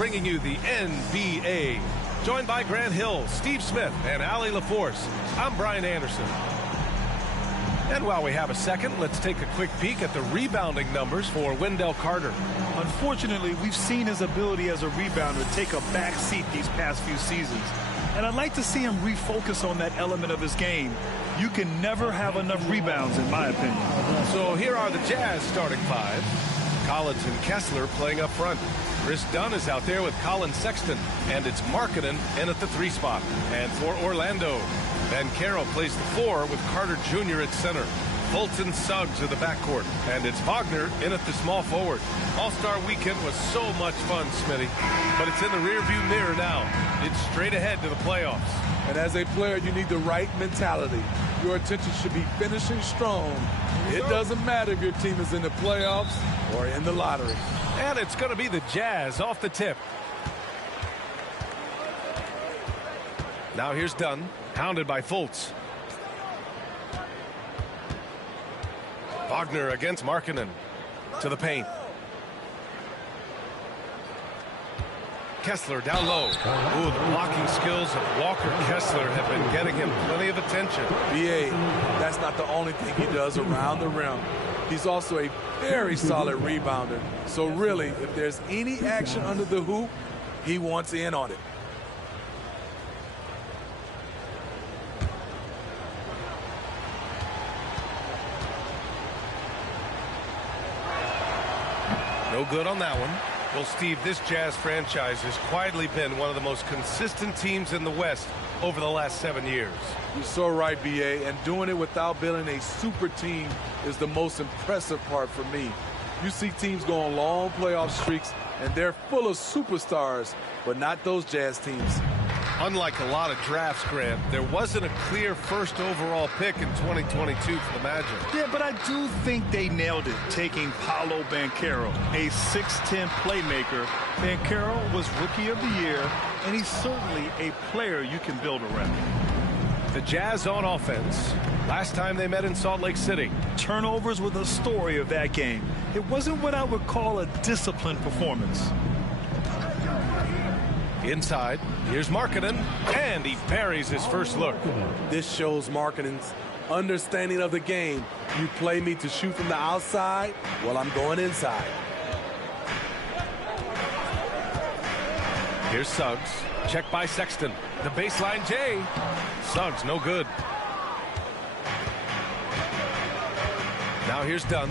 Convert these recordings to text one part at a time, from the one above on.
bringing you the NBA. Joined by Grant Hill, Steve Smith, and Allie LaForce, I'm Brian Anderson. And while we have a second, let's take a quick peek at the rebounding numbers for Wendell Carter. Unfortunately, we've seen his ability as a rebounder take a back seat these past few seasons. And I'd like to see him refocus on that element of his game. You can never have enough rebounds, in my opinion. So here are the Jazz starting five. Collins and Kessler playing up front. Chris Dunn is out there with Colin Sexton, and it's Markkanen in at the 3 spot. And for Orlando, Banchero plays the 4 with Carter Jr. at center. Fulton Suggs at the backcourt, and it's Wagner in at the small forward. All-Star Weekend was so much fun, Smitty, but it's in the rearview mirror now. It's straight ahead to the playoffs. And as a player, you need the right mentality. Your attention should be finishing strong. It doesn't matter if your team is in the playoffs or in the lottery. And it's going to be the Jazz off the tip. Now here's Dunn, hounded by Fultz. Wagner against Markkanen. To the paint. Kessler down low. Ooh, the blocking skills of Walker Kessler have been getting him plenty of attention. B.A., that's not the only thing he does around the rim. He's also a very solid rebounder. So really, if there's any action under the hoop, he wants in on it. No good on that one. Well, Steve, this Jazz franchise has quietly been one of the most consistent teams in the West over the last 7 years. You're so right, B.A., and doing it without building a super team is the most impressive part for me. You see teams go on long playoff streaks, and they're full of superstars, but not those Jazz teams. Unlike a lot of drafts, Grant, there wasn't a clear first overall pick in 2022 for the Magic. Yeah, but I do think they nailed it, taking Paolo Banchero, a 6'10 playmaker. Banchero was Rookie of the Year, and he's certainly a player you can build around. The Jazz on offense. Last time they met in Salt Lake City. Turnovers were the story of that game. It wasn't what I would call a disciplined performance. Inside, here's Markkanen, and he buries his first look. This shows Markkanen's understanding of the game. You play me to shoot from the outside, well, I'm going inside. Here's Suggs, checked by Sexton. The baseline J. Suggs, no good. Now here's Dunn.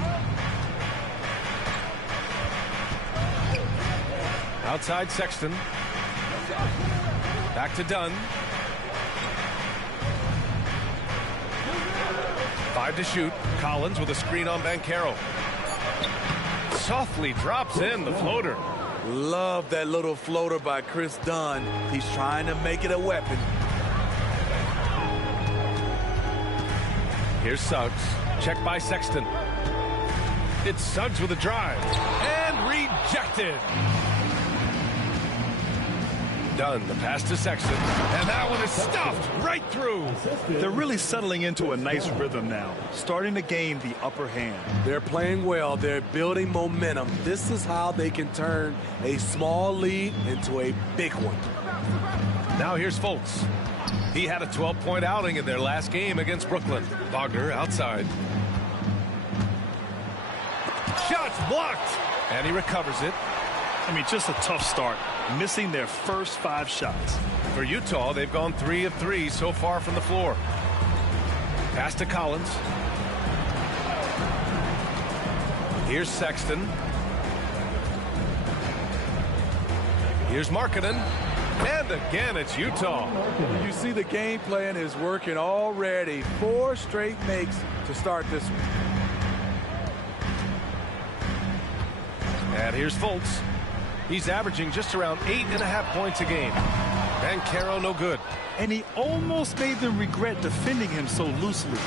Outside Sexton. Back to Dunn. 5 to shoot. Collins with a screen on Banchero. Softly drops in the floater. Love that little floater by Chris Dunn. He's trying to make it a weapon. Here's Suggs. Checked by Sexton. It's Suggs with a drive. And rejected. Dunn, the pass to Sexton, and that one is stuffed right through. They're really settling into a nice rhythm now, starting to gain the upper hand. They're playing well. They're building momentum. This is how they can turn a small lead into a big one. Now here's Fultz. He had a 12-point outing in their last game against Brooklyn. Wagner outside. Shots blocked, and he recovers it. I mean, just a tough start, missing their first 5 shots. For Utah, they've gone 3 of 3 so far from the floor. Pass to Collins. Here's Sexton. Here's Markkanen. And again, it's Utah. You see the game plan is working already. 4 straight makes to start this one. And here's Fultz. He's averaging just around 8.5 points a game. Banchero no good. And he almost made them regret defending him so loosely.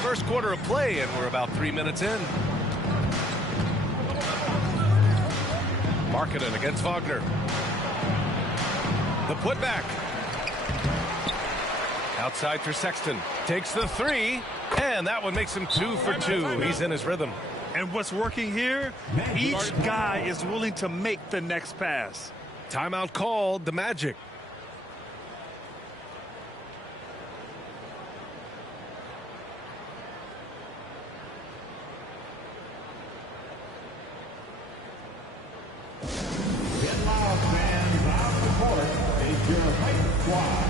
First quarter of play, and we're about 3 minutes in. Markkanen against Wagner. The putback. Outside for Sexton. Takes the 3, and that one makes him 2 for 2. He's in his rhythm. And what's working here? Each guy is willing to make the next pass. Timeout called, the Magic. Get loud, fans. Out the court is your White Squad.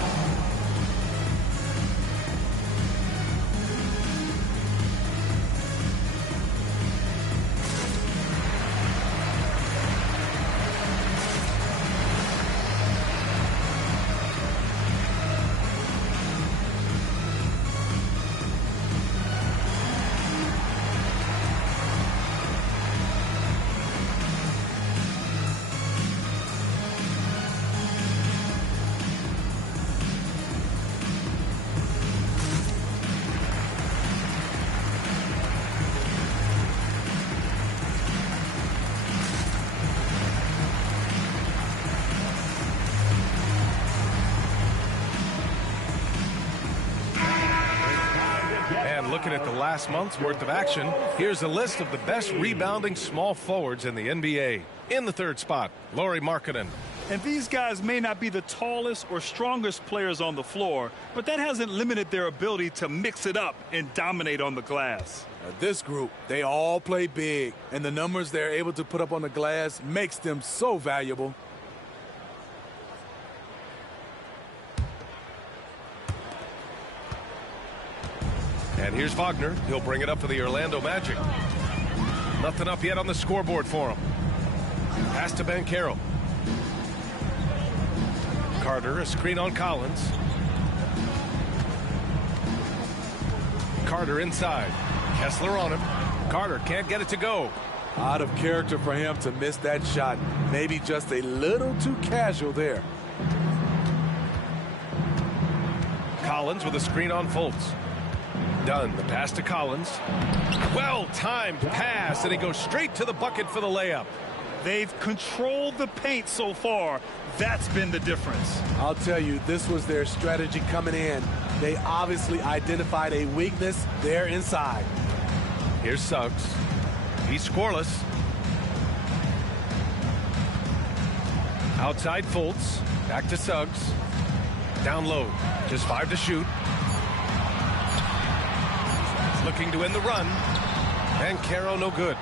Looking at the last month's worth of action, here's a list of the best rebounding small forwards in the NBA. In the third spot, Lauri Markkanen. And these guys may not be the tallest or strongest players on the floor, but that hasn't limited their ability to mix it up and dominate on the glass. This group, they all play big, and the numbers they're able to put up on the glass makes them so valuable. And here's Wagner. He'll bring it up for the Orlando Magic. Nothing up yet on the scoreboard for him. Pass to Banchero. Carter, a screen on Collins. Carter inside. Kessler on him. Carter can't get it to go. Out of character for him to miss that shot. Maybe just a little too casual there. Collins with a screen on Fultz. Dunn, the pass to Collins. Well-timed pass, and he goes straight to the bucket for the layup. They've controlled the paint so far. That's been the difference. I'll tell you, this was their strategy coming in. They obviously identified a weakness there inside. Here's Suggs. He's scoreless. Outside Fultz. Back to Suggs. Down low. Just 5 to shoot. Looking to end the run. Banchero no good.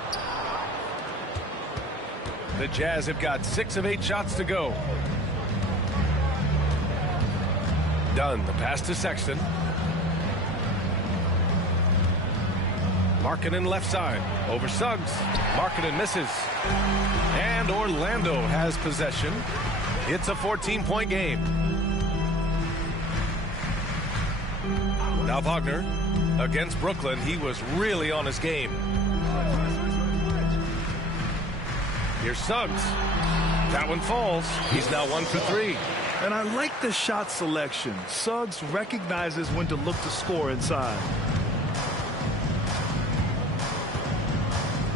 The Jazz have got 6 of 8 shots to go. Dunn, the pass to Sexton. Markkanen left side. Over Suggs. Markkanen misses. And Orlando has possession. It's a 14-point game. Now Wagner. Against Brooklyn, he was really on his game. Here's Suggs. That one falls. He's now 1 for 3. And I like the shot selection. Suggs recognizes when to look to score inside.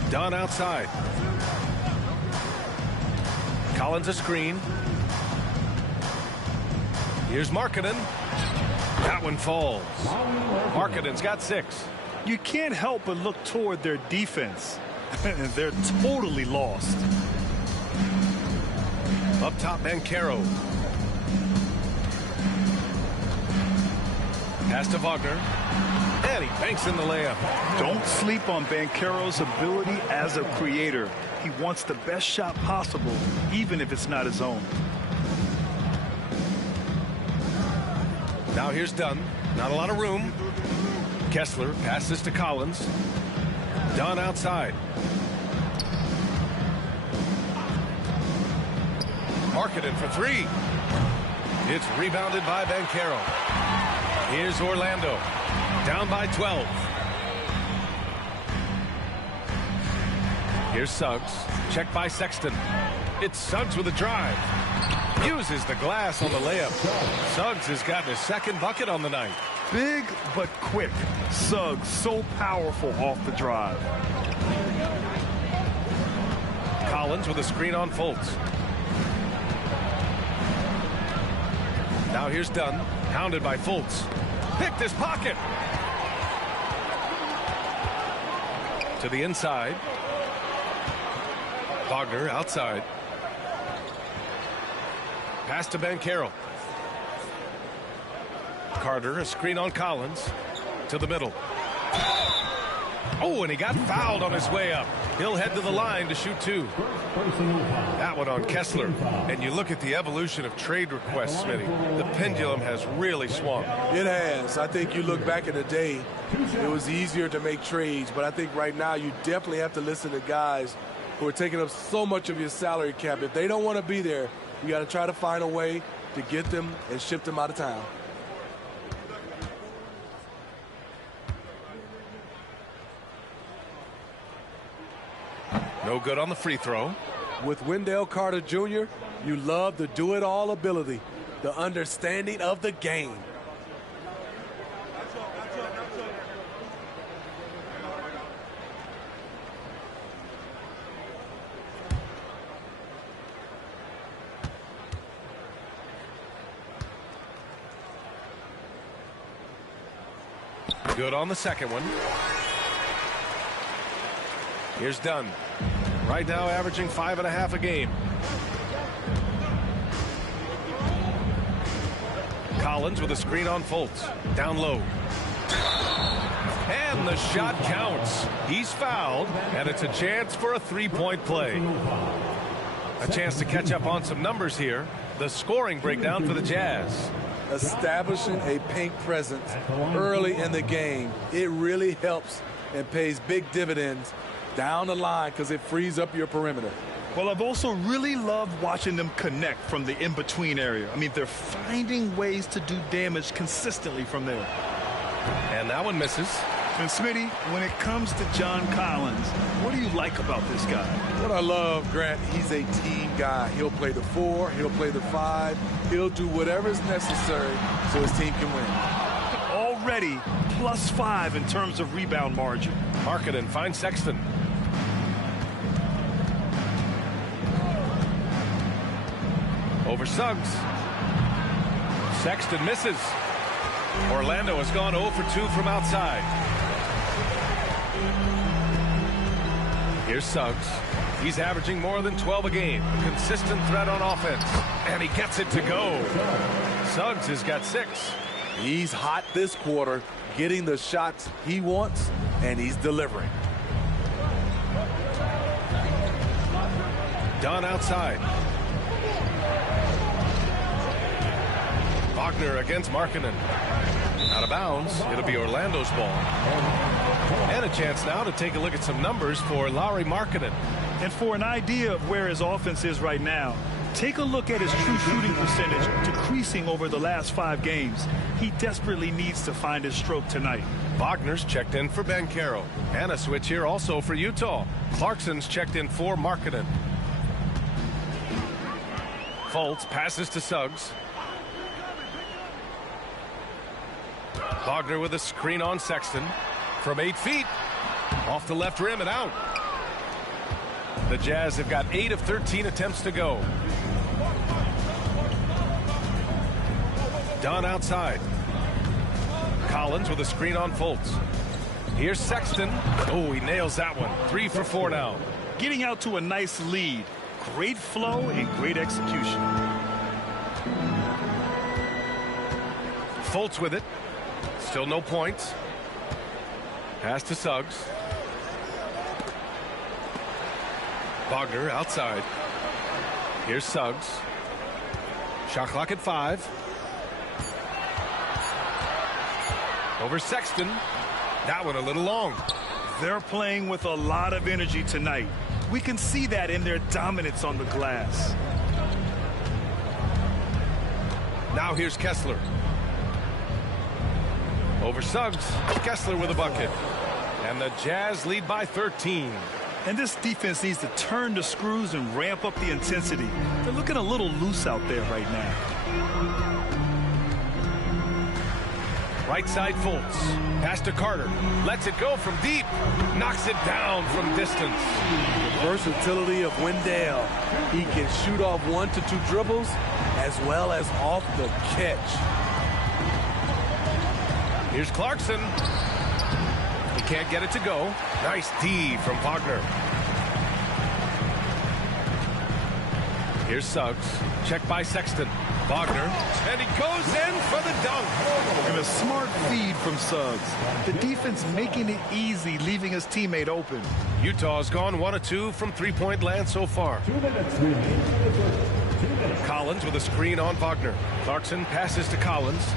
Dunn outside. Collins a screen. Here's Markkanen. That one falls. Markkanen's got 6. You can't help but look toward their defense. They're totally lost. Up top, Banchero. Pass to Wagner. And he banks in the layup. Don't sleep on Banchero's ability as a creator. He wants the best shot possible, even if it's not his own. Now here's Dunn. Not a lot of room. Kessler passes to Collins. Dunn outside. Markkanen for 3. It's rebounded by Banchero. Here's Orlando. Down by 12. Here's Suggs. Checked by Sexton. It's Suggs with a drive. Uses the glass on the layup. Suggs has gotten his second bucket on the night. Big but quick. Suggs so powerful off the drive. Collins with a screen on Fultz. Now here's Dunn. Hounded by Fultz. Picked his pocket. To the inside. Wagner outside. Pass to Banchero. Carter, a screen on Collins. To the middle. Oh, and he got fouled on his way up. He'll head to the line to shoot two. That one on Kessler. And you look at the evolution of trade requests, Smitty. The pendulum has really swung. It has. I think you look back in the day, it was easier to make trades. But I think right now you definitely have to listen to guys who are taking up so much of your salary cap. If they don't want to be there, you got to try to find a way to get them and ship them out of town. No good on the free throw. With Wendell Carter Jr., you love the do-it-all ability, the understanding of the game. Good on the second one. Here's Dunn. Right now averaging 5.5 a game. Collins with a screen on Fultz. Down low. And the shot counts. He's fouled, and it's a chance for a three-point play. A chance to catch up on some numbers here. The scoring breakdown for the Jazz. Establishing a paint presence early in the game, it really helps and pays big dividends down the line because it frees up your perimeter. Well, I've also really loved watching them connect from the in-between area. I mean, they're finding ways to do damage consistently from there. And that one misses. And Smitty, when it comes to John Collins, what do you like about this guy? What I love, Grant, he's a team guy. He'll play the 4, he'll play the 5, he'll do whatever's necessary so his team can win. Already +5 in terms of rebound margin. Markkanen finds Sexton. Over Suggs. Sexton misses. Orlando has gone 0 for 2 from outside. Here's Suggs. He's averaging more than 12 a game. Consistent threat on offense. And he gets it to go. Suggs has got 6. He's hot this quarter, getting the shots he wants, and he's delivering. Dunn outside. Wagner against Markkanen. Out of bounds. It'll be Orlando's ball. And a chance now to take a look at some numbers for Lauri Markkanen. And for an idea of where his offense is right now, take a look at his true shooting percentage decreasing over the last 5 games. He desperately needs to find his stroke tonight. Wagner's checked in for Banchero. And a switch here also for Utah. Clarkson's checked in for Markkanen. Fultz passes to Suggs. Wagner with a screen on Sexton. From 8 feet. Off the left rim and out. The Jazz have got 8 of 13 attempts to go. Dunn outside. Collins with a screen on Fultz. Here's Sexton. Oh, he nails that one. 3 for 4 now. Getting out to a nice lead. Great flow and great execution. Fultz with it. Still no points. Pass to Suggs. Wagner outside. Here's Suggs. Shot clock at 5. Over Sexton. That one a little long. They're playing with a lot of energy tonight. We can see that in their dominance on the glass. Now here's Kessler. Over Suggs. Kessler with a bucket. And the Jazz lead by 13. And this defense needs to turn the screws and ramp up the intensity. They're looking a little loose out there right now. Right side Fultz. Pass to Carter. Lets it go from deep. Knocks it down from distance. The versatility of Wendell. He can shoot off 1 to 2 dribbles as well as off the catch. Here's Clarkson. He can't get it to go. Nice D from Wagner. Here's Suggs. Check by Sexton. Wagner. And he goes in for the dunk. And a smart feed from Suggs. The defense making it easy, leaving his teammate open. Utah's gone 1 of 2 from three-point land so far. 2 minutes remaining. Collins with a screen on Wagner. Clarkson passes to Collins.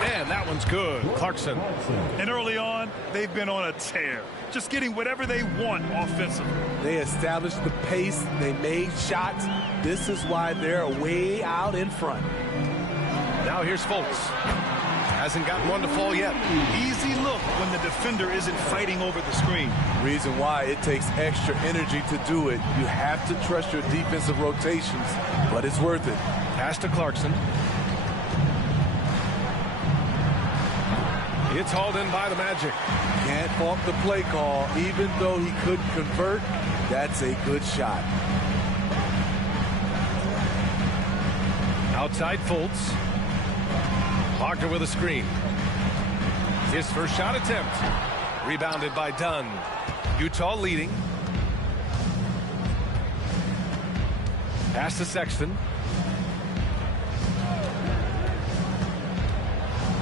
And that one's good. Clarkson. And early on, they've been on a tear. Just getting whatever they want offensively. They established the pace. They made shots. This is why they're way out in front. Now here's Fultz. Hasn't gotten one to fall yet. Easy look when the defender isn't fighting over the screen. Reason why it takes extra energy to do it. You have to trust your defensive rotations, but it's worth it. Pass to Clarkson. It's hauled in by the Magic. Can't fault the play call. Even though he couldn't convert, that's a good shot. Outside Fultz. Wagner with a screen. His first shot attempt. Rebounded by Dunn. Utah leading. Pass to Sexton.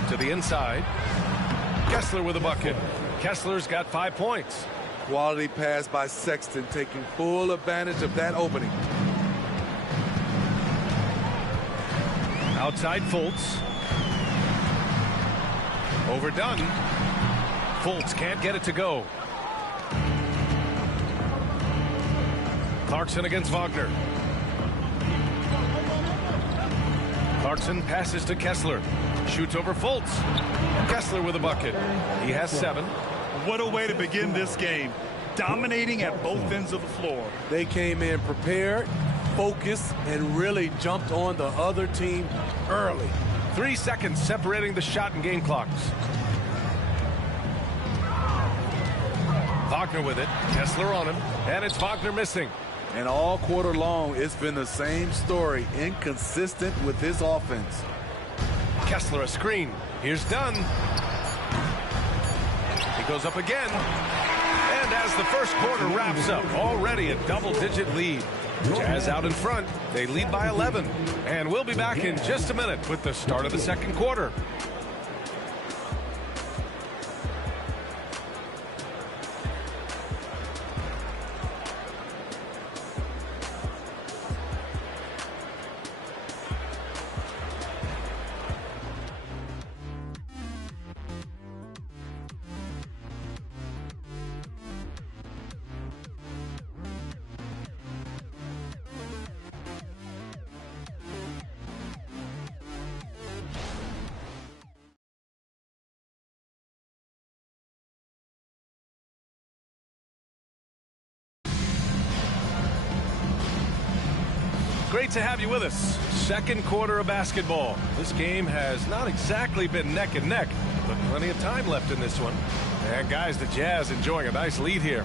To the inside. Kessler with a bucket. Kessler's got 5 points. Quality pass by Sexton, taking full advantage of that opening. Outside Fultz. Overdone. Fultz can't get it to go. Clarkson against Wagner. Clarkson passes to Kessler. Shoots over Fultz. Kessler with a bucket. He has 7. What a way to begin this game. Dominating at both ends of the floor. They came in prepared, focused, and really jumped on the other team early. 3 seconds separating the shot and game clocks. Wagner with it. Kessler on him. And it's Wagner missing. And all quarter long, it's been the same story. Inconsistent with his offense. Kessler a screen. Here's Dunn. He goes up again. And as the first quarter wraps up, already a double-digit lead. Jazz out in front. They lead by 11. And we'll be back in just a minute with the start of the second quarter. Great to have you with us. Second quarter of basketball. This game has not exactly been neck and neck, but plenty of time left in this one. And guys, the Jazz enjoying a nice lead here.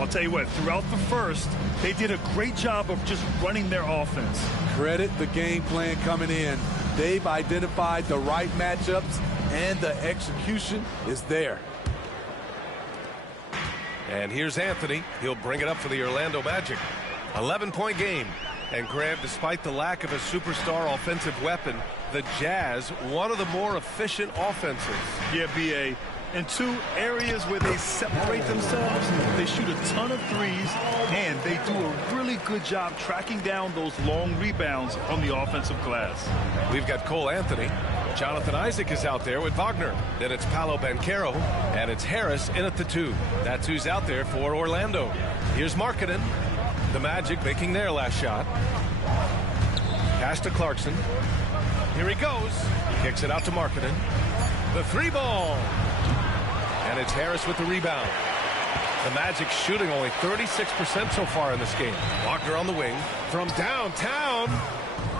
I'll tell you what, throughout the first, they did a great job of just running their offense. Credit the game plan coming in. They've identified the right matchups, and the execution is there. And here's Anthony. He'll bring it up for the Orlando Magic. 11-point game. And Graham, despite the lack of a superstar offensive weapon, the Jazz, one of the more efficient offenses. Yeah, B.A. In 2 areas where they separate themselves, they shoot a ton of threes, and they do a really good job tracking down those long rebounds on the offensive glass. We've got Cole Anthony. Jonathan Isaac is out there with Wagner. Then it's Paolo Banchero, and it's Harris in at the 2. That's who's out there for Orlando. Here's Markkanen. The Magic making their last shot. Pass to Clarkson. Here he goes. Kicks it out to Markkanen. The 3-ball. And it's Harris with the rebound. The Magic shooting only 36% so far in this game. Wagner on the wing. From downtown.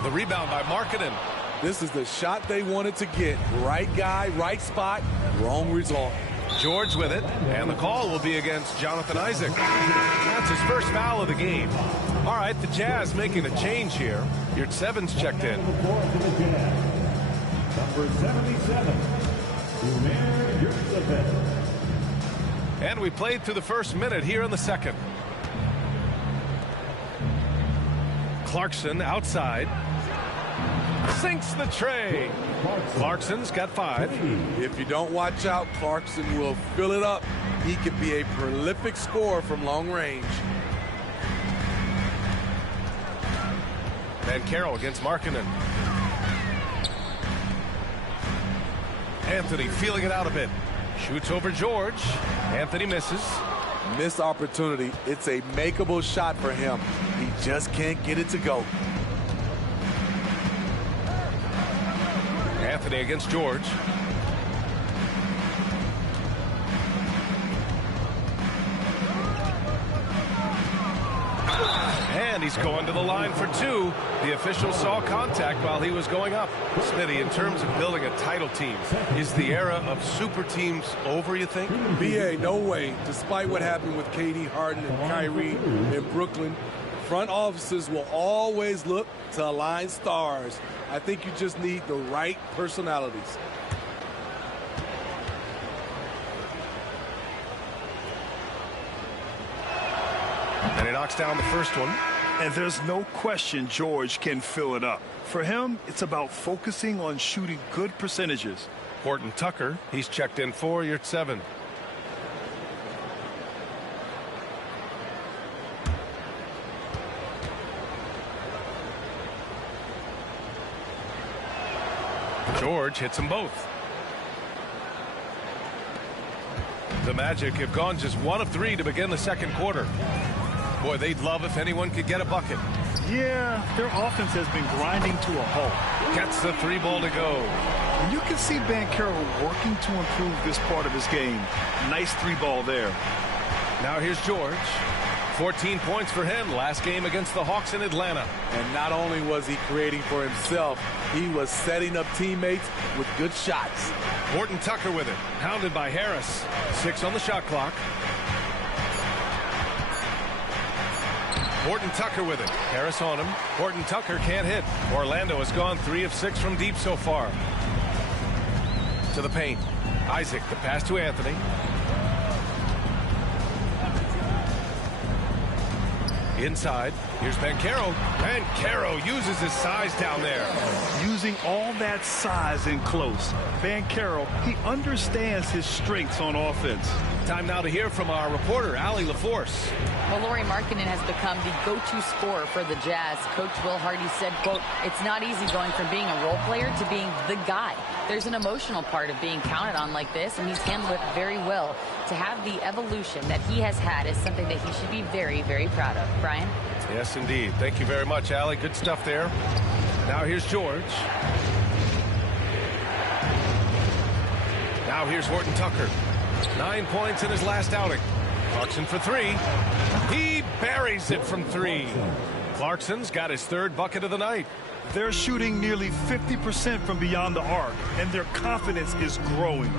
The rebound by Markkanen. This is the shot they wanted to get. Right guy, right spot, wrong result. George with it, and the call will be against Jonathan Isaac. That's his first foul of the game. All right, the Jazz making a change here. Yurt Seven's checked in. Number 77, Umair Yurtseven. And we played through the first minute here in the second. Clarkson outside. Sinks the tray. Clarkson's got 5. If you don't watch out, Clarkson will fill it up. He could be a prolific scorer from long range. Banchero against Markkanen. Anthony feeling it out a bit. Shoots over George. Anthony misses. Missed opportunity. It's a makeable shot for him. He just can't get it to go. Anthony against George. And he's going to the line for 2. The official saw contact while he was going up. Smitty, in terms of building a title team, is the era of super teams over, you think? BA, no way. Despite what happened with KD, Harden, and Kyrie in Brooklyn, front offices will always look to align stars. I think you just need the right personalities. And he knocks down the first one. And there's no question George can fill it up. For him, it's about focusing on shooting good percentages. Horton Tucker, he's checked in 4. You're at 7. George hits them both. The Magic have gone just 1 of 3 to begin the second quarter. Boy, they'd love if anyone could get a bucket. Yeah, their offense has been grinding to a halt. Gets the 3 ball to go. And you can see Banchero working to improve this part of his game. Nice 3 ball there. Now here's George. 14 points for him last game against the Hawks in Atlanta. And not only was he creating for himself, he was setting up teammates with good shots. Horton Tucker with it. Hounded by Harris. 6 on the shot clock. Horton Tucker with it. Harris on him. Horton Tucker can't hit. Orlando has gone 3 of 6 from deep so far. To the paint. Isaac, the pass to Anthony. Inside. Here's Banchero. Banchero uses his size down there. Using all that size in close. Banchero, he understands his strengths on offense. Time now to hear from our reporter, Allie LaForce. Well, Lauri Markkanen has become the go-to scorer for the Jazz. Coach Will Hardy said, quote, "It's not easy going from being a role player to being the guy. There's an emotional part of being counted on like this, and he's handled it very well. To have the evolution that he has had is something that he should be very, very proud of." Brian? Yes, indeed. Thank you very much, Allie. Good stuff there. Now here's George. Now here's Horton Tucker. 9 points in his last outing. Clarkson for 3. He buries it from 3. Clarkson's got his 3rd bucket of the night. They're shooting nearly 50% from beyond the arc, and their confidence is growing.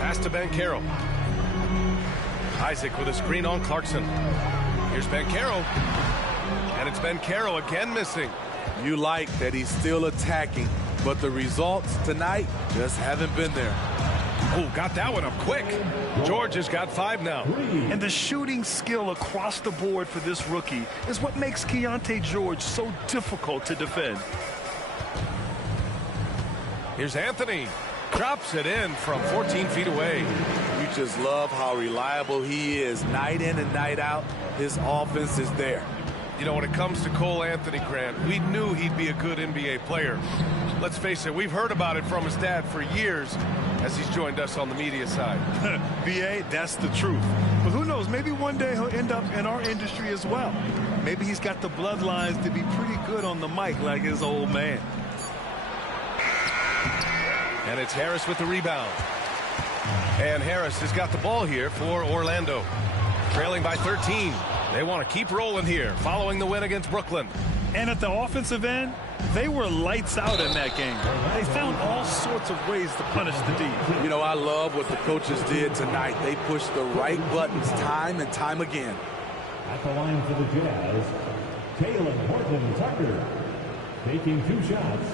Pass to Banchero. Isaac with a screen on Clarkson. Here's Banchero. And it's Banchero again missing. You like that he's still attacking, but the results tonight just haven't been there. Oh, got that one up quick. George has got 5 now. And the shooting skill across the board for this rookie is what makes Keyonte George so difficult to defend. Here's Anthony. Drops it in from 14 feet away. You just love how reliable he is night in and night out. His offense is there. You know, when it comes to Cole Anthony, Grant, we knew he'd be a good NBA player. Let's face it, we've heard about it from his dad for years as he's joined us on the media side. B.A., that's the truth. But who knows, maybe one day he'll end up in our industry as well. Maybe he's got the bloodlines to be pretty good on the mic like his old man. And it's Harris with the rebound. And Harris has got the ball here for Orlando. Trailing by 13. They want to keep rolling here following the win against Brooklyn. And at the offensive end, they were lights out in that game. They found all sorts of ways to punish the D. You know, I love what the coaches did tonight. They pushed the right buttons time and time again. At the line for the Jazz, Taylor Horton Tucker taking 2 shots.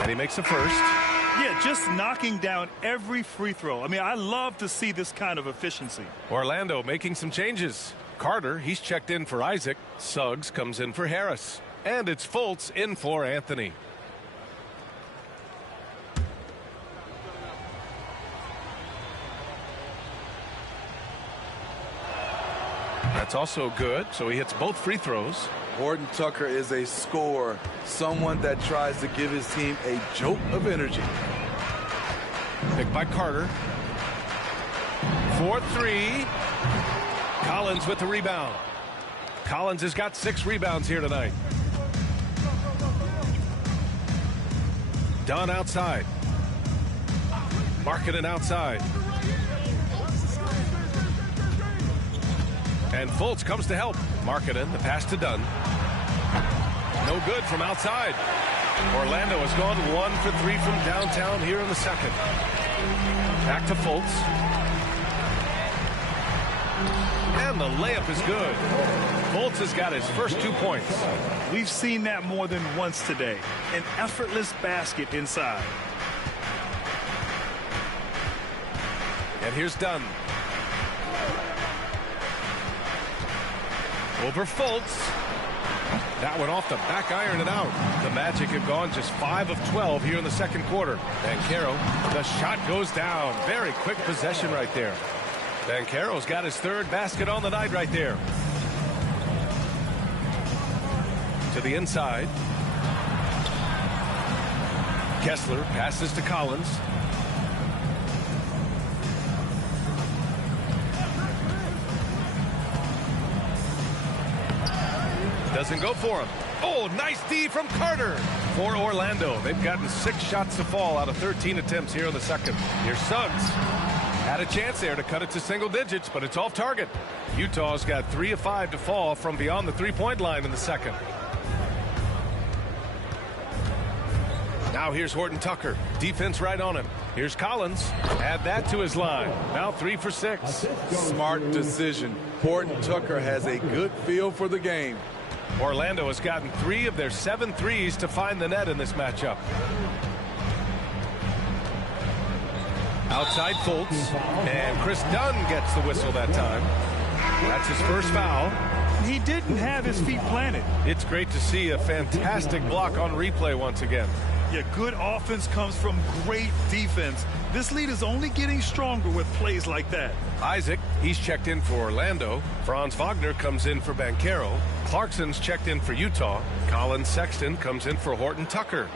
And he makes the first. Yeah, just knocking down every free throw. I mean, I love to see this kind of efficiency. Orlando making some changes. Carter, he's checked in for Isaac. Suggs comes in for Harris. And it's Fultz in for Anthony. That's also good, so he hits both free throws. Horton Tucker is a scorer, someone that tries to give his team a jolt of energy. Picked by Carter. 4-3. Collins with the rebound. Collins has got 6 rebounds here tonight. Dunn outside. Markkanen outside. And Fultz comes to help. Markkanen, the pass to Dunn. No good from outside. Orlando has gone 1 for 3 from downtown here in the second. Back to Fultz. And the layup is good. Fultz has got his first 2 points. We've seen that more than once today. An effortless basket inside. And here's Dunn. Over Fultz. That went off the back iron and out. The Magic have gone just 5 of 12 here in the second quarter. Banchero, the shot goes down. Very quick possession right there. Banchero's got his 3rd basket on the night right there. To the inside. Kessler passes to Collins. Doesn't go for him. Oh, nice D from Carter for Orlando. They've gotten 6 shots to fall out of 13 attempts here in the second. Here's Suggs. Had a chance there to cut it to single digits, but it's off target. Utah's got 3 of 5 to fall from beyond the 3-point line in the second. Now here's Horton Tucker. Defense right on him. Here's Collins. Add that to his line. Now 3 for 6. Smart decision. Horton Tucker has a good feel for the game. Orlando has gotten 3 of their 7 threes to find the net in this matchup. Outside Fultz. And Chris Dunn gets the whistle that time. That's his first foul. He didn't have his feet planted. It's great to see a fantastic block on replay once again. Yeah, good offense comes from great defense. This lead is only getting stronger with plays like that. Isaac, he's checked in for Orlando. Franz Wagner comes in for Banchero. Clarkson's checked in for Utah. Colin Sexton comes in for Horton Tucker.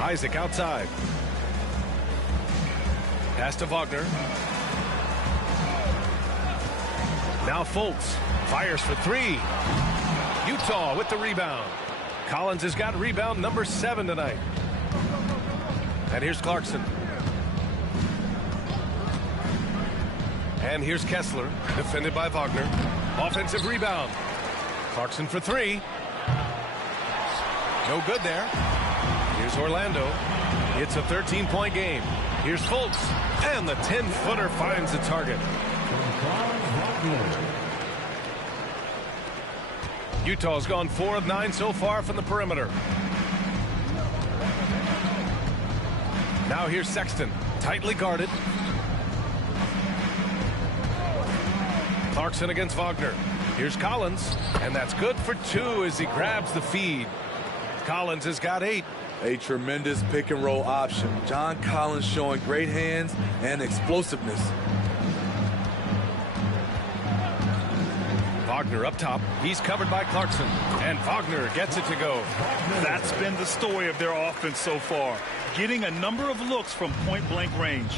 Isaac outside. Pass to Wagner. Now Fultz fires for 3. Utah with the rebound. Collins has got rebound number 7 tonight. And here's Clarkson. And here's Kessler, defended by Wagner. Offensive rebound. Clarkson for 3. No good there. Here's Orlando. It's a 13-point game. Here's Fultz. And the 10-footer finds the target. Utah's gone 4 of 9 so far from the perimeter. Now here's Sexton, tightly guarded. Clarkson against Wagner. Here's Collins, and that's good for 2 as he grabs the feed. Collins has got 8. A tremendous pick and roll option. John Collins showing great hands and explosiveness. Wagner up top. He's covered by Clarkson. And Wagner gets it to go. That's been the story of their offense so far. Getting a number of looks from point-blank range.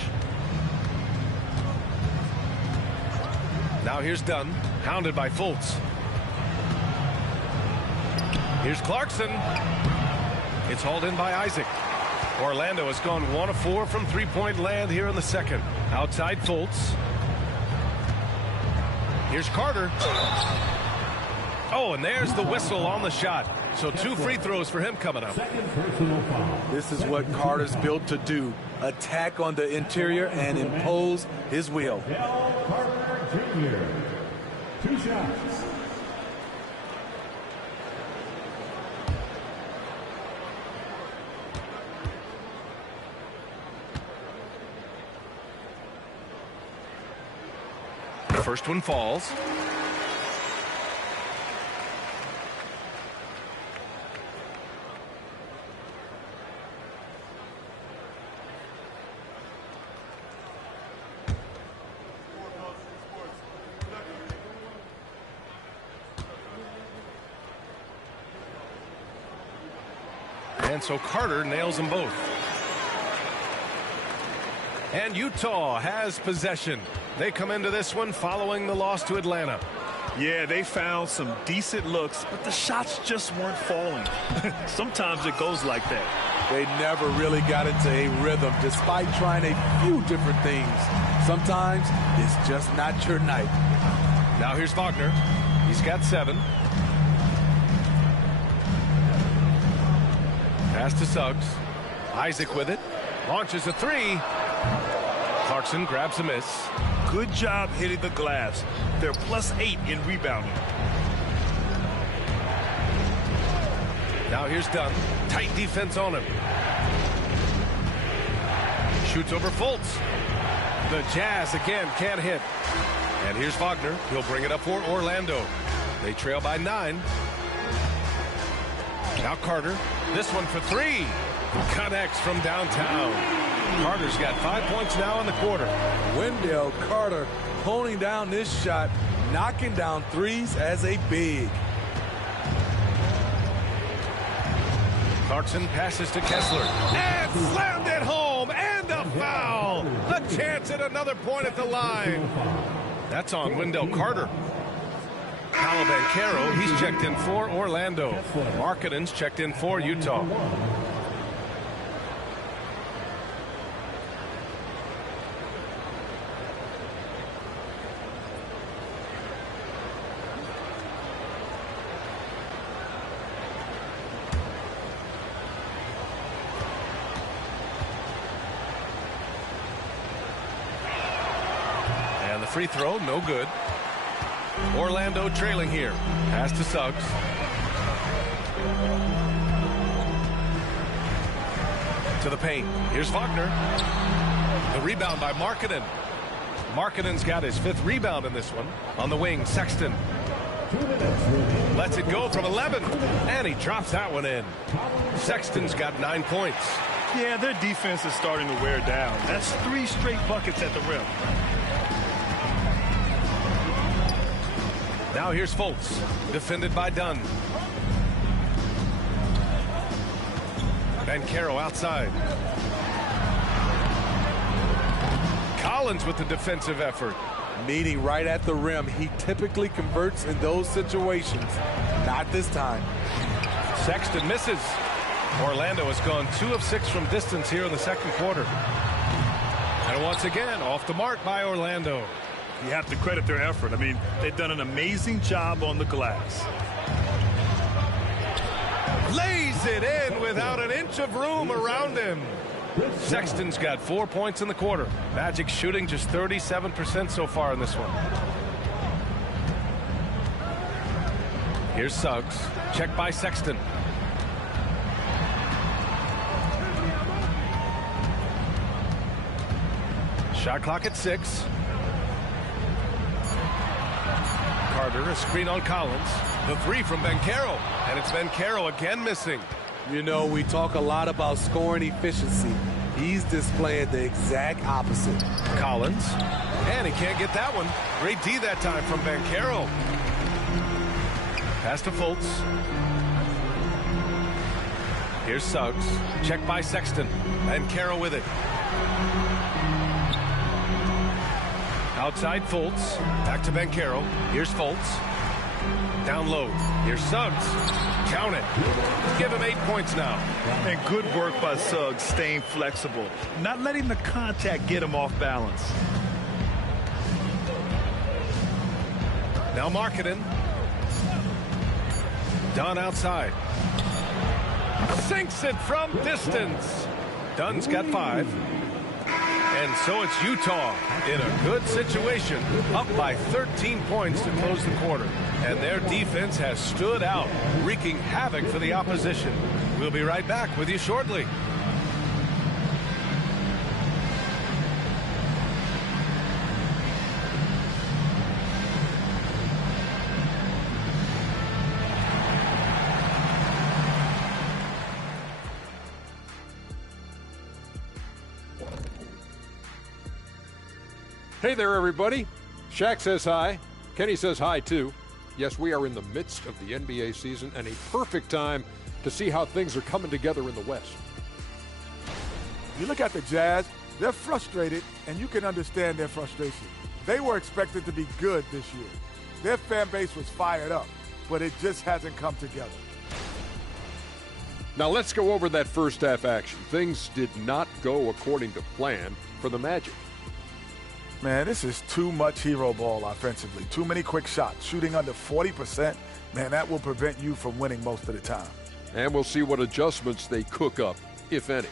Now here's Dunn, hounded by Fultz. Here's Clarkson. It's hauled in by Isaac. Orlando has gone 1 of 4 from 3-point land here in the second. Outside Fultz. Here's Carter. Oh, and there's the whistle on the shot. So 2 free throws for him coming up. This is what Carter's built to do. Attack on the interior and impose his will. Del Carter Jr. 2 shots. The first one falls. And so Carter nails them both. And Utah has possession. They come into this one following the loss to Atlanta. Yeah, they found some decent looks, but the shots just weren't falling. Sometimes it goes like that. They never really got into a rhythm despite trying a few different things. Sometimes it's just not your night. Now here's Wagner. He's got 7. Pass to Suggs. Isaac with it. Launches a 3. Clarkson grabs a miss. Good job hitting the glass. They're +8 in rebounding. Now here's Dunn. Tight defense on him. Shoots over Fultz. The Jazz again can't hit. And here's Wagner. He'll bring it up for Orlando. They trail by 9. Now Carter. This one for 3. Connects from downtown. Carter's got 5 points now in the quarter. Wendell Carter honing down this shot, knocking down threes as a big. Clarkson passes to Kessler. And slammed it home. And a foul. A chance at another point at the line. That's on Wendell Carter. Paolo Banchero, he's checked in for Orlando. Markkanen's checked in for Utah. And the free throw, no good. Orlando trailing here. Pass to Suggs. To the paint. Here's Wagner. The rebound by Markkanen. Markkanen's got his 5th rebound in this one. On the wing, Sexton. Lets it go from 11. And he drops that one in. Sexton's got 9 points. Yeah, their defense is starting to wear down. That's 3 straight buckets at the rim. Now here's Fultz, defended by Dunn. Banchero outside. Collins with the defensive effort. Meeting right at the rim. He typically converts in those situations. Not this time. Sexton misses. Orlando has gone 2 of 6 from distance here in the second quarter. And once again, off the mark by Orlando. You have to credit their effort. I mean, they've done an amazing job on the glass. Lays it in without an inch of room around him. Sexton's got 4 points in the quarter. Magic shooting just 37% so far in this one. Here's Suggs. Checked by Sexton. Shot clock at 6. Carter, a screen on Collins. The 3 from Banchero. And it's Banchero again missing. You know, we talk a lot about scoring efficiency. He's displaying the exact opposite. Collins. And he can't get that one. Great D that time from Banchero. Pass to Fultz. Here's Suggs. Checked by Sexton. Banchero with it. Outside Fultz. Back to Banchero. Here's Fultz. Down low. Here's Suggs. Count it. Give him 8 points now. And good work by Suggs staying flexible. Not letting the contact get him off balance. Now Markkanen. Dunn outside. Sinks it from distance. Dunn's got 5. And so it's Utah in a good situation, up by 13 points to close the quarter. And their defense has stood out, wreaking havoc for the opposition. We'll be right back with you shortly. Hey there, everybody. Shaq says hi. Kenny says hi, too. Yes, we are in the midst of the NBA season and a perfect time to see how things are coming together in the West. You look at the Jazz, they're frustrated, and you can understand their frustration. They were expected to be good this year. Their fan base was fired up, but it just hasn't come together. Now let's go over that first half action. Things did not go according to plan for the Magic. Man, this is too much hero ball offensively. Too many quick shots. Shooting under 40%, man, that will prevent you from winning most of the time. And we'll see what adjustments they cook up, if any.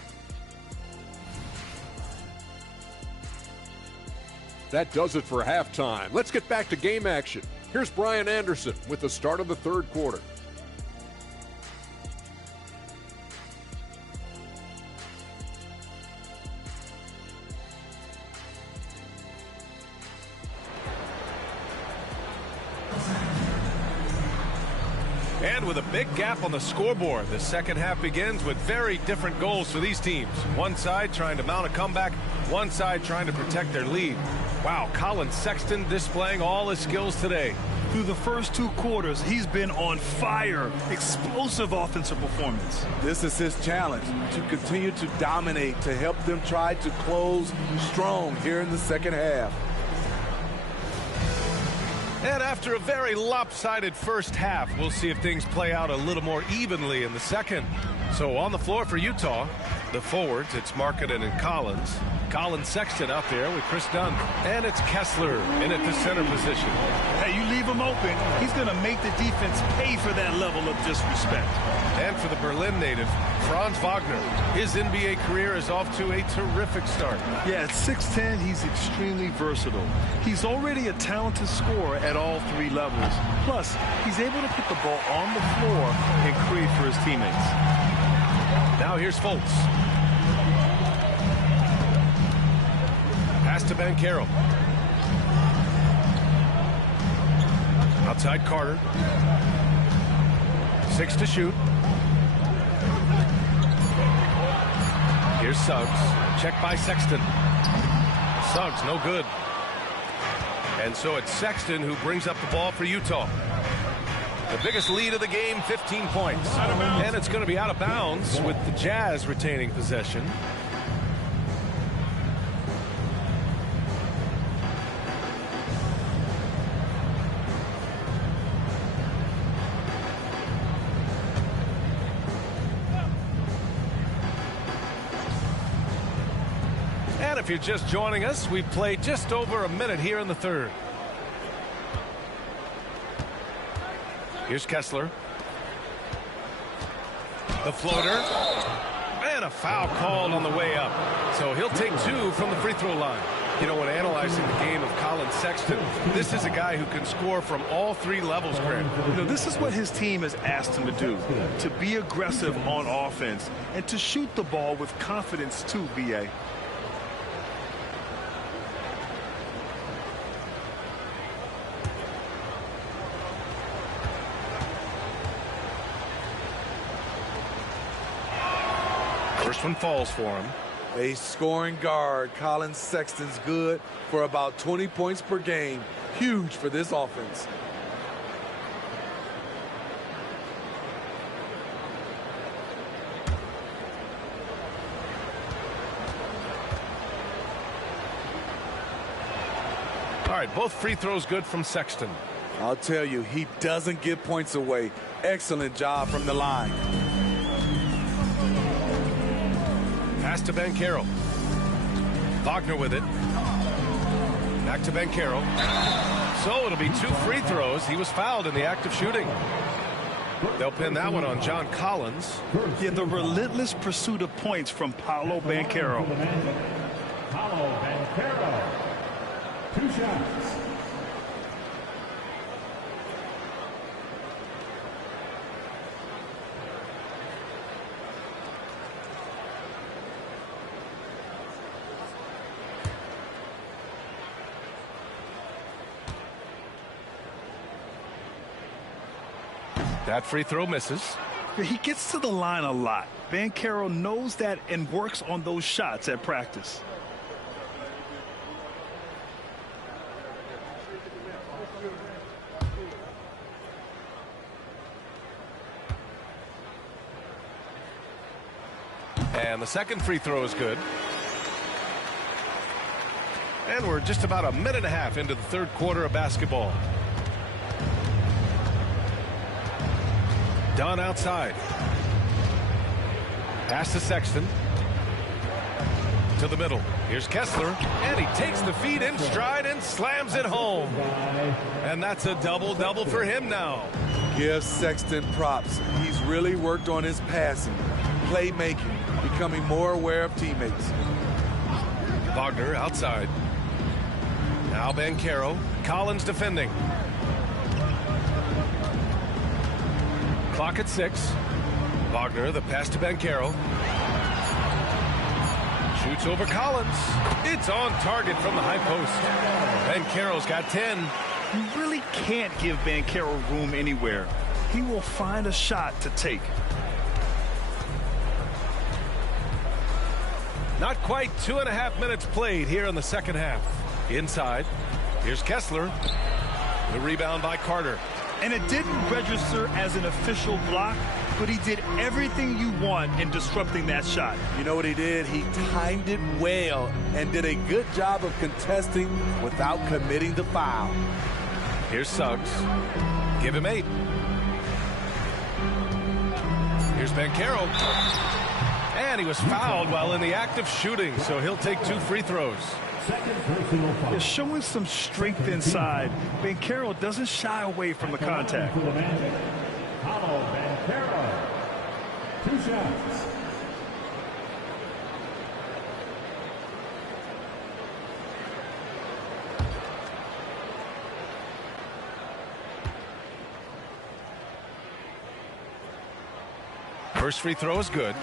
That does it for halftime. Let's get back to game action. Here's Brian Anderson with the start of the third quarter. And with a big gap on the scoreboard, the second half begins with very different goals for these teams. One side trying to mount a comeback, one side trying to protect their lead. Wow, Collin Sexton displaying all his skills today. Through the first 2 quarters, he's been on fire. Explosive offensive performance. This is his challenge, to continue to dominate, to help them try to close strong here in the second half. And after a very lopsided first half, we'll see if things play out a little more evenly in the second. So on the floor for Utah, the forwards, it's Markkanen and Collins. Collin Sexton out there with Chris Dunn. And it's Kessler in at the center position. Hey, you leave him open, he's going to make the defense pay for that level of disrespect. And for the Berlin native, Franz Wagner. His NBA career is off to a terrific start. Yeah, at 6'10", he's extremely versatile. He's already a talented scorer at all 3 levels. Plus, he's able to put the ball on the floor and create for his teammates. Now here's Fultz. Pass to Banchero. Outside Carter. 6 to shoot. Here's Suggs. Check by Sexton. Suggs, no good. And so it's Sexton who brings up the ball for Utah. The biggest lead of the game, 15 points. And it's going to be out of bounds with the Jazz retaining possession. And if you're just joining us, we've played just over a minute here in the third. Here's Kessler. The floater. And a foul called on the way up. So he'll take 2 from the free throw line. You know, when analyzing the game of Collin Sexton, this is a guy who can score from all 3 levels, Grant. You know, this is what his team has asked him to do, to be aggressive on offense and to shoot the ball with confidence too, B.A. First one falls for him. A scoring guard. Collin Sexton's good for about 20 points per game. Huge for this offense. All right, both free throws good from Sexton. I'll tell you, he doesn't give points away. Excellent job from the line. Pass to Banchero. Wagner with it. Back to Banchero. So it'll be 2 free throws. He was fouled in the act of shooting. They'll pin that one on John Collins. Yeah, the relentless pursuit of points from Paolo Banchero. Paolo Banchero. 2 shots. That free throw misses. He gets to the line a lot. Banchero knows that and works on those shots at practice. And the second free throw is good. And we're just about a minute and a half into the third quarter of basketball. Dunn outside. Pass to Sexton. To the middle. Here's Kessler. And he takes the feed in stride and slams it home. And that's a double-double for him now. Give Sexton props. He's really worked on his passing, playmaking, becoming more aware of teammates. Wagner outside. Now Banchero. Collins defending. Clock at 6. Wagner, the pass to Banchero. Shoots over Collins. It's on target from the high post. Banchero's got 10. You really can't give Banchero room anywhere. He will find a shot to take. Not quite 2.5 minutes played here in the second half. Inside. Here's Kessler. The rebound by Carter. And it didn't register as an official block, but he did everything you want in disrupting that shot. You know what he did? He timed it well and did a good job of contesting without committing the foul. Here's Suggs. Give him 8. Here's Banchero. And he was fouled while in the act of shooting, so he'll take 2 free throws. They're showing some strength inside. Banchero doesn't shy away from the contact. Paolo Banchero. 2 shots. First free throw is good.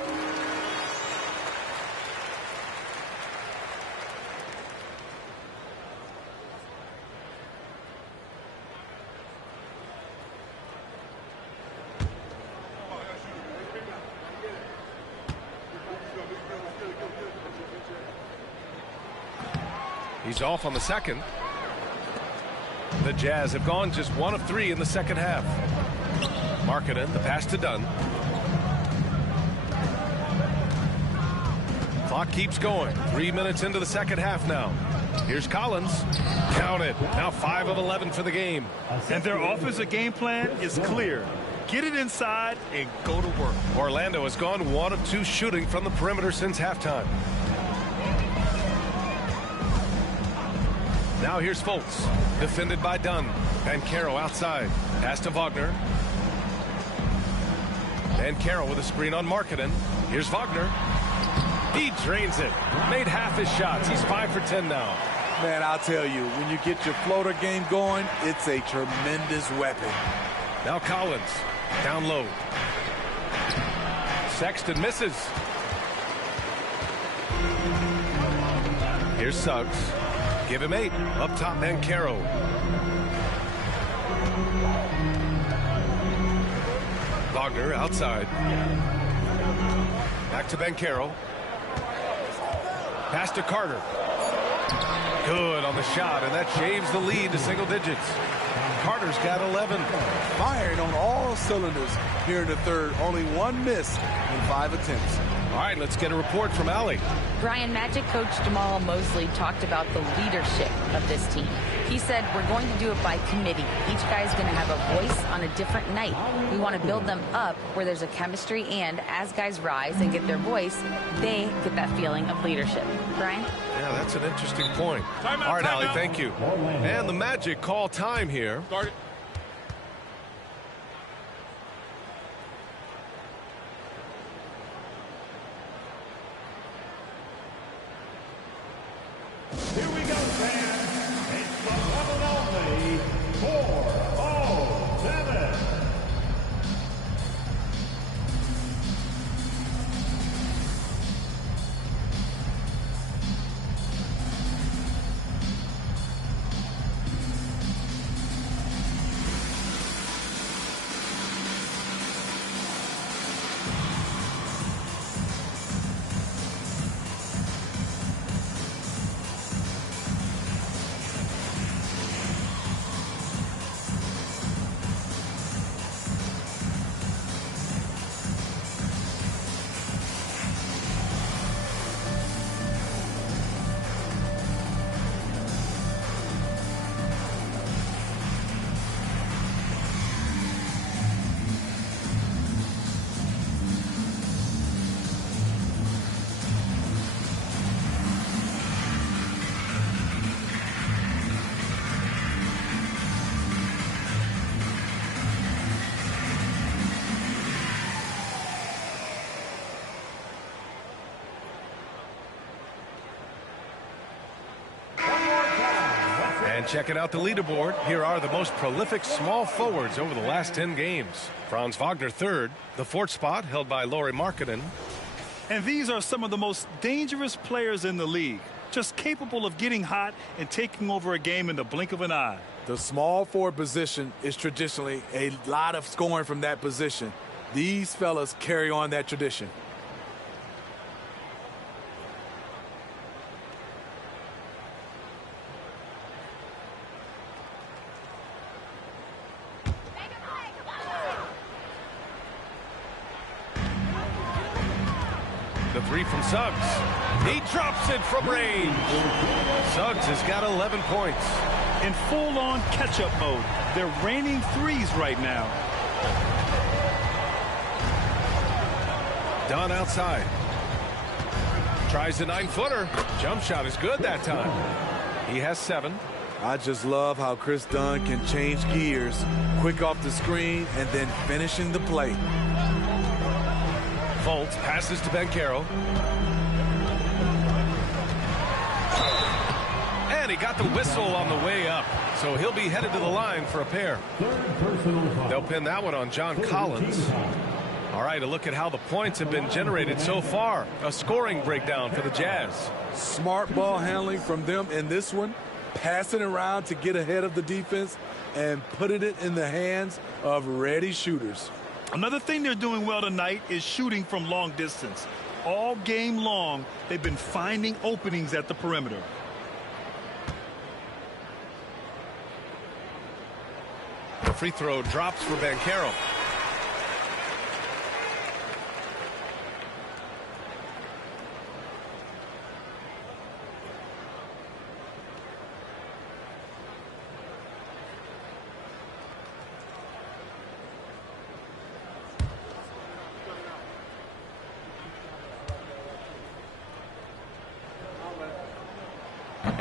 He's off on the second. The Jazz have gone just 1 of 3 in the second half. Markkanen, the pass to Dunn. Clock keeps going. 3 minutes into the second half now. Here's Collins. Count it. Now 5 of 11 for the game. And their offensive game plan is clear. Get it inside and go to work. Orlando has gone 1 of 2 shooting from the perimeter since halftime. Now here's Fultz. Defended by Dunn. Banchero outside. Pass to Wagner. Banchero with a screen on Markkanen. Here's Wagner. He drains it. Made half his shots. He's 5 for 10 now. Man, I'll tell you, when you get your floater game going, it's a tremendous weapon. Now Collins. Down low. Sexton misses. Here's Suggs. Give him 8. Up top, Banchero. Wagner outside. Back to Banchero. Pass to Carter. Good on the shot, and that shaves the lead to single digits. Carter's got 11. Firing on all cylinders here in the third. Only 1 miss in 5 attempts. All right, let's get a report from Allie. Brian, Magic coach Jamal Mosley talked about the leadership of this team. He said, we're going to do it by committee. Each guy's going to have a voice on a different night. We want to build them up where there's a chemistry, and as guys rise and get their voice, they get that feeling of leadership. Brian? Yeah, that's an interesting point. All right, Allie, thank you. And the Magic call time here. Start it. Here we go, fans. It's the one and only 407. checking out the leaderboard, here are the most prolific small forwards over the last 10 games. Franz Wagner third, the fourth spot held by Lauri Markkanen. And these are some of the most dangerous players in the league, just capable of getting hot and taking over a game in the blink of an eye. The small forward position is traditionally a lot of scoring from that position. These fellas carry on that tradition. The three from Suggs. He drops it from range. Suggs has got 11 points. In full-on catch-up mode, they're raining threes right now. Dunn outside. Tries a 9-footer. Jump shot is good that time. He has 7. I just love how Chris Dunn can change gears, quick off the screen, and then finishing the play. Fultz passes to Banchero. And he got the whistle on the way up. So he'll be headed to the line for a pair. They'll pin that one on John Collins. All right, a look at how the points have been generated so far. A scoring breakdown for the Jazz. Smart ball handling from them in this one. Passing around to get ahead of the defense and putting it in the hands of ready shooters. Another thing they're doing well tonight is shooting from long distance. All game long, they've been finding openings at the perimeter. The free throw drops for Banchero.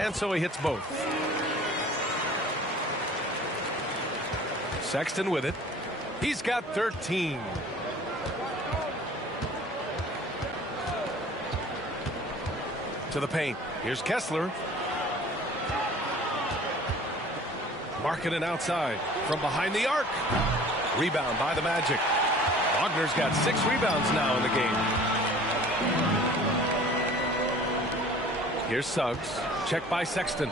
And so he hits both. Sexton with it. He's got 13. To the paint. Here's Kessler. Markkanen outside from behind the arc. Rebound by the Magic. Wagner's got 6 rebounds now in the game. Here's Suggs. Check by Sexton.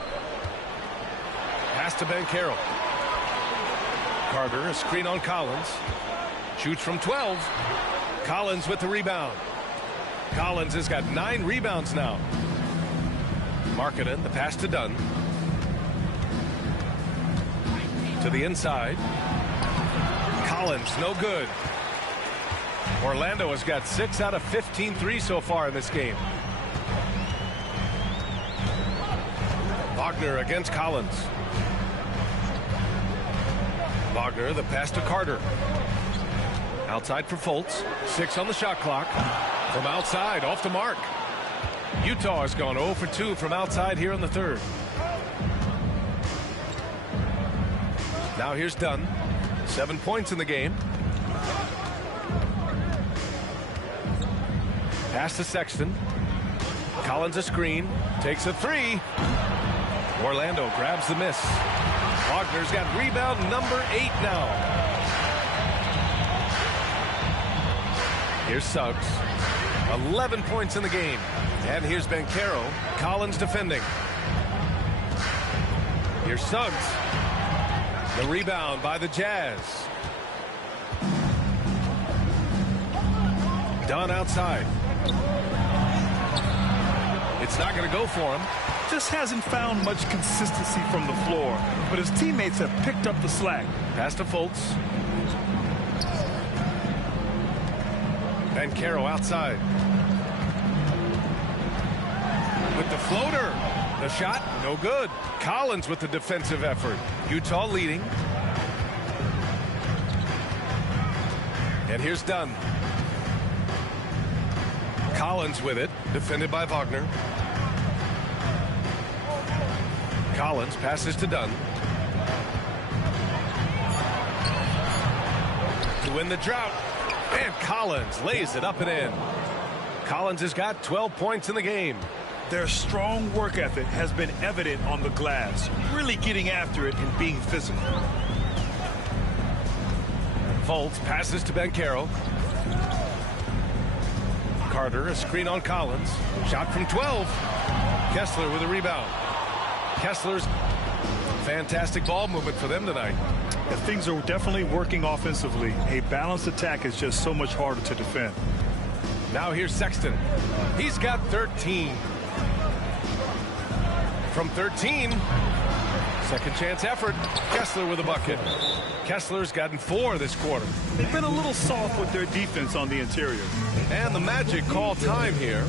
Pass to Banchero. Carter, a screen on Collins. Shoots from 12. Collins with the rebound. Collins has got 9 rebounds now. Markkanen, the pass to Dunn. To the inside. Collins, no good. Orlando has got 6 out of 15 threes so far in this game. Wagner against Collins. Wagner, the pass to Carter. Outside for Fultz. 6 on the shot clock. From outside, off the mark. Utah has gone 0 for 2 from outside here in the third. Now here's Dunn. 7 points in the game. Pass to Sexton. Collins a screen. Takes a 3. Orlando grabs the miss. Wagner's got rebound number 8 now. Here's Suggs. 11 points in the game. And here's Banchero. Collins defending. Here's Suggs. The rebound by the Jazz. Dunn outside. It's not going to go for him. Just hasn't found much consistency from the floor, but his teammates have picked up the slack. Pass to Fultz. Banchero outside. With the floater. The shot, no good. Collins with the defensive effort. Utah leading. And here's Dunn. Collins with it, defended by Wagner. Collins passes to Dunn. To win the drought. And Collins lays it up and in. Collins has got 12 points in the game. Their strong work ethic has been evident on the glass, really getting after it and being physical. Fultz passes to Banchero. Carter, a screen on Collins. Shot from 12. Kessler with a rebound. Kessler's fantastic ball movement for them tonight. If things are definitely working offensively, a balanced attack is just so much harder to defend. Now here's Sexton. He's got 13. From 13, second chance effort. Kessler with a bucket. Kessler's gotten 4 this quarter. They've been a little soft with their defense on the interior. And the Magic call time here.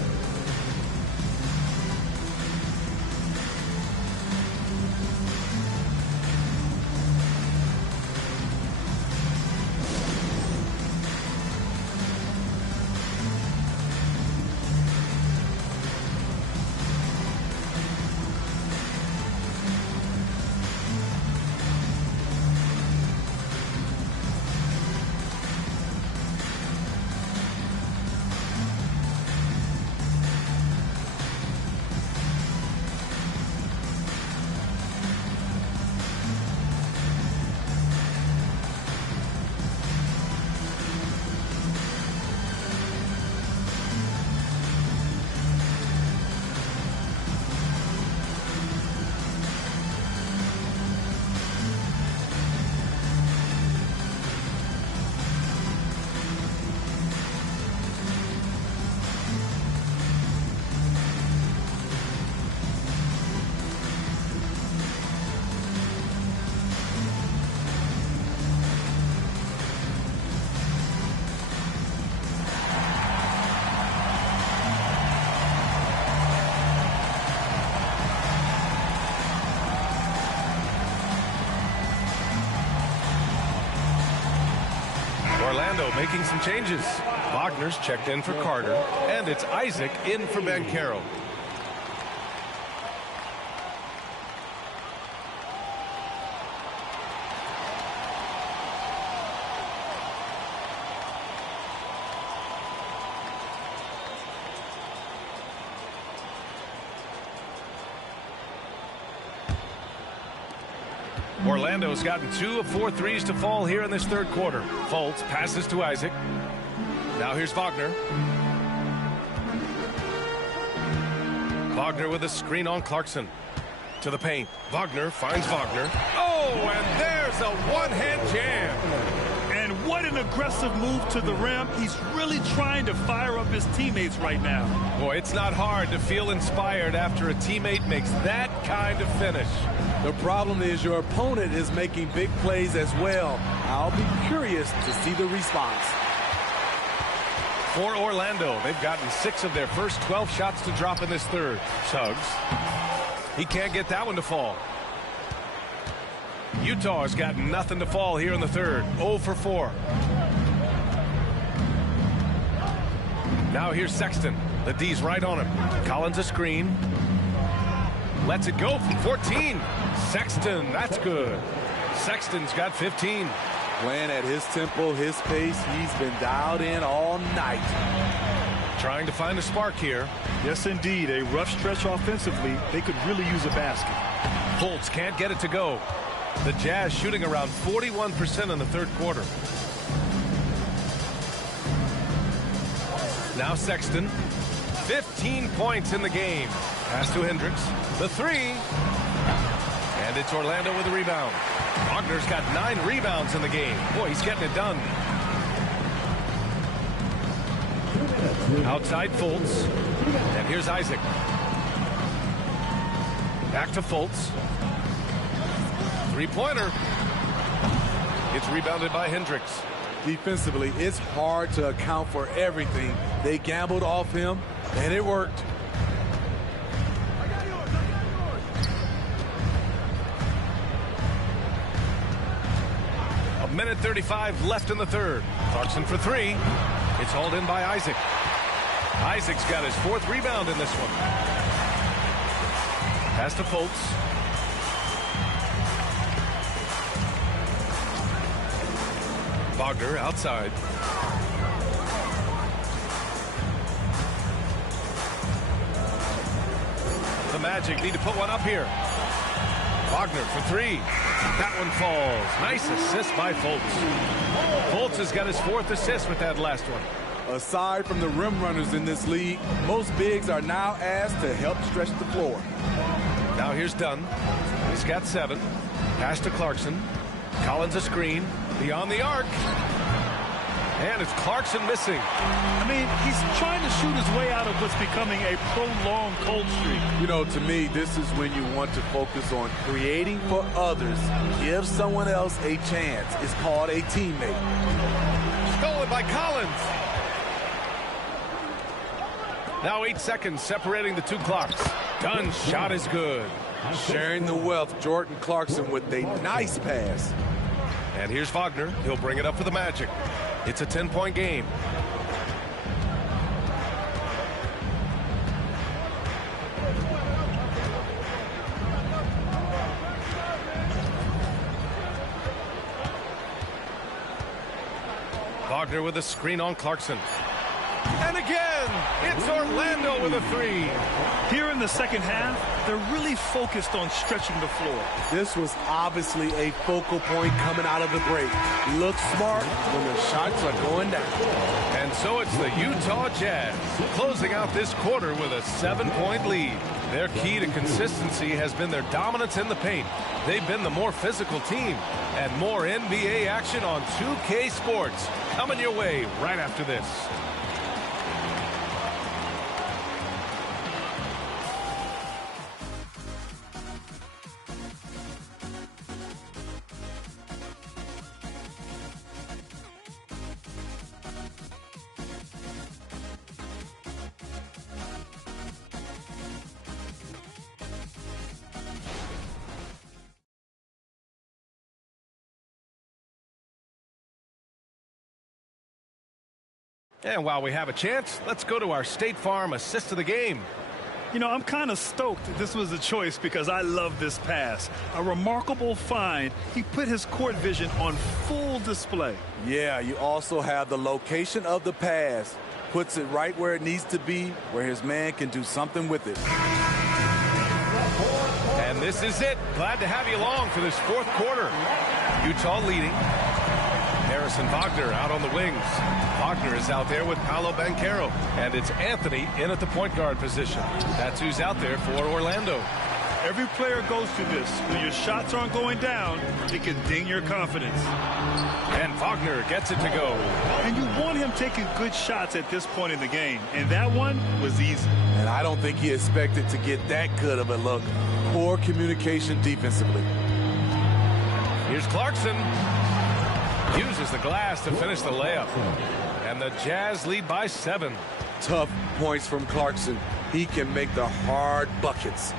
Orlando making some changes. Wagner's checked in for Carter, and it's Isaac in for Banchero. Orlando's gotten 2 of 4 threes to fall here in this third quarter. Fultz passes to Isaac. Now here's Wagner. Wagner with a screen on Clarkson. To the paint. Wagner finds Wagner. Oh, and there's a one-hand jam. And what an aggressive move to the rim. He's really trying to fire up his teammates right now. Boy, it's not hard to feel inspired after a teammate makes that kind of finish. The problem is your opponent is making big plays as well. I'll be curious to see the response. For Orlando, they've gotten 6 of their first 12 shots to drop in this third. Suggs. He can't get that one to fall. Utah has got nothing to fall here in the third. 0 for 4. Now here's Sexton. The D's right on him. Collins a screen. Lets it go from 14. Sexton, that's good. Sexton's got 15. Playing at his tempo, his pace. He's been dialed in all night. Trying to find a spark here. Yes, indeed. A rough stretch offensively. They could really use a basket. Fultz can't get it to go. The Jazz shooting around 41% in the third quarter. Now Sexton. 15 points in the game. Pass to Hendricks. The 3. And it's Orlando with a rebound. Wagner's got 9 rebounds in the game. Boy, he's getting it done. Outside Fultz. And here's Isaac. Back to Fultz. Three-pointer. It's rebounded by Hendricks. Defensively, it's hard to account for everything. They gambled off him, and it worked. A minute 35 left in the third. Clarkson for 3. It's hauled in by Isaac. Isaac's got his 4th rebound in this one. Pass to Fultz. Wagner outside. Magic need to put one up here. Wagner for three. That one falls. Nice assist by Fultz. Fultz has got his 4th assist with that last one. Aside from the rim runners in this league, most bigs are now asked to help stretch the floor. Now here's Dunn. He's got 7. Pass to Clarkson. Collins a screen. Beyond the arc. And it's Clarkson missing. I mean, he's trying to shoot his way out of what's becoming a prolonged cold streak. You know, to me, this is when you want to focus on creating for others. Give someone else a chance. It's called a teammate. Stolen by Collins. Now 8 seconds separating the 2 clocks. Dunn's shot is good. Sharing the wealth, Jordan Clarkson with a nice pass. And here's Wagner. He'll bring it up for the Magic. It's a 10-point game. Wagner with a screen on Clarkson. And again, it's Orlando with a 3. Here in the second half, they're really focused on stretching the floor. This was obviously a focal point coming out of the break. Look smart when the shots are going down. And so it's the Utah Jazz closing out this quarter with a 7-point lead. Their key to consistency has been their dominance in the paint. They've been the more physical team. And more NBA action on 2K Sports coming your way right after this. And while we have a chance, let's go to our State Farm assist of the game. You know, I'm kind of stoked this was a choice because I love this pass. A remarkable find. He put his court vision on full display. Yeah, you also have the location of the pass. Puts it right where it needs to be, where his man can do something with it. And this is it. Glad to have you along for this 4th quarter. Utah leading. Harrison Wagner out on the wings. Wagner is out there with Paolo Banchero. And it's Anthony in at the point guard position. That's who's out there for Orlando. Every player goes through this. When your shots aren't going down, it can ding your confidence. And Wagner gets it to go. And you want him taking good shots at this point in the game. And that one was easy. And I don't think he expected to get that good of a look. Poor communication defensively. Here's Clarkson. Uses the glass to finish the layup. And the Jazz lead by 7. Tough points from Clarkson. He can make the hard buckets.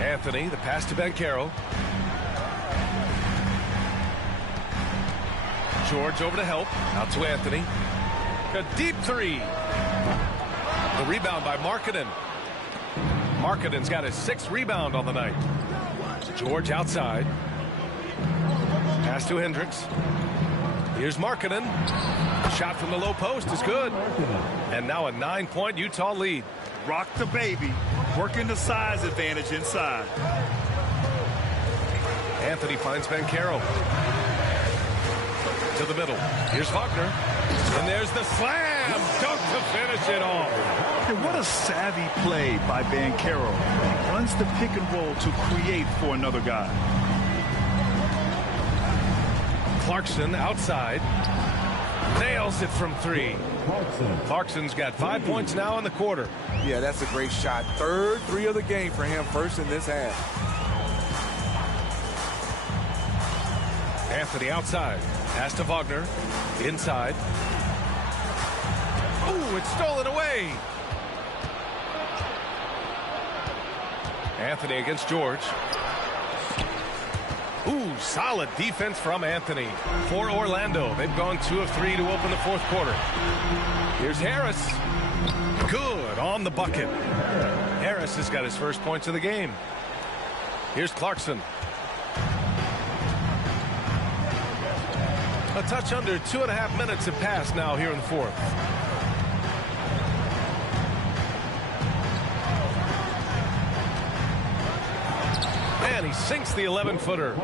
Anthony, the pass to Banchero. George over to help. Out to Anthony. A deep 3. The rebound by Markkanen. Markkanen's got his 6th rebound on the night. George outside. Pass to Hendricks. Here's Markkanen. Shot from the low post is good. And now a 9-point Utah lead. Rock the baby. Working the size advantage inside. Anthony finds Banchero. To the middle. Here's Wagner. And there's the slam dunk to finish it off. And what a savvy play by Banchero. He runs the pick and roll to create for another guy. Clarkson outside. Nails it from 3. Clarkson's got 5 points now in the quarter. Yeah, that's a great shot. 3rd 3 of the game for him, first in this half. Anthony outside. Pass to Wagner. Inside. Ooh, it's stolen away. Anthony against George. Ooh, solid defense from Anthony. For Orlando, they've gone 2 of 3 to open the 4th quarter. Here's Harris. Good on the bucket. Harris has got his first points of the game. Here's Clarkson. A touch under 2.5 minutes have passed now here in the 4th. And he sinks the 11-footer.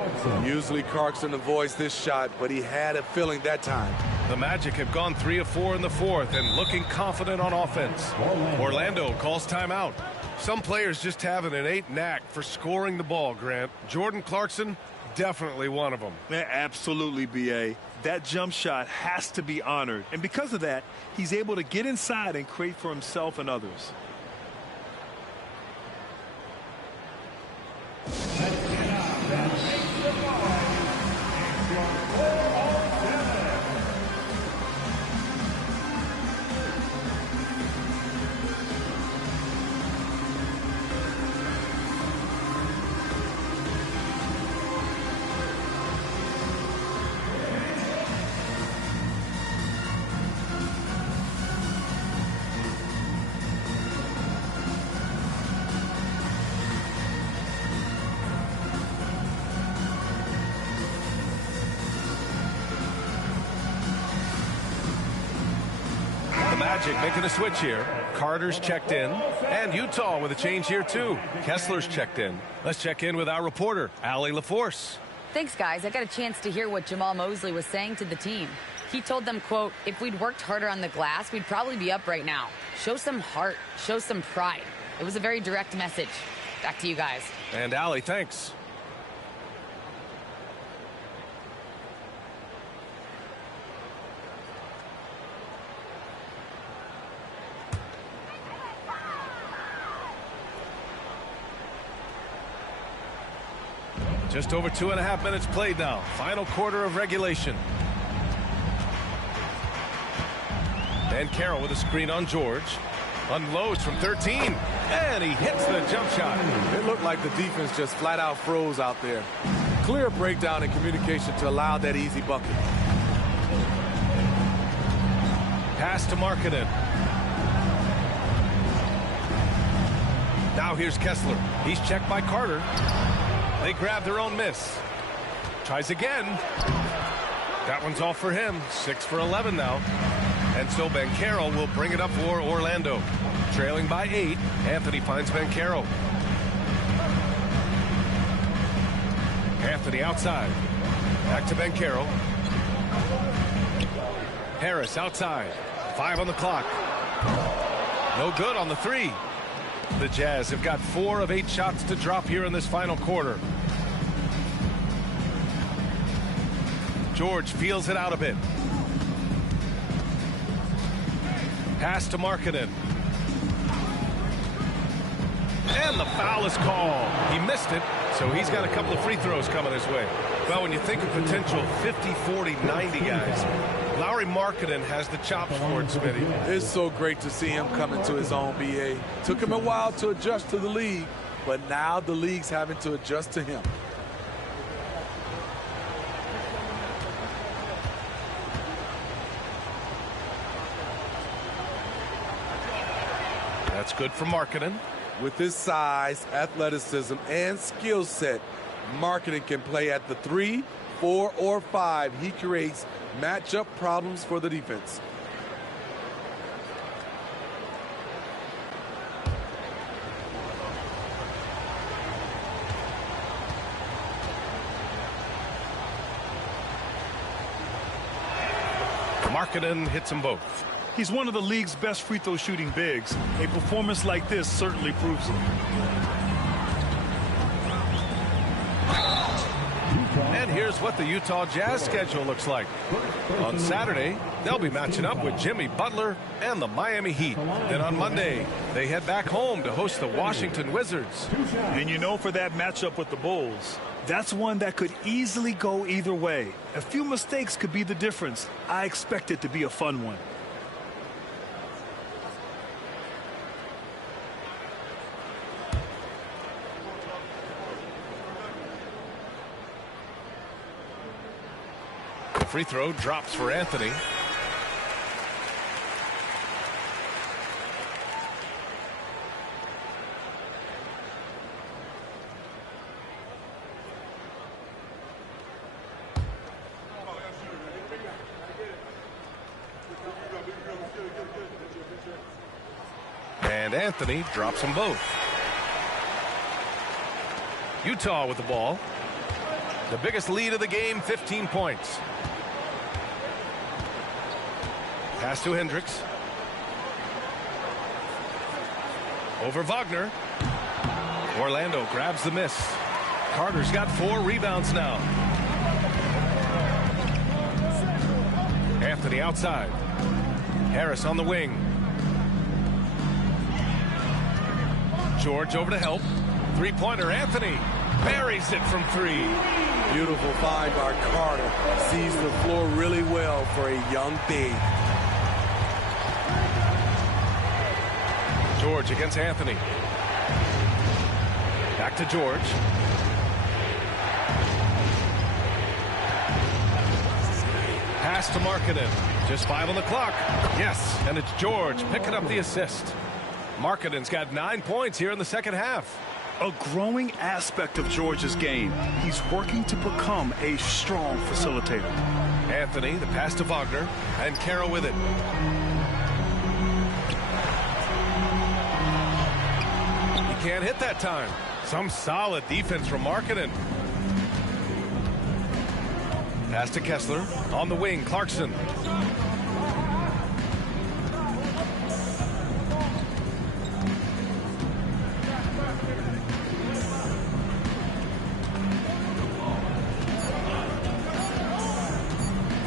Usually Clarkson avoids this shot, but he had a feeling that time. The Magic have gone 3 of 4 in the fourth and looking confident on offense. Orlando calls timeout. Some players just have an innate knack for scoring the ball, Grant. Jordan Clarkson, definitely one of them. Yeah, absolutely, B.A. That jump shot has to be honored. And because of that, he's able to get inside and create for himself and others. Magic making a switch here. Carter's checked in. And Utah with a change here, too. Kessler's checked in. Let's check in with our reporter, Allie LaForce. Thanks, guys. I got a chance to hear what Jamal Mosley was saying to the team. He told them, quote, if we'd worked harder on the glass, we'd probably be up right now. Show some heart. Show some pride. It was a very direct message. Back to you guys. And Allie, thanks. Just over 2.5 minutes played now. Final quarter of regulation. Banchero with a screen on George. Unloads from 13. And he hits the jump shot. It looked like the defense just flat out froze out there. Clear breakdown in communication to allow that easy bucket. Pass to Markkanen. Now here's Kessler. He's checked by Carter. They grab their own miss. Tries again. That one's off for him. 6 for 11 now. And so Banchero will bring it up for Orlando. Trailing by 8. Anthony finds Banchero. Anthony outside. Back to Banchero. Harris outside. 5 on the clock. No good on the 3. The Jazz have got 4 of 8 shots to drop here in this final quarter. George feels it out a bit. Pass to Markkanen. And the foul is called. He missed it, so he's got a couple of free throws coming his way. Well, when you think of potential 50, 40, 90 guys, Lauri Markkanen has the chops for it, Smitty. It's so great to see him come into his own, BA. Took him a while to adjust to the league, but now the league's having to adjust to him. That's good for Markkanen. With his size, athleticism, and skill set, Markkanen can play at the 3, 4, or 5. He creates matchup problems for the defense. Markkanen hits them both. He's one of the league's best free throw shooting bigs. A performance like this certainly proves it. And here's what the Utah Jazz schedule looks like. On Saturday, they'll be matching up with Jimmy Butler and the Miami Heat. Then on Monday, they head back home to host the Washington Wizards. And you know, for that matchup with the Bulls, that's one that could easily go either way. A few mistakes could be the difference. I expect it to be a fun one. Free throw drops for Anthony. And Anthony drops them both. Utah with the ball. The biggest lead of the game, 15 points. Pass to Hendricks. Over Wagner. Orlando grabs the miss. Carter's got 4 rebounds now. Anthony outside. Harris on the wing. George over to help. Three-pointer, Anthony buries it from 3. Beautiful find by Carter. Sees the floor really well for a young big. George against Anthony. Back to George. Pass to Markkanen. Just 5 on the clock. Yes, and it's George picking up the assist. Markkanen's got 9 points here in the second half. A growing aspect of George's game. He's working to become a strong facilitator. Anthony, the pass to Wagner, and Caro with it. He can't hit that time. Some solid defense from Markkanen. Pass to Kessler. On the wing, Clarkson.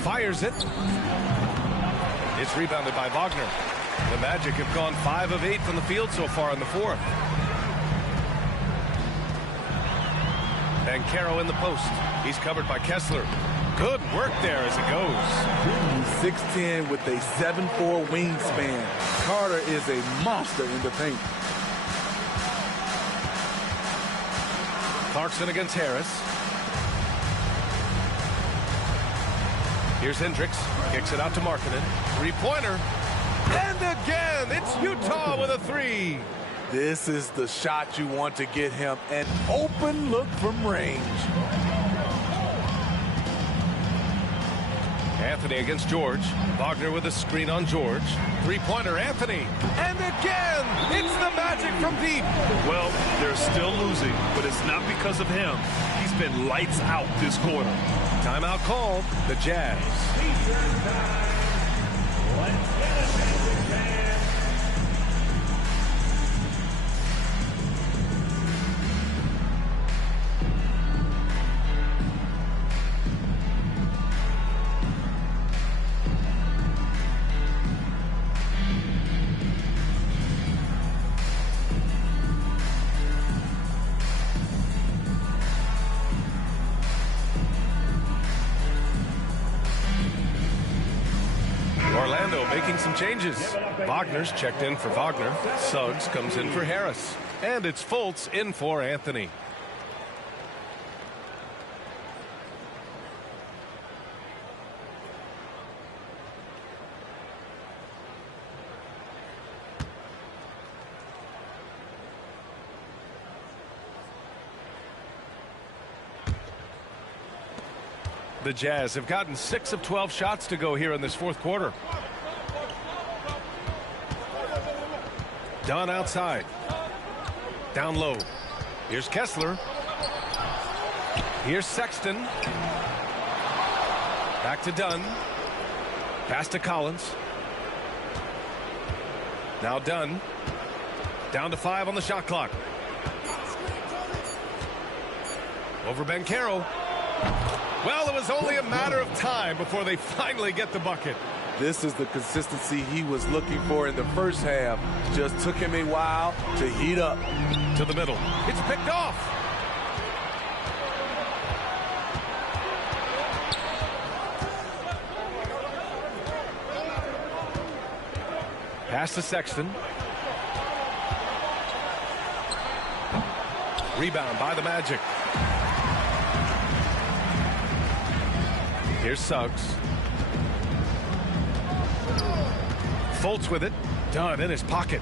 Fires it. It's rebounded by Wagner. The Magic have gone 5 of 8 from the field so far in the fourth. And Caro in the post. He's covered by Kessler. Good work there as it goes. He's 6'10" with a 7'4" wingspan. Carter is a monster in the paint. Clarkson against Harris. Here's Hendricks. Kicks it out to Markkanen. Three-pointer. And again, it's Utah with a 3. This is the shot you want to get him. An open look from range. Anthony against George. Wagner with a screen on George. Three-pointer, Anthony. And again, it's the Magic from deep. Well, they're still losing, but it's not because of him. He's been lights out this quarter. Timeout called. The Jazz. Orlando making some changes. Wagner's checked in for Wagner. Suggs comes in for Harris. And it's Fultz in for Anthony. The Jazz have gotten 6 of 12 shots to go here in this fourth quarter. Dunn outside. Down low. Here's Kessler. Here's Sexton. Back to Dunn. Pass to Collins. Now Dunn. Down to 5 on the shot clock. Over Banchero. Well, it was only a matter of time before they finally get the bucket. This is the consistency he was looking for in the first half. Just took him a while to heat up. To the middle. It's picked off. Pass to Sexton. Rebound by the Magic. Here's Suggs. Fultz with it. Dunn in his pocket.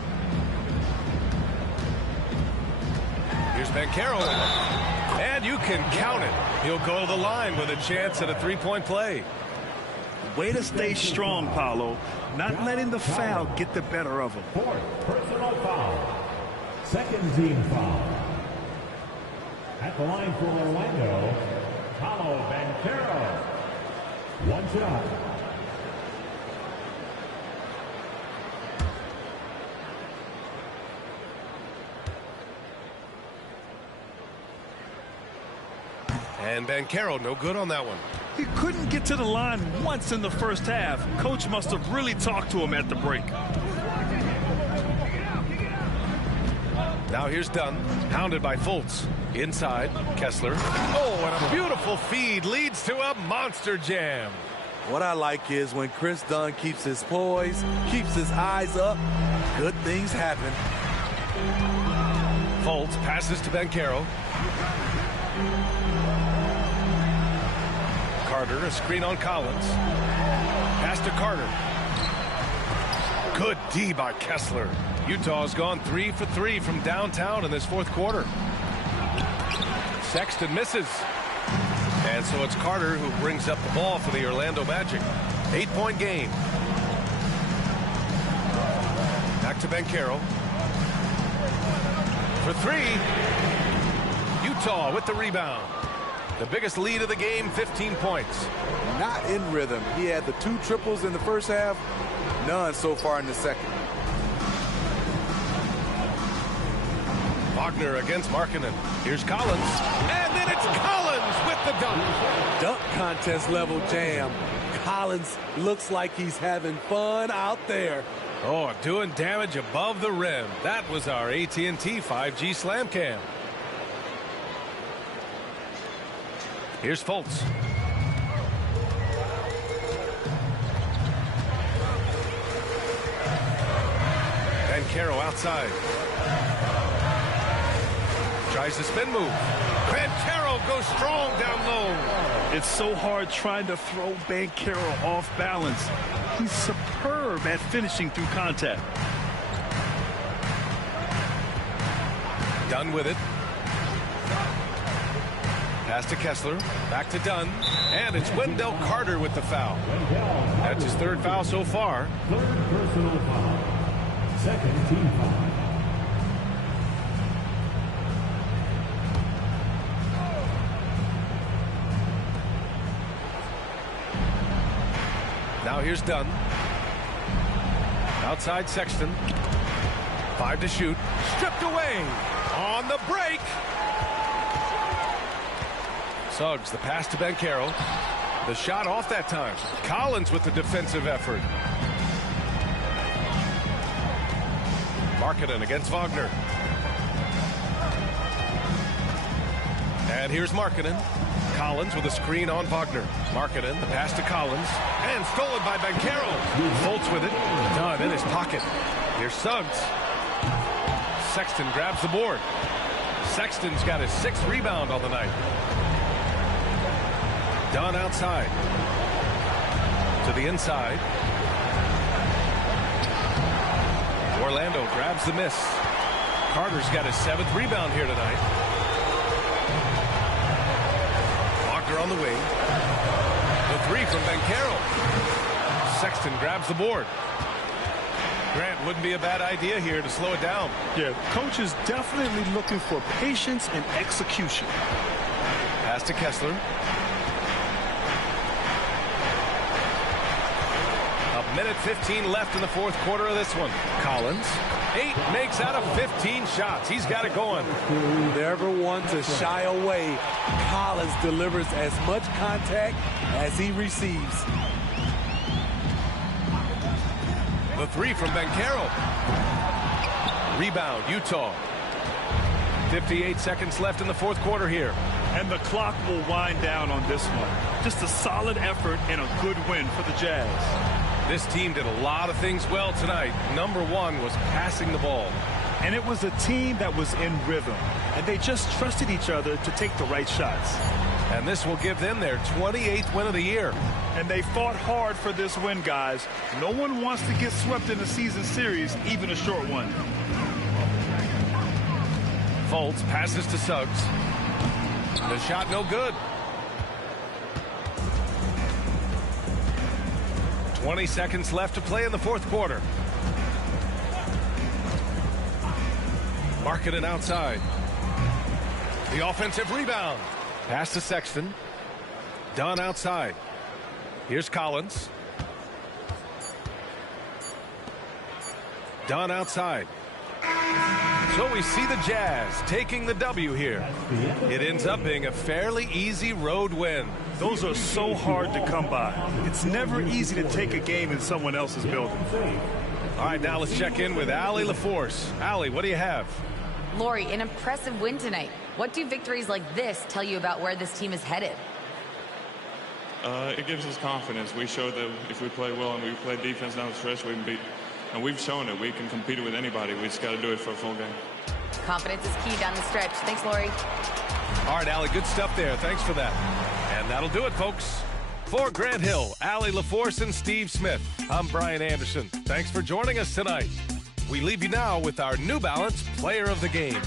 Here's Banchero. And you can count it. He'll go to the line with a chance at a three-point play. Way to stay strong, Paolo. Not letting the foul get the better of him. Fourth personal foul. Second team foul. At the line for Orlando, Paolo Banchero. One shot. And Banchero, no good on that one. He couldn't get to the line once in the first half. Coach must have really talked to him at the break. Now here's Dunn, hounded by Fultz. Inside, Kessler. Oh, and a beautiful feed leads to a monster jam. What I like is when Chris Dunn keeps his poise, keeps his eyes up, good things happen. Fultz passes to Banchero. Carter, a screen on Collins. Pass to Carter. Good D by Kessler. Utah's gone 3 for 3 from downtown in this fourth quarter. Sexton misses. And so it's Carter who brings up the ball for the Orlando Magic. 8-point game. Back to Banchero. For 3. Utah with the rebound. The biggest lead of the game, 15 points. Not in rhythm. He had the 2 triples in the first half, none so far in the second. Wagner against Markkanen. Here's Collins. And then it's Collins with the dunk. Dunk contest level jam. Collins looks like he's having fun out there. Oh, doing damage above the rim. That was our AT&T 5G Slam Cam. Here's Fultz. Banchero outside. Tries the spin move. Banchero goes strong down low. It's so hard trying to throw Banchero off balance. He's superb at finishing through contact. Dunn with it. Pass to Kessler. Back to Dunn. And it's Wendell Carter with the foul. That's his 3rd foul so far. 3rd personal foul. 2nd team foul. Now here's Dunn. Outside Sexton. 5 to shoot. Stripped away. On the break. Suggs, the pass to Banchero. The shot off that time. Collins with the defensive effort. Markkanen against Wagner. And here's Markkanen. Collins with a screen on Wagner. Markkanen, the pass to Collins. And stolen by Banchero. Fultz with it. Dunn in his pocket. Here's Suggs. Sexton grabs the board. Sexton's got his 6th rebound on the night. Dunn outside. To the inside. Orlando grabs the miss. Carter's got his 7th rebound here tonight. Wagner on the wing. The 3 from Banchero. Sexton grabs the board. Grant, wouldn't be a bad idea here to slow it down. Yeah, coach is definitely looking for patience and execution. Pass to Kessler. A minute 15 left in the fourth quarter of this one. Collins, 8 makes out of 15 shots. He's got it going. Never one to shy away. Collins delivers as much contact as he receives. The 3 from Banchero. Rebound, Utah. 58 seconds left in the fourth quarter here. And the clock will wind down on this one. Just a solid effort and a good win for the Jazz. This team did a lot of things well tonight. Number 1 was passing the ball. And it was a team that was in rhythm. And they just trusted each other to take the right shots. And this will give them their 28th win of the year. And they fought hard for this win, guys. No one wants to get swept in a season series, even a short one. Fultz passes to Suggs. The shot no good. 20 seconds left to play in the fourth quarter. Markkanen outside. The offensive rebound. Pass to Sexton. Dunn outside. Here's Collins. Dunn outside. So we see the Jazz taking the W here. It ends up being a fairly easy road win. Those are so hard to come by. It's never easy to take a game in someone else's building. All right, now let's check in with Allie LaForce. Allie, what do you have? Lori, an impressive win tonight. What do victories like this tell you about where this team is headed? It gives us confidence. We showed that if we play well and we play defense down the stretch, we can beat. And we've shown it. We can compete with anybody. We just got to do it for a full game. Confidence is key down the stretch. Thanks, Lori. All right, Allie, good stuff there. Thanks for that. And that'll do it, folks. For Grant Hill, Allie LaForce, and Steve Smith, I'm Brian Anderson. Thanks for joining us tonight. We leave you now with our New Balance Player of the Game.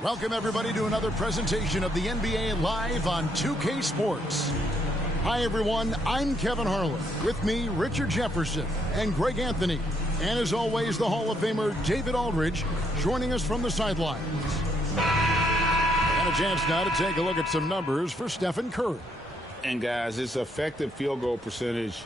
Welcome, everybody, to another presentation of the NBA Live on 2K Sports. Hi, everyone. I'm Kevin Harlan. With me, Richard Jefferson and Greg Anthony. And as always, the Hall of Famer David Aldridge joining us from the sidelines. And a chance now to take a look at some numbers for Stephen Curry. And, guys, his effective field goal percentage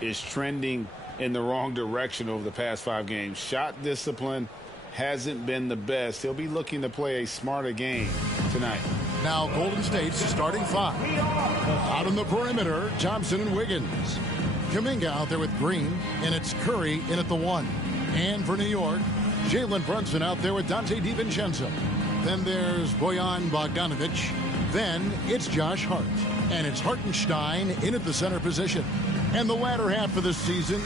is trending in the wrong direction over the past 5 games. Shot discipline hasn't been the best. He'll be looking to play a smarter game tonight. Now Golden State's starting 5. Out on the perimeter, Thompson and Wiggins. Kuminga out there with Green, and it's Curry in at the 1. And for New York, Jalen Brunson out there with Dante DiVincenzo. Then there's Bojan Bogdanovic. Then it's Josh Hart. And it's Hartenstein in at the center position. And the latter half of the season,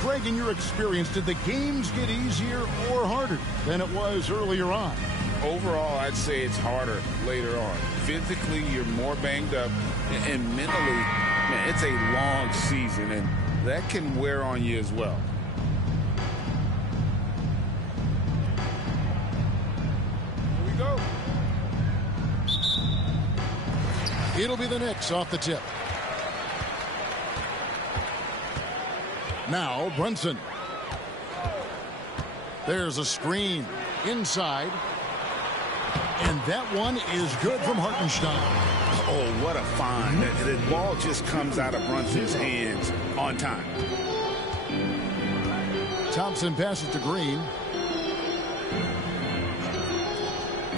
Greg, in your experience, did the games get easier or harder than it was earlier on? Overall, I'd say it's harder later on. Physically, you're more banged up, and mentally, man, it's a long season, and that can wear on you as well. Here we go. It'll be the Knicks off the tip. Now Brunson. There's a screen inside. And that one is good from Hartenstein. Oh, what a find. The ball just comes out of Brunson's hands on time. Thompson passes to Green.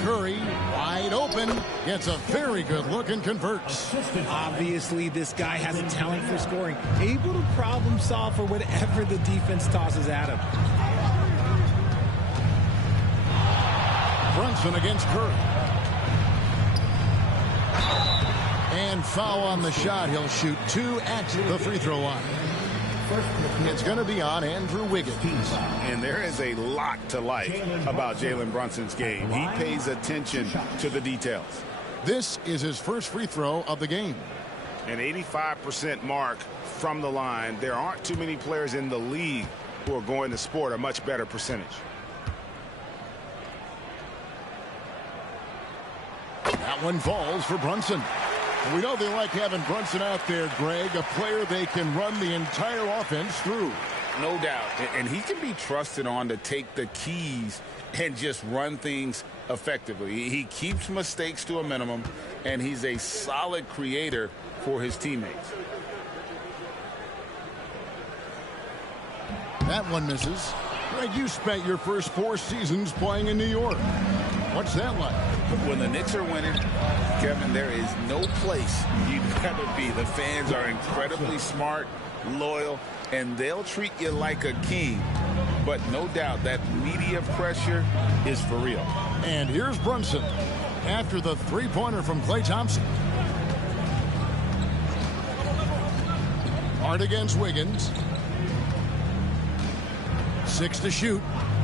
Curry wide open, gets a very good look and converts. Obviously, this guy has a talent for scoring, able to problem solve for whatever the defense tosses at him. Brunson against Curry. And foul on the shot. He'll shoot 2 at the free throw line. It's going to be on Andrew Wiggins. And there is a lot to like about Jalen Brunson's game. He pays attention to the details. This is his first free throw of the game. An 85% mark from the line. There aren't too many players in the league who are going to sport a much better percentage. That one falls for Brunson. We know they like having Brunson out there, Greg, a player they can run the entire offense through. No doubt. And he can be trusted on to take the keys and just run things effectively. He keeps mistakes to a minimum, and he's a solid creator for his teammates. That one misses. Greg, you spent your first 4 seasons playing in New York. What's that like? When the Knicks are winning, Kevin, there is no place you'd rather be. The fans are incredibly smart, loyal, and they'll treat you like a king. But no doubt that media pressure is for real. And here's Brunson after the three-pointer from Klay Thompson. Hart against Wiggins. 6 to shoot.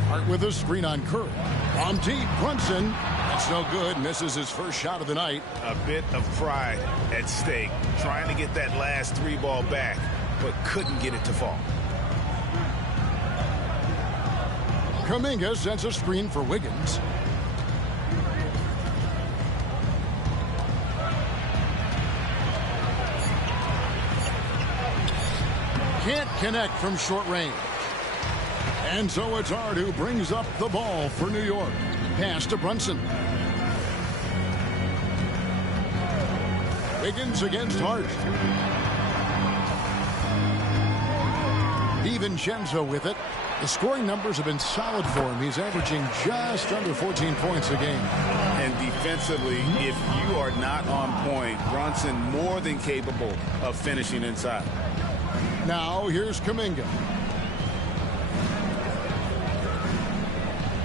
Hart with a screen on Curry. From deep, Brunson. That's no good. Misses his first shot of the night. A bit of pride at stake. Trying to get that last 3-ball back, but couldn't get it to fall. Kuminga sends a screen for Wiggins. Can't connect from short range. And so it's Hart who brings up the ball for New York. Pass to Brunson. Wiggins against Hart. DiVincenzo with it. The scoring numbers have been solid for him. He's averaging just under 14 points a game. And defensively, if you are not on point, Brunson more than capable of finishing inside. Now here's Kuminga.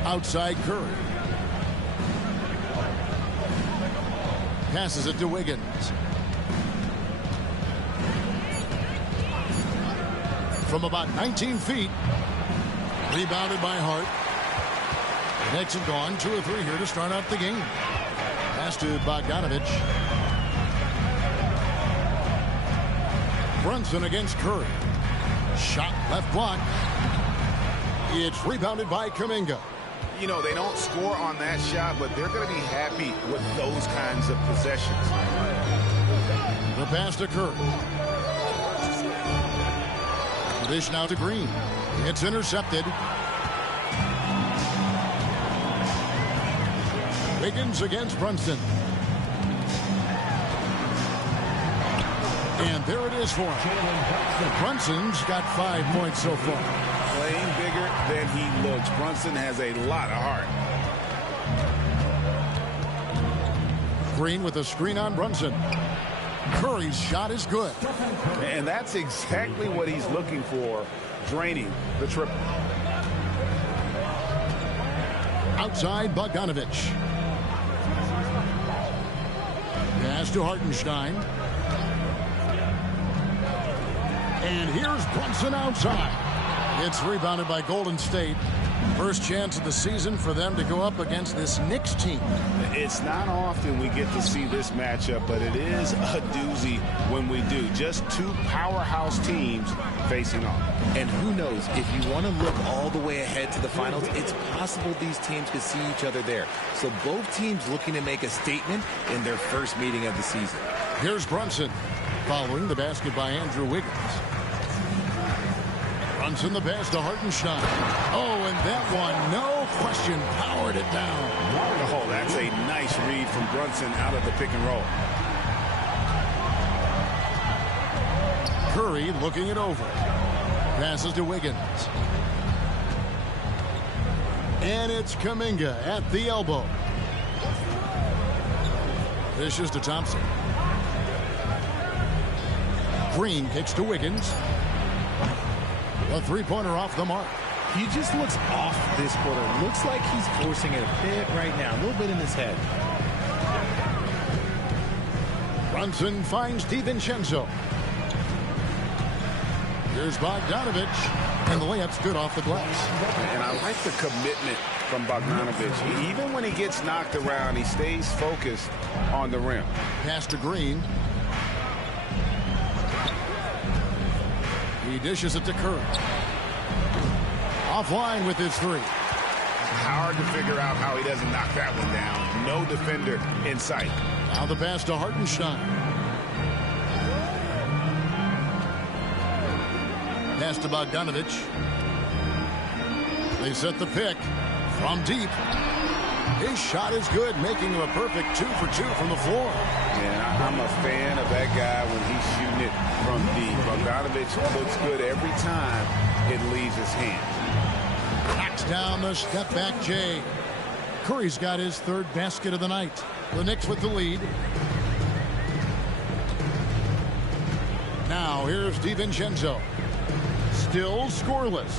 Outside Curry. Passes it to Wiggins. From about 19 feet. Rebounded by Hart. The Knicks have gone 2 or 3 here to start out the game. Pass to Bogdanovic. Brunson against Curry. Shot left block. It's rebounded by Kuminga. You know, they don't score on that shot, but they're going to be happy with those kinds of possessions. The pass to Curry. Dish now to Green. It's intercepted. Wiggins against Brunson. And there it is for him. Brunson's got 5 points so far. Playing bigger than he looks. Brunson has a lot of heart. Green with a screen on Brunson. Curry's shot is good. And that's exactly what he's looking for, draining the triple. Outside Bogdanovich. Pass to Hartenstein. And here's Brunson outside. It's rebounded by Golden State. First chance of the season for them to go up against this Knicks team. It's not often we get to see this matchup, but it is a doozy when we do. Just two powerhouse teams facing off. And who knows, if you want to look all the way ahead to the finals, it's possible these teams could see each other there. So both teams looking to make a statement in their first meeting of the season. Here's Brunson, following the basket by Andrew Wiggins. Brunson the pass to Hartenstein. Oh, and that one, no question, powered it down. Oh, that's a nice read from Brunson out of the pick and roll. Curry looking it over. Passes to Wiggins. And it's Kuminga at the elbow. Dishes to Thompson. Green kicks to Wiggins. A three-pointer off the mark. He just looks off this quarter. Looks like he's forcing it a bit right now. A little bit in his head. Brunson finds DiVincenzo. Here's Bogdanovich. And the layup's good off the glass. And I like the commitment from Bogdanovich. Even when he gets knocked around, he stays focused on the rim. Pass to Green. He dishes it to Curry. Offline with his three. Hard to figure out how he doesn't knock that one down. No defender in sight. Now the pass to Hartenstein. Pass to Bogdanovich. They set the pick from deep. His shot is good, making him a perfect 2 for 2 from the floor. Yeah, I'm a fan of that guy when he's shooting it from deep. Bogdanovich looks good every time it leaves his hand. Knocks down the step-back J. Curry's got his third basket of the night. The Knicks with the lead. Now here's DiVincenzo. Still scoreless.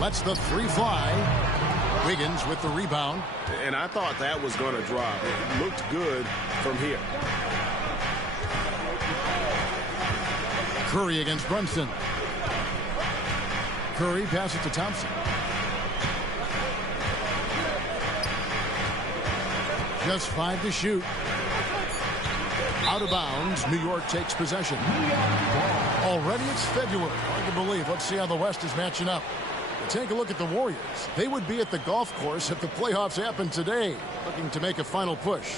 Lets the three fly. Wiggins with the rebound. And I thought that was going to drop. It looked good from here. Curry against Brunson. Curry passes to Thompson. Just 5 to shoot. Out of bounds. New York takes possession. Already it's February. Hard to believe. Let's see how the West is matching up. Take a look at the Warriors. They would be at the golf course if the playoffs happened today, looking to make a final push.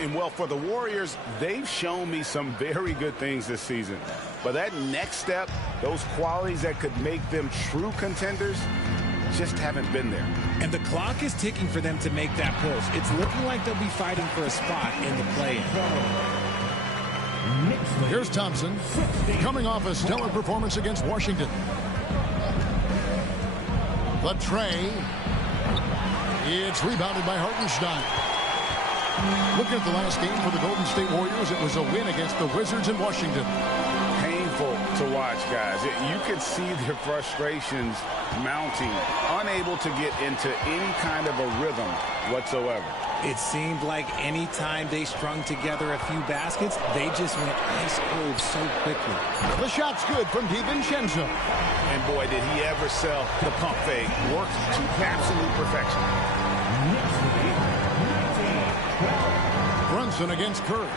And well, for the Warriors, they've shown me some very good things this season. But that next step, those qualities that could make them true contenders, just haven't been there. And the clock is ticking for them to make that push. It's looking like they'll be fighting for a spot in the play-in. Here's Thompson, coming off a stellar performance against Washington. The tray. It's rebounded by Hartenstein. Looking at the last game for the Golden State Warriors, it was a win against the Wizards in Washington. Painful to watch, guys. You could see their frustrations mounting, unable to get into any kind of a rhythm whatsoever. It seemed like any time they strung together a few baskets, they just went ice cold so quickly. The shot's good from DiVincenzo. And boy, did he ever sell the pump fake. Worked to absolute perfection. Brunson against Curry.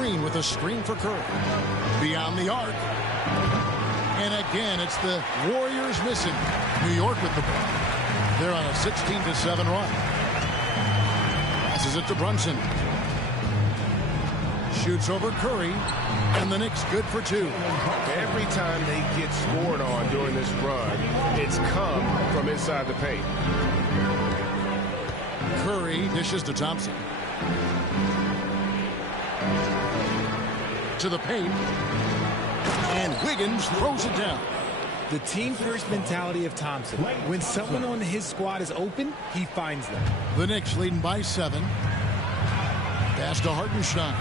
Green with a screen for Curry. Beyond the arc. And again, it's the Warriors missing. New York with the ball. They're on a 16-7 run. Passes it to Brunson. Shoots over Curry. And the Knicks good for 2. Every time they get scored on during this run, it's come from inside the paint. Curry dishes to Thompson. To the paint. And Wiggins throws it down. The team-first mentality of Thompson. When someone on his squad is open, he finds them. The Knicks leading by 7. Pass to Hartenstein.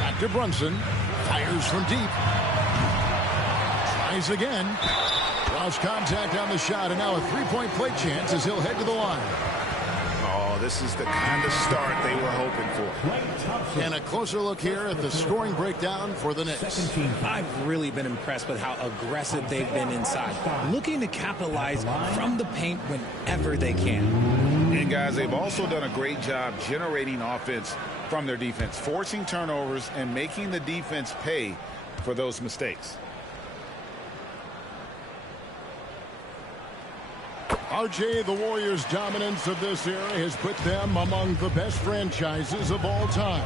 Back to Brunson. Fires from deep. Tries again. Lost contact on the shot, and now a three-point play chance as he'll head to the line. This is the kind of start they were hoping for. And a closer look here at the scoring breakdown for the Knicks. I've really been impressed with how aggressive they've been inside, looking to capitalize from the paint whenever they can. And guys, they've also done a great job generating offense from their defense, forcing turnovers and making the defense pay for those mistakes. RJ, the Warriors' dominance of this era has put them among the best franchises of all time.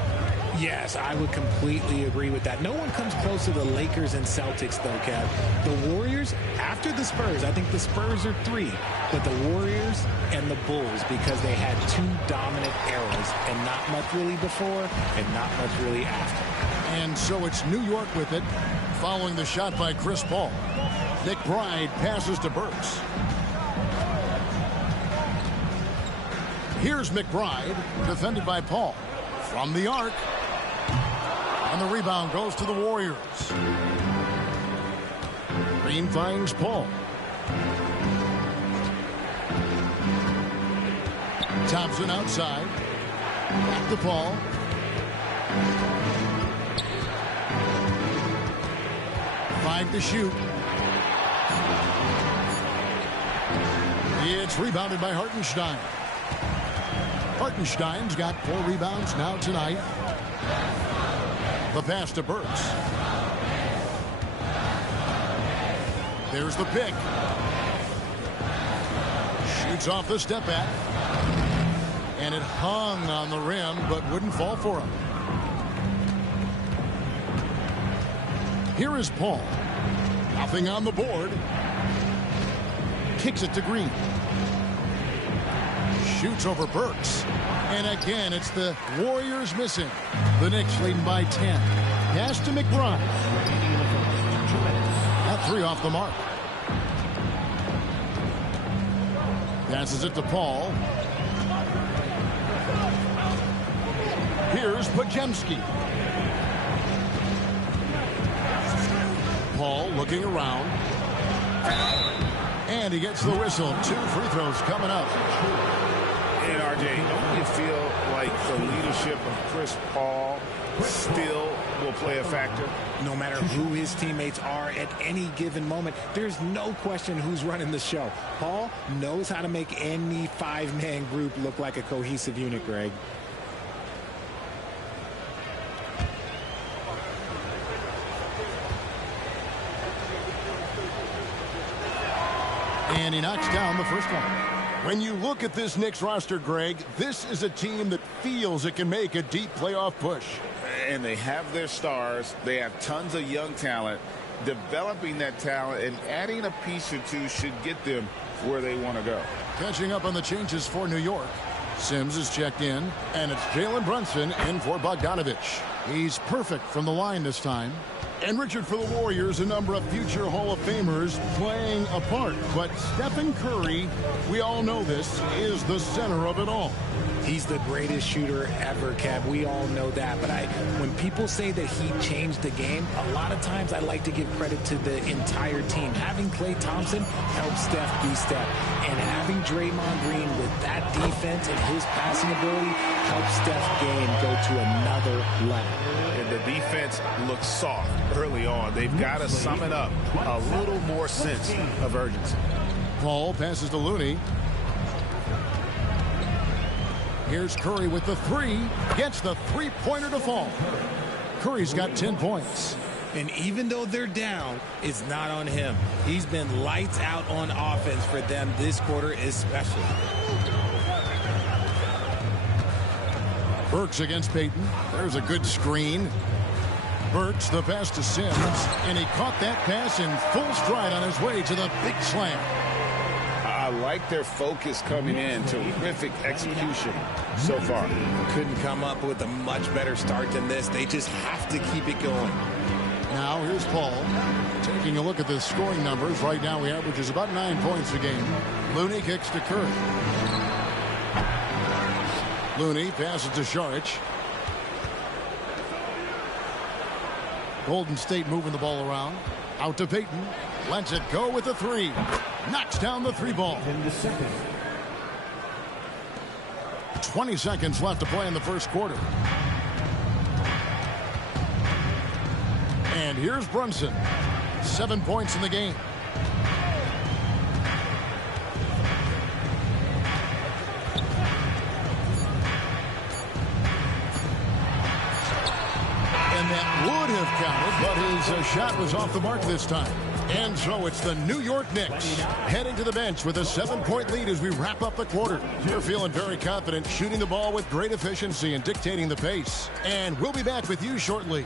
Yes, I would completely agree with that. No one comes close to the Lakers and Celtics, though, Kev. The Warriors, after the Spurs, I think the Spurs are 3, but the Warriors and the Bulls, because they had 2 dominant eras, and not much really before and not much really after. And so it's New York with it, following the shot by Chris Paul. McBride passes to Burks. Here's McBride, defended by Paul. From the arc. And the rebound goes to the Warriors. Green finds Paul. Thompson outside. Back to Paul. Five to shoot. It's rebounded by Hartenstein. Hartenstein's got 4 rebounds now tonight. The pass to Burks. There's the pick. Shoots off the step back. And it hung on the rim, but wouldn't fall for him. Here is Paul. Nothing on the board. Kicks it to Green. Shoots over Burks. And again, it's the Warriors missing. The Knicks leading by 10. Pass to McBride. That 3 off the mark. Passes it to Paul. Here's Podziemski. Paul looking around. And he gets the whistle. 2 free throws coming up. And RJ, don't you feel like the leadership of Chris Paul still will play a factor? No matter who his teammates are at any given moment, there's no question who's running the show. Paul knows how to make any 5-man group look like a cohesive unit, Greg. And he knocks down the first one. When you look at this Knicks roster, Greg, this is a team that feels it can make a deep playoff push. And they have their stars. They have tons of young talent. Developing that talent and adding a piece or 2 should get them where they want to go. Catching up on the changes for New York. Sims is checked in, and it's Jalen Brunson in for Bogdanovich. He's perfect from the line this time. And Richard, for the Warriors, a number of future Hall of Famers playing a part. But Stephen Curry, we all know this, is the center of it all. He's the greatest shooter ever, Kev. We all know that. But when people say that he changed the game, a lot of times I like to give credit to the entire team. Having Klay Thompson helped Steph be Steph. And having Draymond Green with that defense and his passing ability helped Steph's game go to another level. And the defense looks soft early on. They've got to sum it up. A little more sense of urgency. Paul passes to Looney. Here's Curry with the three. Gets the three-pointer to fall. Curry's got 10 points. And even though they're down, it's not on him. He's been lights out on offense for them this quarter especially. Burks against Payton. There's a good screen. Burks, the pass to Sims, and he caught that pass in full stride on his way to the big slam. I like their focus coming in. Terrific execution so far. Couldn't come up with a much better start than this. They just have to keep it going. Now here's Paul taking a look at the scoring numbers. Right now he averages about 9 points a game. Looney kicks to Curry. Looney passes to Saric. Golden State moving the ball around. Out to Payton. Lets it go with the three. Knocks down the three ball. 20 seconds left to play in the first quarter. And here's Brunson. 7 points in the game. And that would have counted, but his shot was off the mark this time. And so it's the New York Knicks heading to the bench with a 7-point lead as we wrap up the quarter. They're feeling very confident, shooting the ball with great efficiency and dictating the pace. And we'll be back with you shortly.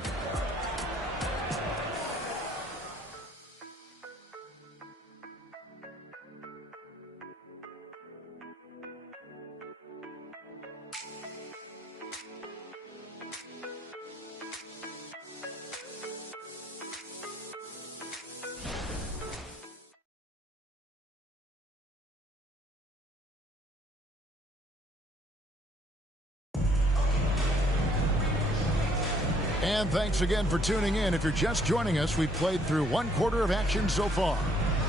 And thanks again for tuning in. If you're just joining us, we've played through one quarter of action so far.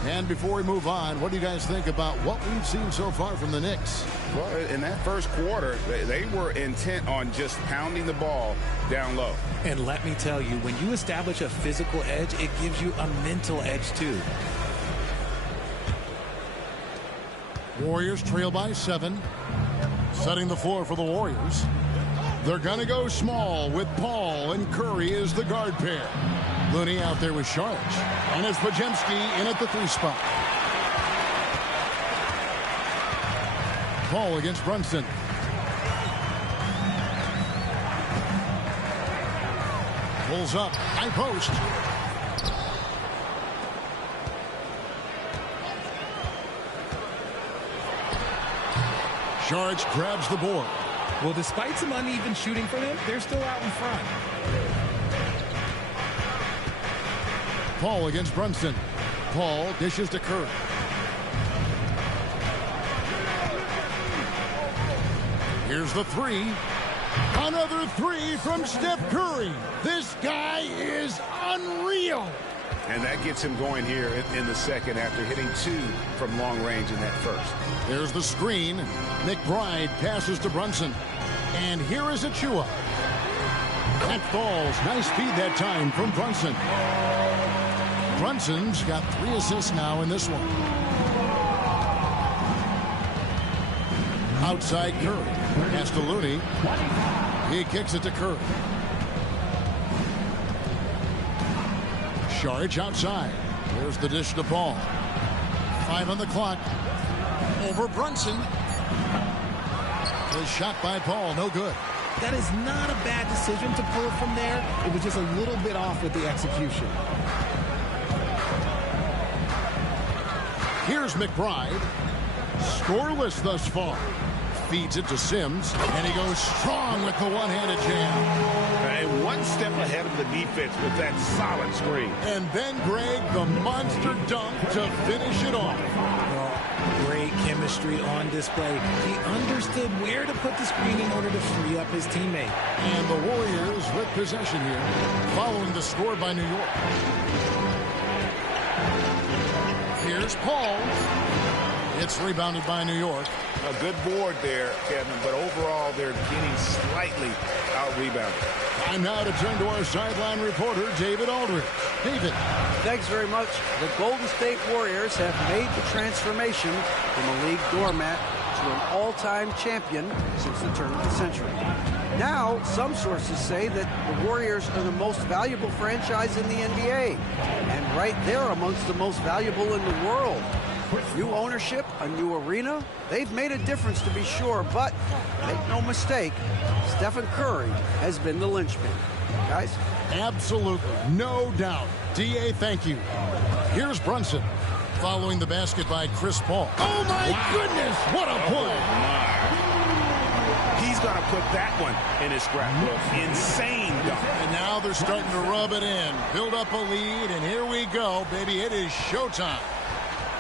And before we move on, what do you guys think about what we've seen so far from the Knicks? Well, in that first quarter, they were intent on just pounding the ball down low. And let me tell you, when you establish a physical edge, it gives you a mental edge too. Warriors trail by 7. Setting the floor for the Warriors. They're going to go small with Paul and Curry as the guard pair. Looney out there with Saric. And it's Podziemski in at the 3 spot. Paul against Brunson. Pulls up. High post. Saric grabs the board. Well, despite some uneven shooting for them, they're still out in front. Paul against Brunson. Paul dishes to Curry. Here's the three. Another three from Steph Curry. This guy is unreal. And that gets him going here in the second after hitting 2 from long range in that first. There's the screen. McBride passes to Brunson. And here is Achua. That falls. Nice feed that time from Brunson. Brunson's got 3 assists now in this one. Outside Curry. Pass to Looney. He kicks it to Curry. Saric outside. There's the dish to Paul. 5 on the clock. Over Brunson. The shot by Paul, no good. That is not a bad decision to pull it from there. It was just a little bit off with the execution. Here's McBride. Scoreless thus far. Feeds it to Sims, and he goes strong with the one-handed jam. And one step ahead of the defense with that solid screen. And then, Greg, the monster dunk to finish it off. Great chemistry on display. He understood where to put the screen in order to free up his teammate. And the Warriors with possession here, following the score by New York. Here's Paul. It's rebounded by New York. A good board there, Kevin, but overall they're getting slightly out-rebounded. Time now to turn to our sideline reporter, David Aldridge. David. Thanks very much. The Golden State Warriors have made the transformation from a league doormat to an all-time champion since the turn of the century. Now, some sources say that the Warriors are the most valuable franchise in the NBA, and right there amongst the most valuable in the world. New ownership, a new arena, they've made a difference to be sure, but make no mistake, Stephen Curry has been the linchpin. Guys? Absolutely, no doubt. D.A., thank you. Here's Brunson, following the basket by Chris Paul. Oh, my goodness, what a play. He's going to put that one in his scrapbook. Insane dunk. And now they're starting to rub it in, build up a lead, and here we go, baby. It is showtime.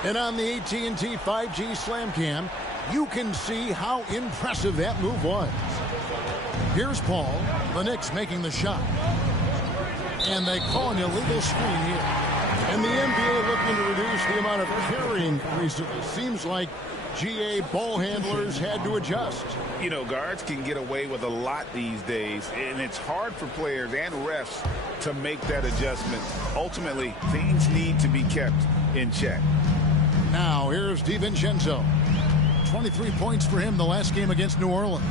And on the AT&T 5G Slam Cam, you can see how impressive that move was. Here's Paul, the Knicks making the shot. And they call an illegal screen here. And the NBA looking to reduce the amount of carrying recently. Seems like GA ball handlers had to adjust. You know, guards can get away with a lot these days, and it's hard for players and refs to make that adjustment. Ultimately, things need to be kept in check. Now, here's DiVincenzo. 23 points for him the last game against New Orleans.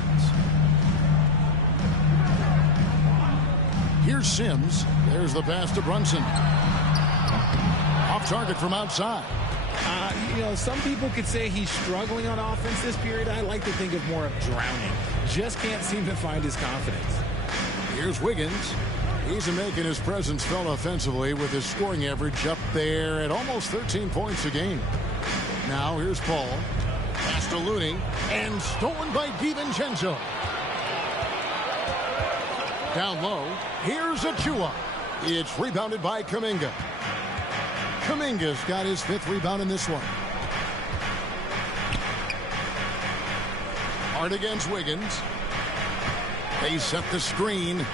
Here's Sims. There's the pass to Brunson. Off target from outside. You know, some people could say he's struggling on offense this period. I like to think of more of drowning. Just can't seem to find his confidence. Here's Wiggins. He's making his presence felt offensively with his scoring average up there at almost 13 points a game. Now here's Paul. Pass to Looney. And stolen by DiVincenzo. Down low. Here's Achua. It's rebounded by Kuminga. Kuminga's got his 5th rebound in this one. Hard against Wiggins. They set the screen.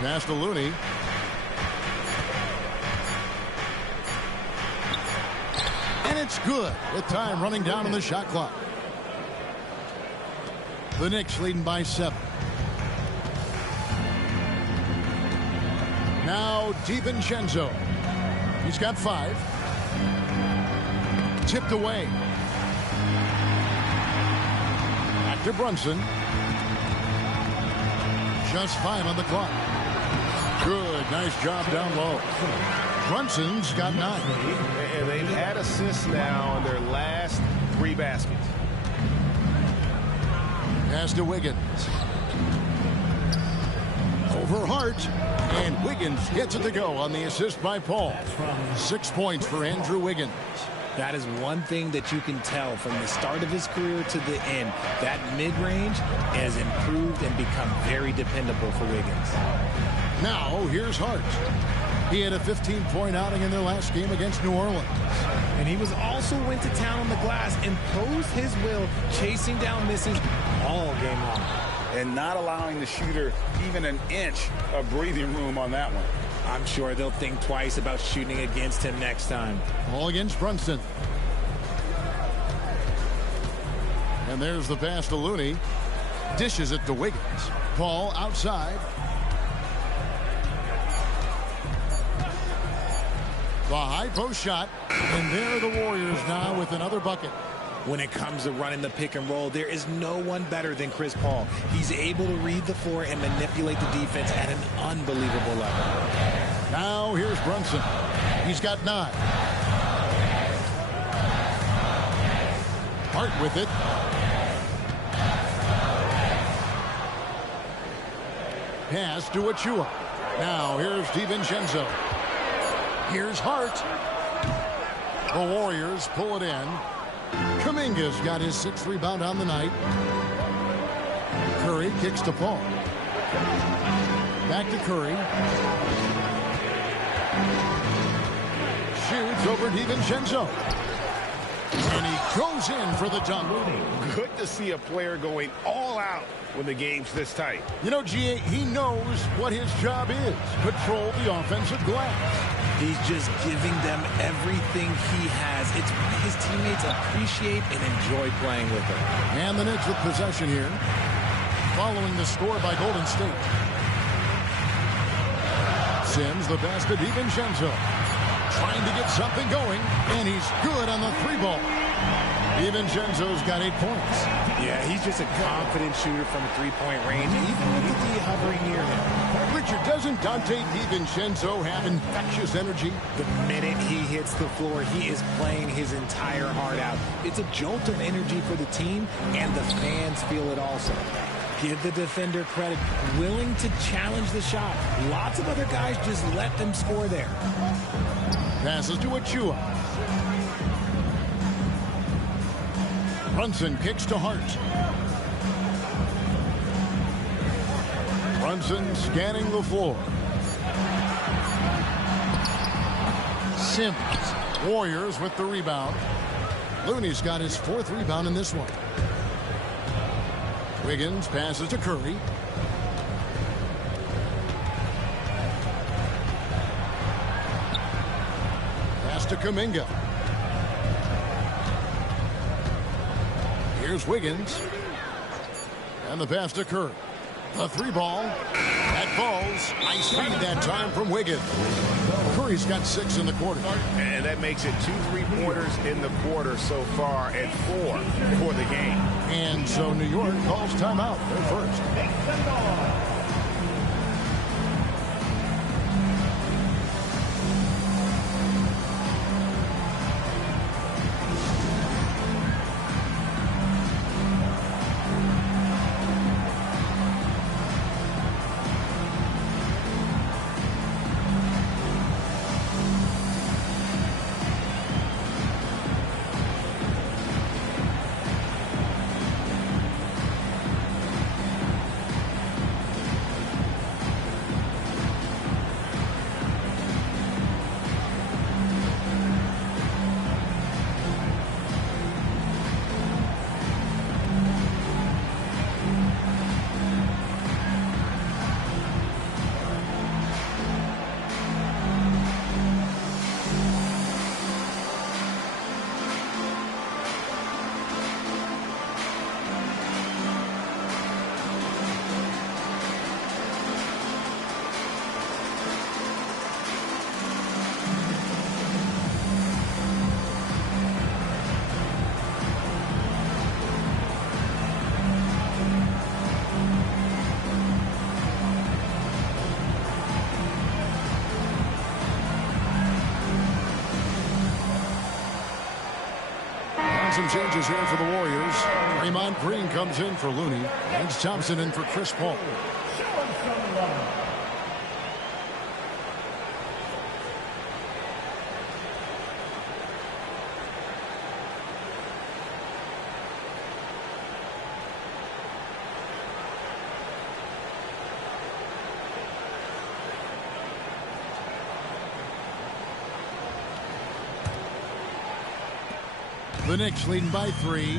Pass to Looney. And it's good with time running down on the shot clock. The Knicks leading by 7. Now DiVincenzo. He's got 5. Tipped away. Back to Brunson. Just 5 on the clock. Good, nice job down low. Brunson's got 9. And they've had assists now on their last 3 baskets. Pass to Wiggins. Over Hart. And Wiggins gets it to go on the assist by Paul. 6 points for Andrew Wiggins. That is one thing that you can tell from the start of his career to the end. That mid-range has improved and become very dependable for Wiggins. Now, here's Hart. He had a 15-point outing in their last game against New Orleans. And he was also went to town on the glass, imposed his will, chasing down misses all game long. And not allowing the shooter even an inch of breathing room on that one. I'm sure they'll think twice about shooting against him next time. All against Brunson. And there's the pass to Looney. Dishes it to Wiggins. Paul outside. The high post shot. And there are the Warriors now with another bucket. When it comes to running the pick and roll, there is no one better than Chris Paul. He's able to read the floor and manipulate the defense at an unbelievable level. Now here's Brunson. He's got 9. Hart with it. Pass to Achua. Now here's DiVincenzo. Here's Hart. The Warriors pull it in. Kuminga's got his 6th rebound on the night. Curry kicks to Paul. Back to Curry. Shoots over DiVincenzo. And he goes in for the dunk. Good to see a player going all out when the game's this tight. You know, GA, he knows what his job is. Control the offensive glass. He's just giving them everything he has. It's his teammates appreciate and enjoy playing with him. And the Knicks with possession here. Following the score by Golden State. Sims, the pass to DiVincenzo. trying to get something going, and he's good on the 3-ball. DiVincenzo's got 8 points. Yeah, he's just a confident shooter from 3-point range, even with the D hovering near him. Richard, doesn't Dante DiVincenzo have infectious energy? The minute he hits the floor, he is playing his entire heart out. It's a jolt of energy for the team, and the fans feel it also. Give the defender credit, willing to challenge the shot. Lots of other guys just let them score there. Passes to Achua. Brunson kicks to Hart. Brunson scanning the floor. Sims. Warriors with the rebound. Looney's got his 4th rebound in this one. Wiggins passes to Curry. Pass to Kuminga. Here's Wiggins. And the pass to Curry. The 3-ball. That falls. Nice feed that time from Wiggins. Curry's got 6 in the quarter. And that makes it 2 3-pointers in the quarter so far and 4 for the game. And so New York calls timeout. They're first. Some changes here for the Warriors. Draymond Green comes in for Looney. Lance Thompson in for Chris Paul. The Knicks leading by 3.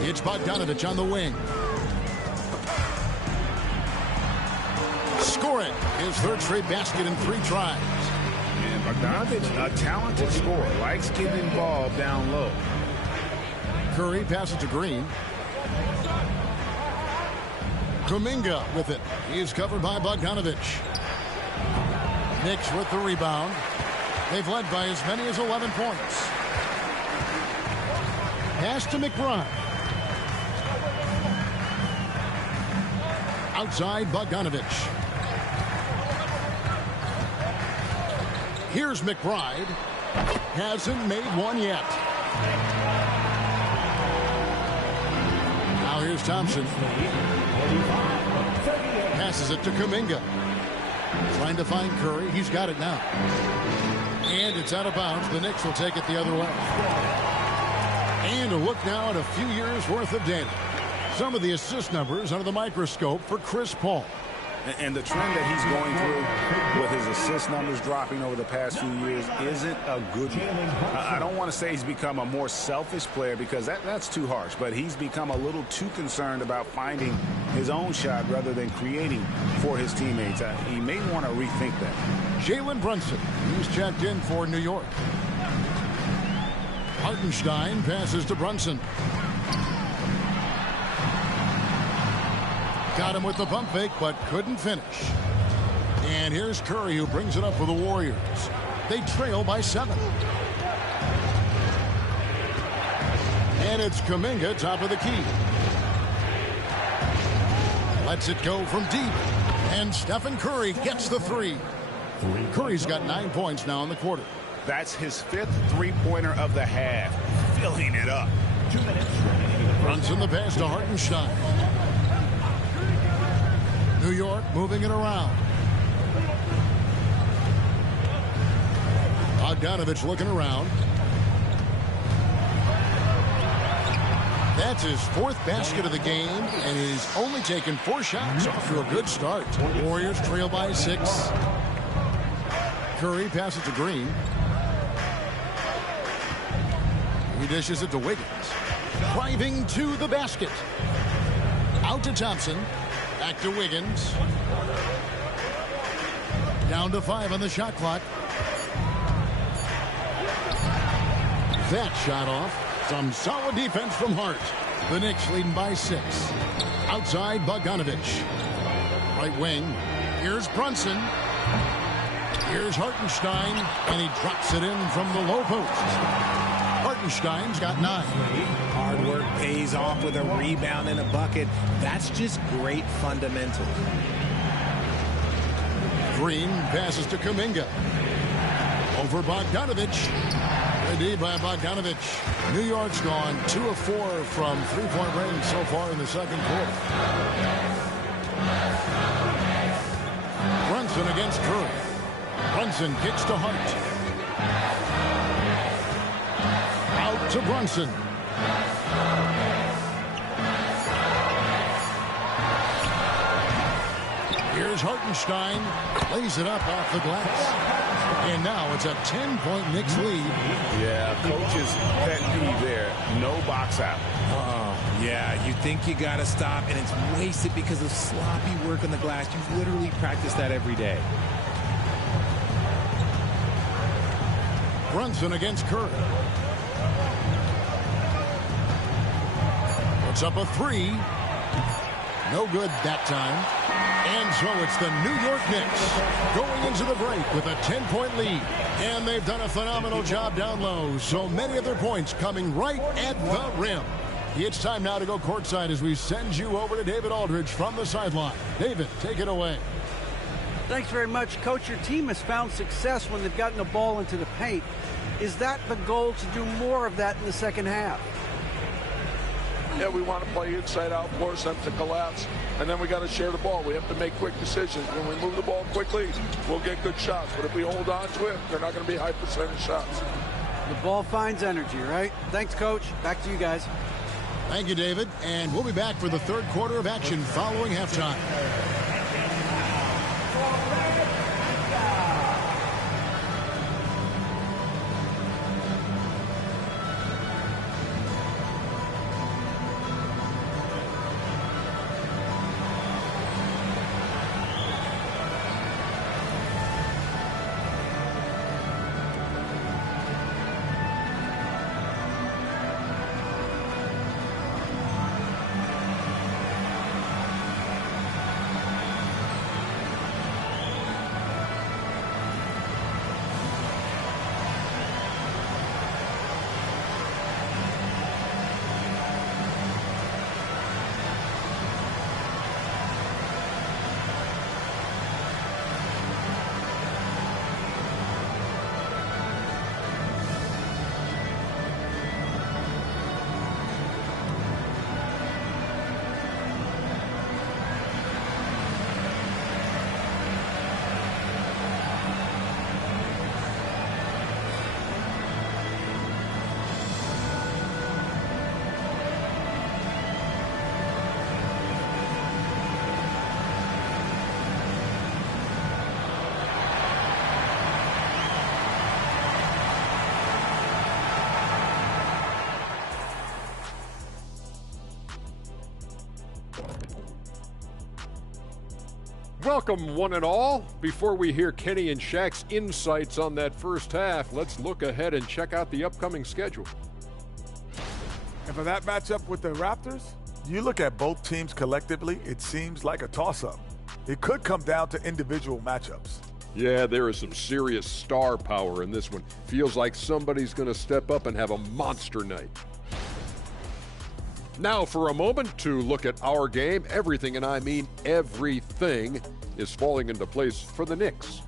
It's Bogdanovich on the wing. Scoring his 3rd straight basket in 3 tries. And Bogdanovich, a talented scorer, likes getting involved down low. Curry passes to Green. Kuminga with it. He's covered by Bogdanovich. Knicks with the rebound. They've led by as many as 11 points. Pass to McBride. Outside Bogdanovich. Here's McBride. Hasn't made one yet. Now here's Thompson. Passes it to Kuminga. Trying to find Curry. He's got it now. And it's out of bounds. The Knicks will take it the other way. And a look now at a few years' worth of data. Some of the assist numbers under the microscope for Chris Paul. And the trend that he's going through with his assist numbers dropping over the past few years isn't a good one. I don't want to say he's become a more selfish player because that's too harsh, but he's become a little too concerned about finding his own shot rather than creating for his teammates. He may want to rethink that. Jalen Brunson, who's checked in for New York. Hartenstein passes to Brunson. Got him with the pump fake, but couldn't finish. And here's Curry, who brings it up for the Warriors. They trail by 7. And it's Kuminga, top of the key. Lets it go from deep. And Stephen Curry gets the 3. Curry's got 9 points now in the quarter. That's his 5th three-pointer of the half. Filling it up. 2 minutes. Runs in the pass to Hartenstein. New York moving it around. Bogdanovich looking around. That's his 4th basket of the game, and he's only taken 4 shots off to a good start. Warriors trail by 6. Curry passes to Green. He dishes it to Wiggins. Driving to the basket. Out to Thompson. Back to Wiggins. Down to 5 on the shot clock. That shot off. Some solid defense from Hart. The Knicks leading by 6. Outside, Bogdanovich. Right wing. Here's Brunson. Here's Hartenstein. And he drops it in from the low post. Hartenstein's got 9. Hard work pays off with a rebound and a bucket. That's just great fundamentals. Green passes to Kuminga. Over Bogdanovich. Good by Bogdanovich. New York's gone 2 of 4 from three-point range so far in the second quarter. Brunson against Curry. Brunson kicks to Hart. Out to Brunson. Here's Hartenstein. Lays it up off the glass. And now it's a 10-point Knicks lead. Yeah, coach's pet peeve there. No box out. Oh, yeah, you think you got to stop, and it's wasted because of sloppy work on the glass. You literally practice that every day. Brunson against Curry. Puts up a 3. No good that time. And so it's the New York Knicks going into the break with a 10-point lead. And they've done a phenomenal job down low. So many of their points coming right at the rim. It's time now to go courtside as we send you over to David Aldridge from the sideline. David, take it away. Thanks very much, Coach. Your team has found success when they've gotten the ball into the paint. Is that the goal, to do more of that in the second half? Yeah, we want to play inside out, force them to collapse, and then we got to share the ball. We have to make quick decisions. When we move the ball quickly, we'll get good shots. But if we hold on to it, they're not going to be high percentage shots. The ball finds energy, right? Thanks, Coach. Back to you guys. Thank you, David. And we'll be back for the third quarter of action following halftime. Welcome, one and all. Before we hear Kenny and Shaq's insights on that first half, let's look ahead and check out the upcoming schedule. And for that matchup with the Raptors, you look at both teams collectively, it seems like a toss-up. It could come down to individual matchups. Yeah, there is some serious star power in this one. Feels like somebody's going to step up and have a monster night. Now for a moment to look at our game. Everything, and I mean everything, is falling into place for the Knicks.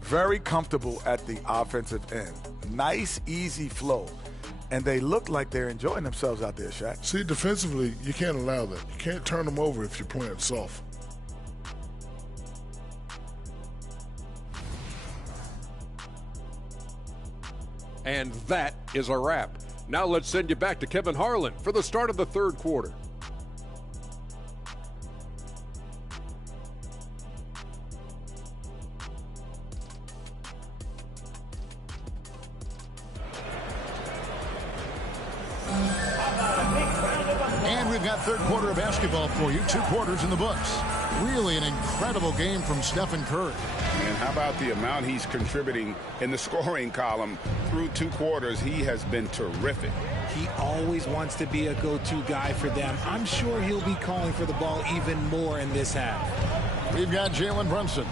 Very comfortable at the offensive end. Nice, easy flow. And they look like they're enjoying themselves out there, Shaq. See, defensively, you can't allow that. You can't turn them over if you're playing soft. And that is a wrap. Now let's send you back to Kevin Harlan for the start of the third quarter. And we've got third quarter of basketball for you. 2 quarters in the books. Really an incredible game from Stephen Curry. And how about the amount he's contributing in the scoring column through 2 quarters? He has been terrific. He always wants to be a go-to guy for them. I'm sure he'll be calling for the ball even more in this half. We've got Jalen Brunson.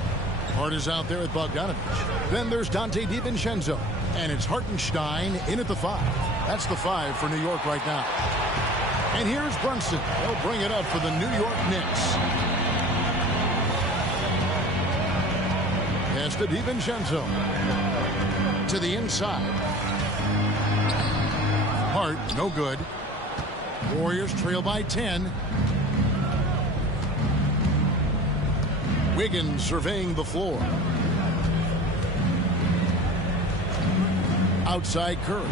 Hart is out there with Bogdanovich. Then there's Dante DiVincenzo. And it's Hartenstein in at the 5. That's the 5 for New York right now. And here's Brunson. He'll bring it up for the New York Knicks. Pass to DiVincenzo. To the inside. Hart, no good. Warriors trail by 10. Wiggins surveying the floor. Outside Curry.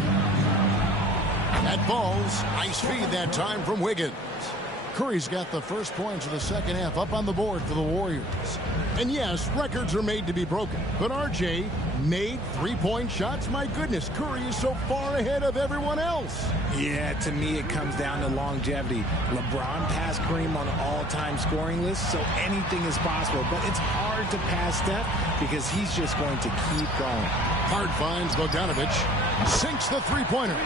That falls. Nice feed that time from Wiggins. Curry's got the first points of the second half up on the board for the Warriors. And yes, records are made to be broken. But RJ made 3-point shots. My goodness, Curry is so far ahead of everyone else. Yeah, to me it comes down to longevity. LeBron passed Kareem on all-time scoring lists, so anything is possible. But it's hard to pass Steph because he's just going to keep going. Hart finds Bogdanovich. Sinks the three-pointer.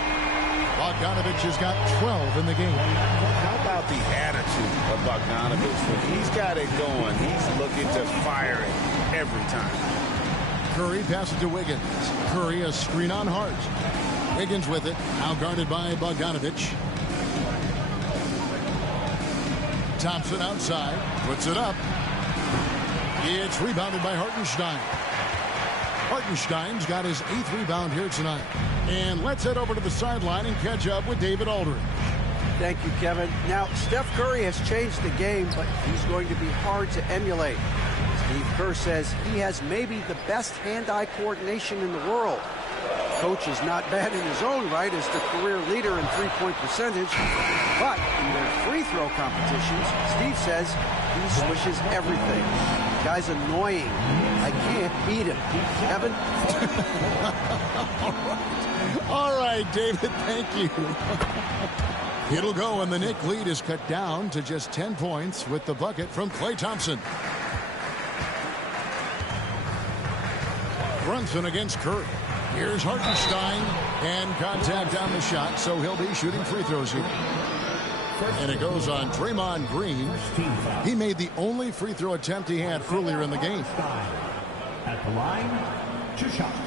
Bogdanovich has got 12 in the game. How about the attitude of Bogdanovich? When he's got it going, he's looking to fire it every time. Curry passes to Wiggins. Curry a screen on Hart. Wiggins with it. Now guarded by Bogdanovich. Thompson outside. Puts it up. It's rebounded by Hartenstein. Hartenstein's got his 8th rebound here tonight. And let's head over to the sideline and catch up with David Aldridge. Thank you, Kevin. Now, Steph Curry has changed the game, but he's going to be hard to emulate. Steve Kerr says he has maybe the best hand-eye coordination in the world. Coach is not bad in his own right as the career leader in three-point percentage, but in their free throw competitions, Steve says he swishes everything. The guy's annoying. I can't beat him. Kevin? All right, David, thank you. It'll go, and the Knick lead is cut down to just 10 points with the bucket from Klay Thompson. Brunson against Curry. Here's Hartenstein, and contact on the shot, so he'll be shooting free throws here. And it goes on Draymond Green. He made the only free throw attempt he had earlier in the game. At the line, 2 shots.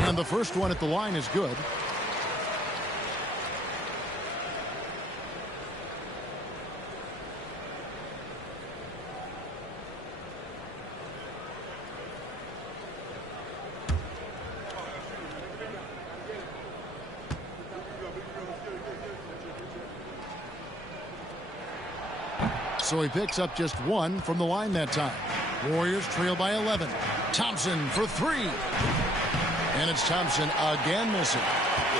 And the first one at the line is good. So he picks up just 1 from the line that time. Warriors trail by 11. Thompson for 3. And it's Thompson again missing.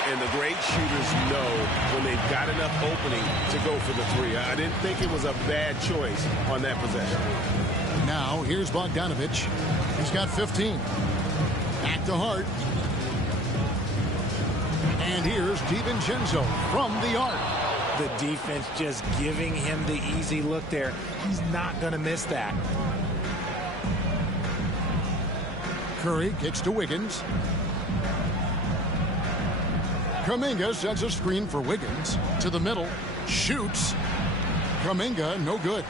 And the great shooters know when they've got enough opening to go for the 3. I didn't think it was a bad choice on that possession. Now here's Bogdanovich. He's got 15. Back to Hart. And here's DiVincenzo from the arc. The defense just giving him the easy look there. He's not going to miss that. Curry kicks to Wiggins. Kuminga sets a screen for Wiggins. To the middle. Shoots. Kuminga, no good.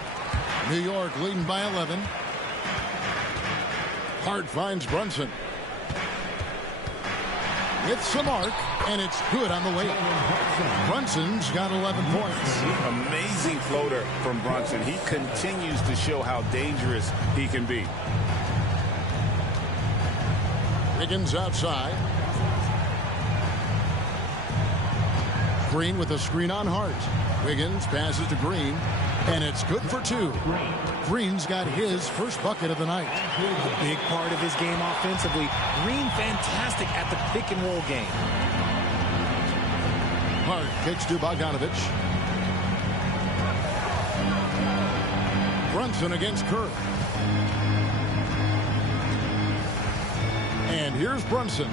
New York leading by 11. Hart finds Brunson. With some arc, and it's good on the way. Brunson's got 11 points. Amazing floater from Brunson. He continues to show how dangerous he can be. Wiggins outside. Green with a screen on Hart. Wiggins passes to Green, and it's good for 2. Green's got his first bucket of the night. A big part of his game offensively. Green fantastic at the pick and roll game. Hart kicks to Bogdanovich. Brunson against Curry. And here's Brunson.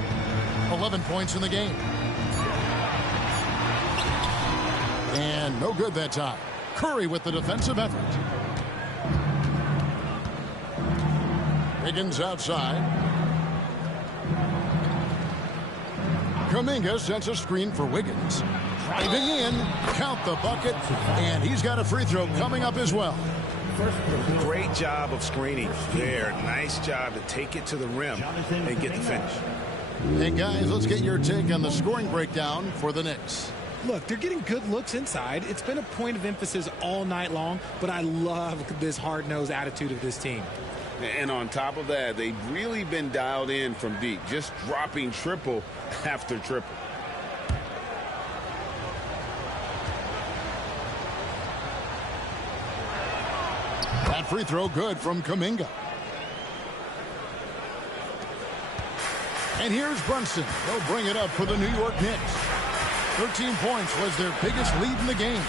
11 points in the game. And no good that time. Curry with the defensive effort. Wiggins outside. Kuminga sets a screen for Wiggins. Driving in, count the bucket, and he's got a free throw coming up as well. Great job of screening there. Nice job to take it to the rim and get the finish. Hey guys, let's get your take on the scoring breakdown for the Knicks. Look, they're getting good looks inside. It's been a point of emphasis all night long, but I love this hard-nosed attitude of this team. And on top of that, they've really been dialed in from deep, just dropping triple after triple. That free throw good from Kuminga. And here's Brunson. They'll bring it up for the New York Knicks. 13 points was their biggest lead in the game.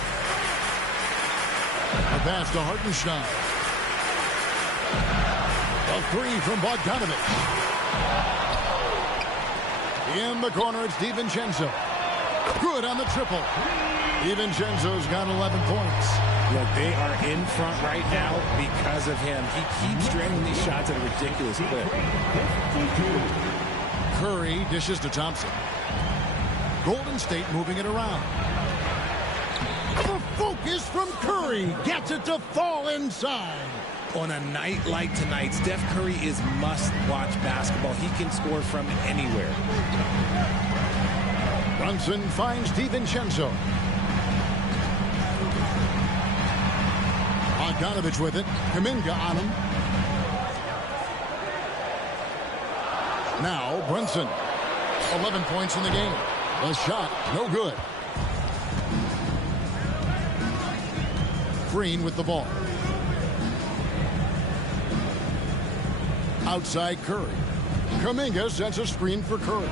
A pass to Hartenstein. A 3 from Bogdanovich. In the corner, it's DiVincenzo. Good on the triple. DiVincenzo's got 11 points. Look, they are in front right now because of him. He keeps draining these shots at a ridiculous clip. Curry dishes to Thompson. Golden State moving it around. The focus from Curry gets it to fall inside. On a night like tonight, Steph Curry is must-watch basketball. He can score from anywhere. Brunson finds DiVincenzo. Bogdanovich with it. Kuminga on him. Now Brunson. 11 points in the game. The shot, no good. Green with the ball. Outside Curry. Kuminga sets a screen for Curry.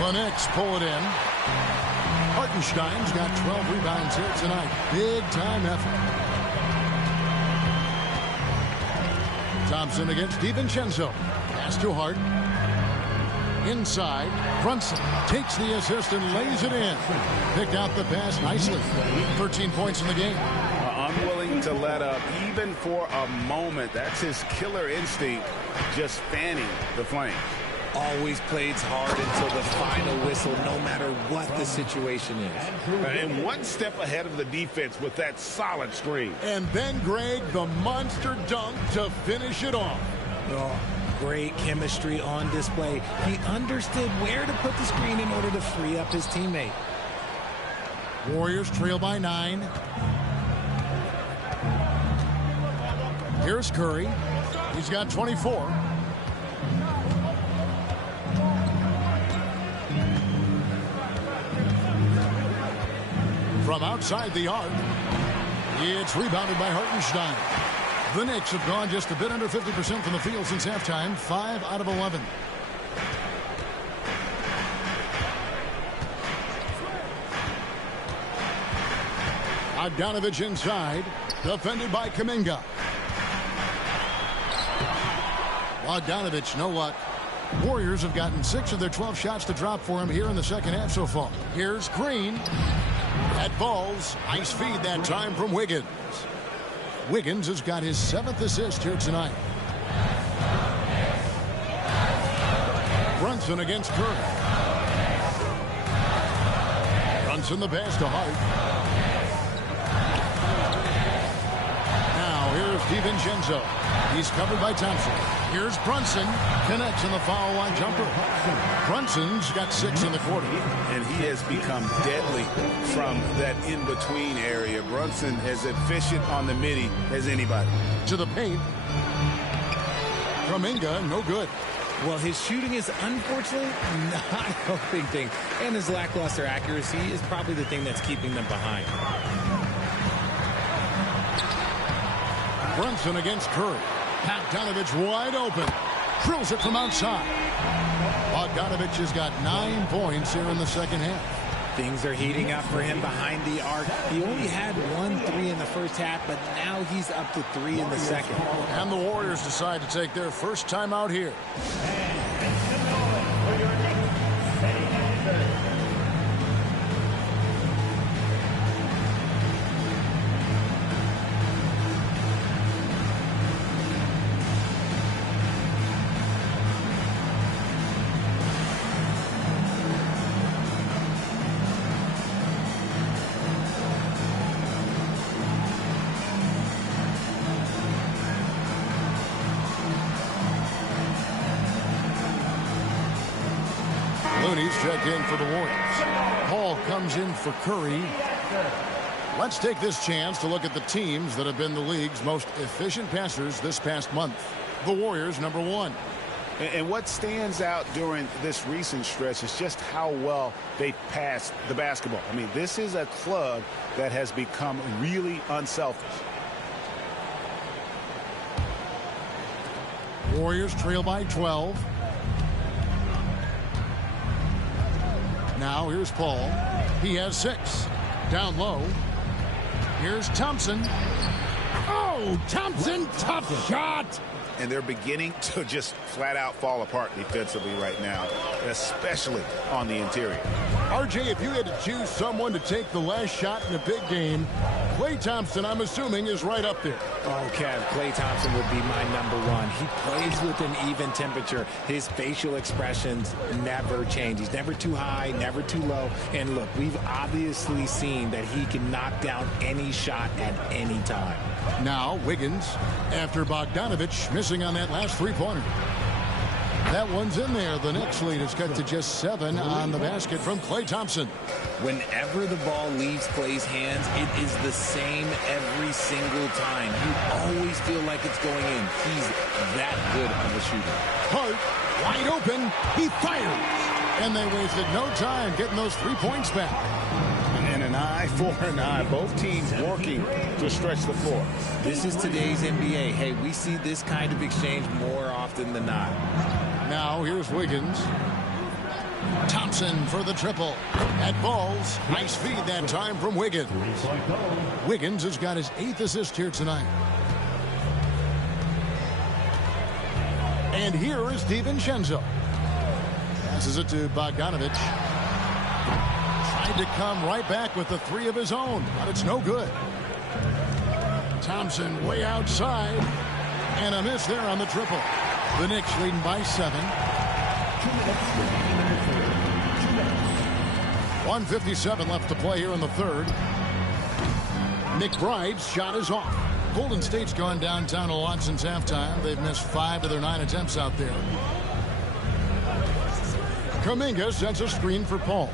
The Knicks pull it in. Hartenstein's got 12 rebounds here tonight. Big time effort. Thompson against DiVincenzo. Pass to Hart. Inside, Brunson takes the assist and lays it in. Picked out the pass nicely. 13 points in the game. Unwilling to let up even for a moment. That's his killer instinct, just fanning the flame. Always plays hard until the final whistle, no matter what the situation is. And one step ahead of the defense with that solid screen. And then, Greg, the monster dunk to finish it off. Oh, great chemistry on display. He understood where to put the screen in order to free up his teammate. Warriors trail by 9. Here's Curry. He's got 24. From outside the arc, it's rebounded by Hartenstein. The Knicks have gone just a bit under 50% from the field since halftime, 5 out of 11. Bogdanovich inside, defended by Kuminga. Bogdanovich, no luck. Warriors have gotten 6 of their 12 shots to drop for him here in the second half so far. Here's Green. At balls, nice feed that time from Wiggins. Wiggins has got his 7th assist here tonight. Brunson against Curry. Brunson the pass to Hart. Now here's DiVincenzo. He's covered by Thompson. Here's Brunson. Connects on the foul line jumper. Brunson's got 6 in the quarter. And he has become deadly from that in-between area. Brunson as efficient on the midi as anybody. To the paint. Kuminga, no good. Well, his shooting is unfortunately not helping things. And his lackluster accuracy is probably the thing that's keeping them behind. Brunson against Curry. Bogdanovich wide open. Drills it from outside. Bogdanovich has got 9 points here in the second half. Things are heating up for him behind the arc. He only had 1 3 in the first half, but now he's up to 3 in the second. And the Warriors decide to take their first time out here. Looney's checked in for the Warriors. Paul comes in for Curry. Let's take this chance to look at the teams that have been the league's most efficient passers this past month. The Warriors, number 1. And what stands out during this recent stretch is just how well they passed the basketball. I mean, this is a club that has become really unselfish. Warriors trail by 12. Now here's Paul. He has 6. Down low. Here's Thompson. Oh, Thompson, tough shot. And they're beginning to just flat out fall apart defensively right now, especially on the interior. RJ, if you had to choose someone to take the last shot in a big game, Klay Thompson, I'm assuming, is right up there. Oh, Kev, Klay Thompson would be my number 1. He plays with an even temperature. His facial expressions never change. He's never too high, never too low. And look, we've obviously seen that he can knock down any shot at any time. Now Wiggins, after Bogdanovich missing on that last 3-pointer. That one's in there. The Knicks lead is cut to just 7 on the basket from Klay Thompson. Whenever the ball leaves Klay's hands, it is the same every single time. You always feel like it's going in. He's that good of a shooter. Hart, wide open. He fires. And they wasted no time getting those 3 points back. And an eye for an eye. Both teams working to stretch the floor. This is today's NBA. Hey, we see this kind of exchange more often than not. Now here's Wiggins. Thompson for the triple. At balls. Nice feed that time from Wiggins. Wiggins has got his 8th assist here tonight. And here is DiVincenzo. Passes it to Bogdanovich. Tried to come right back with the 3 of his own, but it's no good. Thompson way outside. And a miss there on the triple. The Knicks leading by 7. 1:57 left to play here in the third. McBride's shot is off. Golden State's gone downtown a lot since halftime. They've missed 5 of their 9 attempts out there. Kuminga sends a screen for Paul.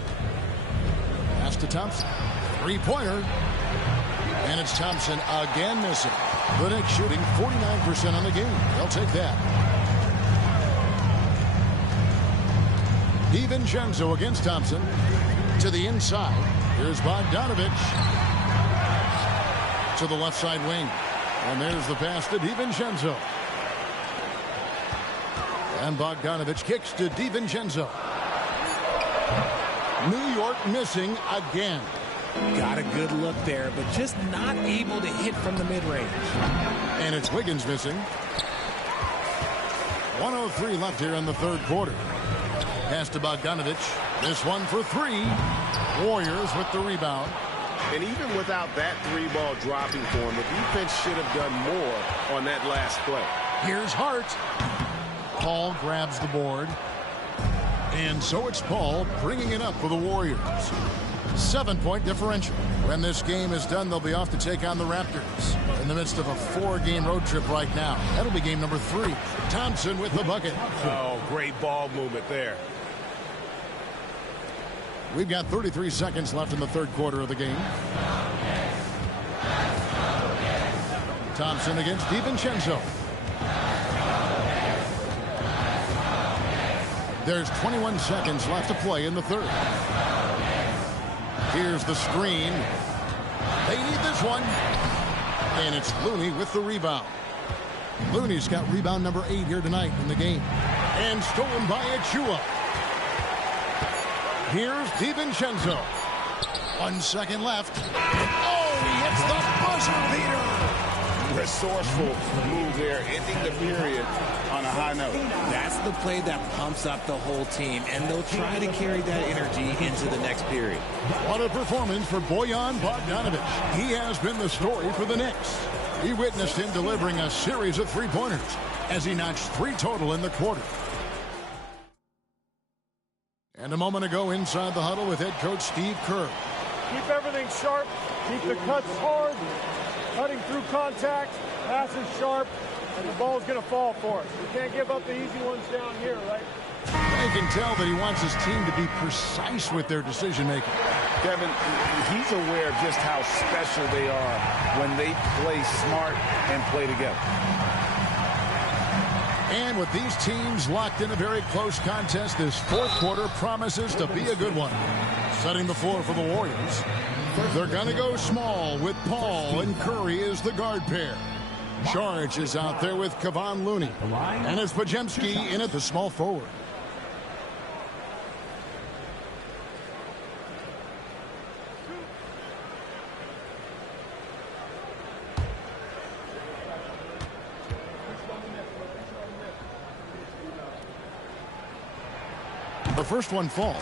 Pass to Thompson. 3-pointer. And it's Thompson again missing. The Knicks shooting 49% on the game. They'll take that. DiVincenzo against Thompson. To the inside. Here's Bogdanovich. To the left side wing. And there's the pass to DiVincenzo. And Bogdanovich kicks to DiVincenzo. New York missing again. Got a good look there, but just not able to hit from the mid-range. And it's Wiggins missing. 1:03 left here in the third quarter. Pass to Bogdanovich. This one for 3. Warriors with the rebound. And even without that 3-ball dropping for him, the defense should have done more on that last play. Here's Hart. Paul grabs the board. And so it's Paul bringing it up for the Warriors. 7-point differential. When this game is done, they'll be off to take on the Raptors. In the midst of a 4-game road trip right now. That'll be game number 3. Thompson with the bucket. Oh, great ball movement there. We've got 33 seconds left in the third quarter of the game. Thompson against DiVincenzo. There's 21 seconds left to play in the third. Here's the screen. They need this one. And it's Looney with the rebound. Looney's got rebound number 8 here tonight in the game. And stolen by Achua. Here's DiVincenzo. 1 second left. Oh, he hits the buzzer beater. Resourceful move there, ending the period on a high note. That's the play that pumps up the whole team, and they'll try to carry that energy into the next period. What a performance for Bojan Bogdanovic. He has been the story for the Knicks. We witnessed him delivering a series of three-pointers as he notched 3 total in the quarter. And a moment ago inside the huddle with head coach Steve Kerr. Keep everything sharp. Keep the cuts hard. Cutting through contact. Passes sharp. And the ball's going to fall for us. We can't give up the easy ones down here, right? You can tell that he wants his team to be precise with their decision-making. Kevin, he's aware of just how special they are when they play smart and play together. And with these teams locked in a very close contest, this fourth quarter promises to be a good one. Setting the floor for the Warriors. They're going to go small with Paul and Curry as the guard pair. George is out there with Kevon Looney. And it's Podziemski in at the small forward. The first one falls.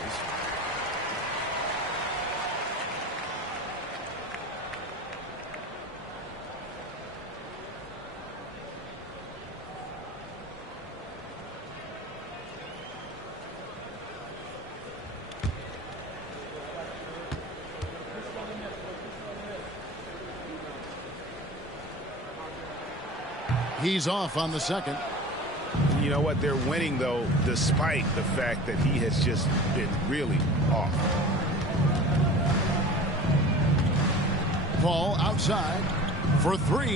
He's off on the second. You know what? They're winning, though, despite the fact that he has just been really off. Paul outside for 3.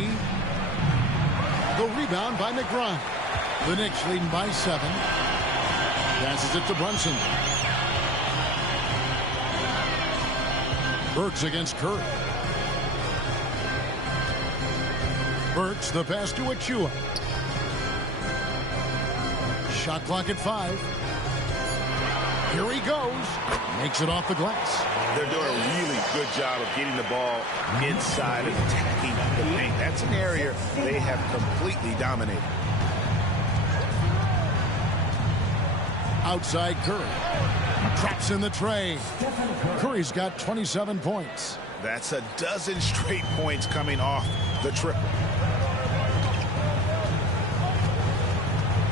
The rebound by McBride. The Knicks leading by 7. Passes it to Brunson. Burks against Curry. Burks the pass to Achua. Shot clock at 5. Here he goes. Makes it off the glass. They're doing a really good job of getting the ball inside and attacking the paint. That's an area they have completely dominated. Outside Curry. Traps in the tray. Curry's got 27 points. That's a dozen straight points coming off the triple.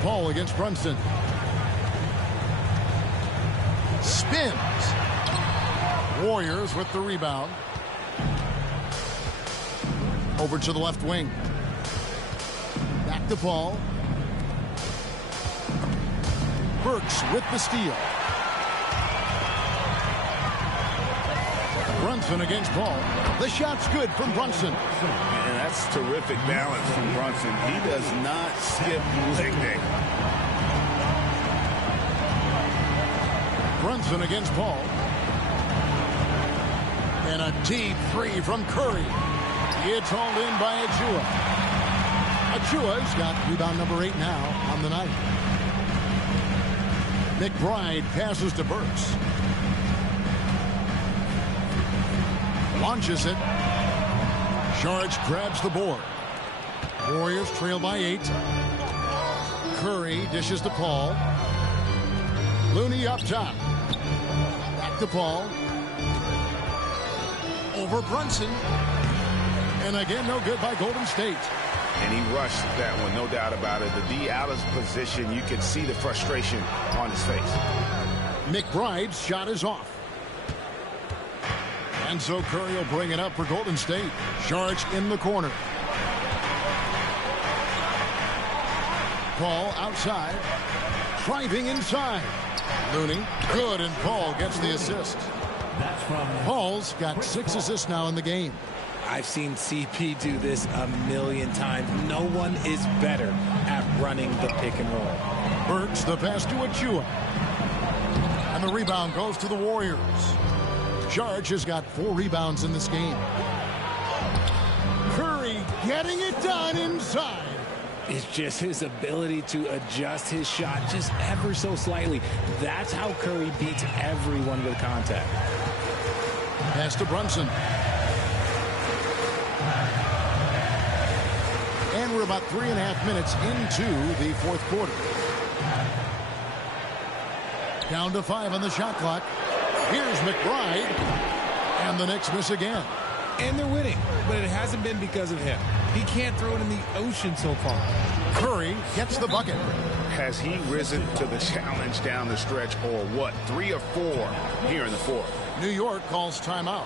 Paul against Brunson. Spins. Warriors with the rebound. Over to the left wing. Back to Paul. Burks with the steal. Brunson against Paul. The shot's good from Brunson. And that's terrific balance from Brunson. He does not skip leg day. Brunson against Paul. And a deep 3 from Curry. It's hauled in by Achua. Achua's got rebound number 8 now on the night. McBride passes to Burks. Launches it. George grabs the board. Warriors trail by 8. Curry dishes to Paul. Looney up top. Back to Paul. over Brunson. And again, no good by Golden State. And he rushed that one, no doubt about it. The D out of position, you could see the frustration on his face. McBride's shot is off. And so Curry will bring it up for Golden State. Saric in the corner. Paul outside. Driving inside. Looney, good, and Paul gets the assist. Paul's got 6 assists now in the game. I've seen CP do this a million times. No one is better at running the pick and roll. Burks the pass to Achua. And the rebound goes to the Warriors. Saric has got 4 rebounds in this game. Curry getting it done inside. It's just his ability to adjust his shot just ever so slightly. That's how Curry beats everyone with contact. Pass to Brunson. And we're about 3.5 minutes into the fourth quarter. Down to 5 on the shot clock. Here's McBride. And the Knicks miss again. And they're winning, but it hasn't been because of him. He can't throw it in the ocean so far. Curry gets the bucket. Has he risen to the challenge down the stretch, or what? 3 or 4 here in the fourth. New York calls timeout.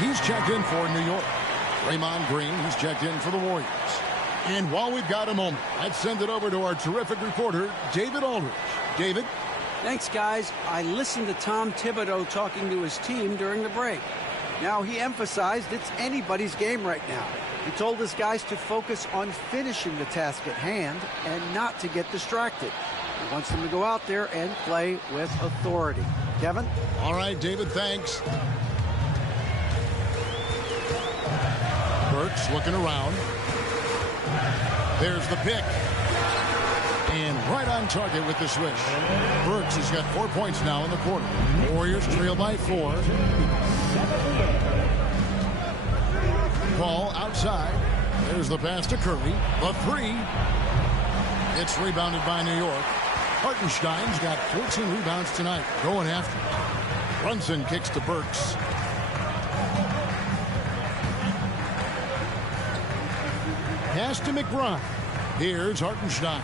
He's checked in for New York. Draymond Green, he's checked in for the Warriors. And while we've got a moment, let's send it over to our terrific reporter, David Aldridge. David? Thanks, guys. I listened to Tom Thibodeau talking to his team during the break. Now, he emphasized it's anybody's game right now. He told his guys to focus on finishing the task at hand and not to get distracted. He wants them to go out there and play with authority. Kevin? All right, David, thanks. Burks looking around. There's the pick. And right on target with the switch. Burks has got 4 points now in the quarter. Warriors trail by 4. Paul outside. There's the pass to Curry. The 3. It's rebounded by New York. Hartenstein's got 14 rebounds tonight. Going after it. Brunson kicks to Burks. Pass to McBride. Here's Hartenstein.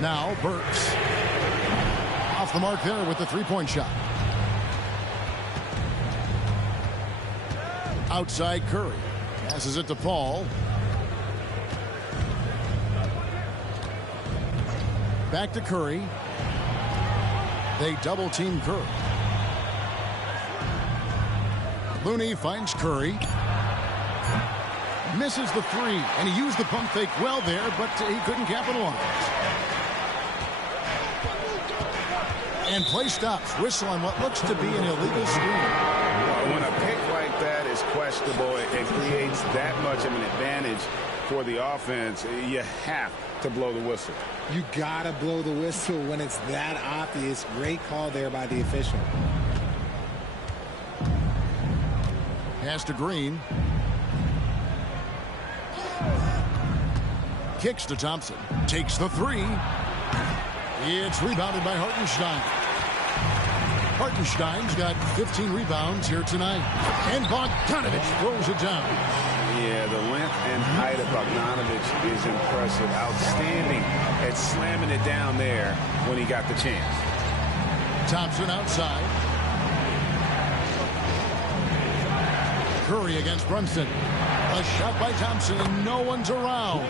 Now Burks. Off the mark there with the three-point shot. Outside Curry. Passes it to Paul. Back to Curry. They double-team Curry. Looney finds Curry. Misses the 3, and he used the pump fake well there, but he couldn't capitalize. And play stops. Whistle on what looks to be an illegal screen. When a pick like that is questionable, it creates that much of an advantage for the offense. You have to blow the whistle. You gotta blow the whistle when it's that obvious. Great call there by the official. Pass to Green. Kicks to Thompson. Takes the three. It's rebounded by Hartenstein. Hartenstein's got 15 rebounds here tonight. And Bogdanovich throws it down. Yeah, the length and height of Bogdanovich is impressive. Outstanding at slamming it down there when he got the chance. Thompson outside. Curry against Brunson. A shot by Thompson and no one's around.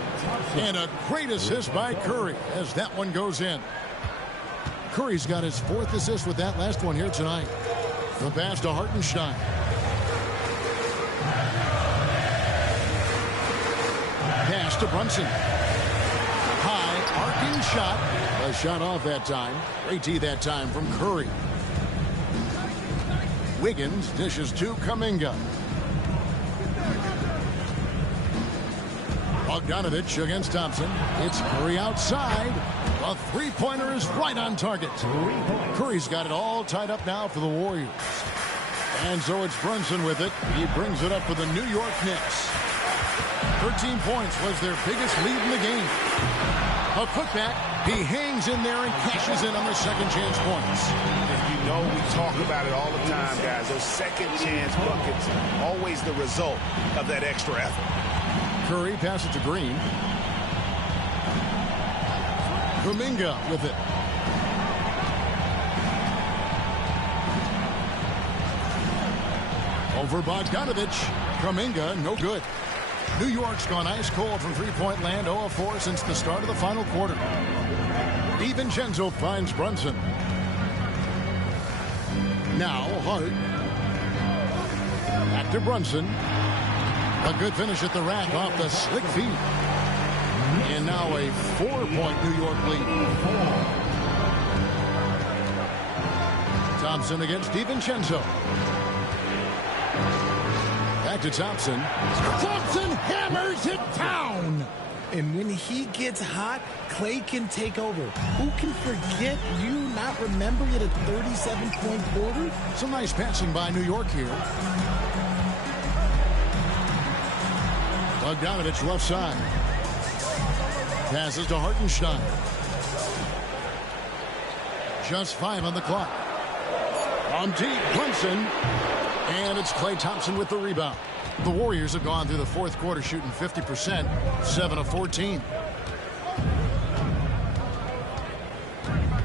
And a great assist by Curry as that one goes in. Curry's got his 4th assist with that last one here tonight. The pass to Hartenstein. Pass to Brunson. High arcing shot. A shot off that time. Great D that time from Curry. Wiggins dishes to Kuminga. Bogdanovich against Thompson. It's Curry outside. A three-pointer is right on target. Curry's got it all tied up now for the Warriors. And so it's Brunson with it. He brings it up for the New York Knicks. 13 points was their biggest lead in the game. A putback. He hangs in there and cashes in on the second chance points. And you know we talk about it all the time, guys. Those second chance buckets, always the result of that extra effort. Curry passes to Green. Kuminga with it. Over Bogdanovich. Kuminga, no good. New York's gone ice cold from three-point land, 0 of 4 since the start of the final quarter. DiVincenzo finds Brunson. Now Hart. Back to Brunson. A good finish at the rack off the slick feet. And now a 4-point New York lead. Thompson against DiVincenzo. Back to Thompson. Thompson hammers it down. And when he gets hot, Clay can take over. Who can forget you not remembering it a 37-point quarter? Some nice passing by New York here. Bogdanovich left side. Passes to Hartenstein. Just 5 on the clock. On deep, Brunson. And it's Klay Thompson with the rebound. The Warriors have gone through the fourth quarter shooting 50%, 7 of 14.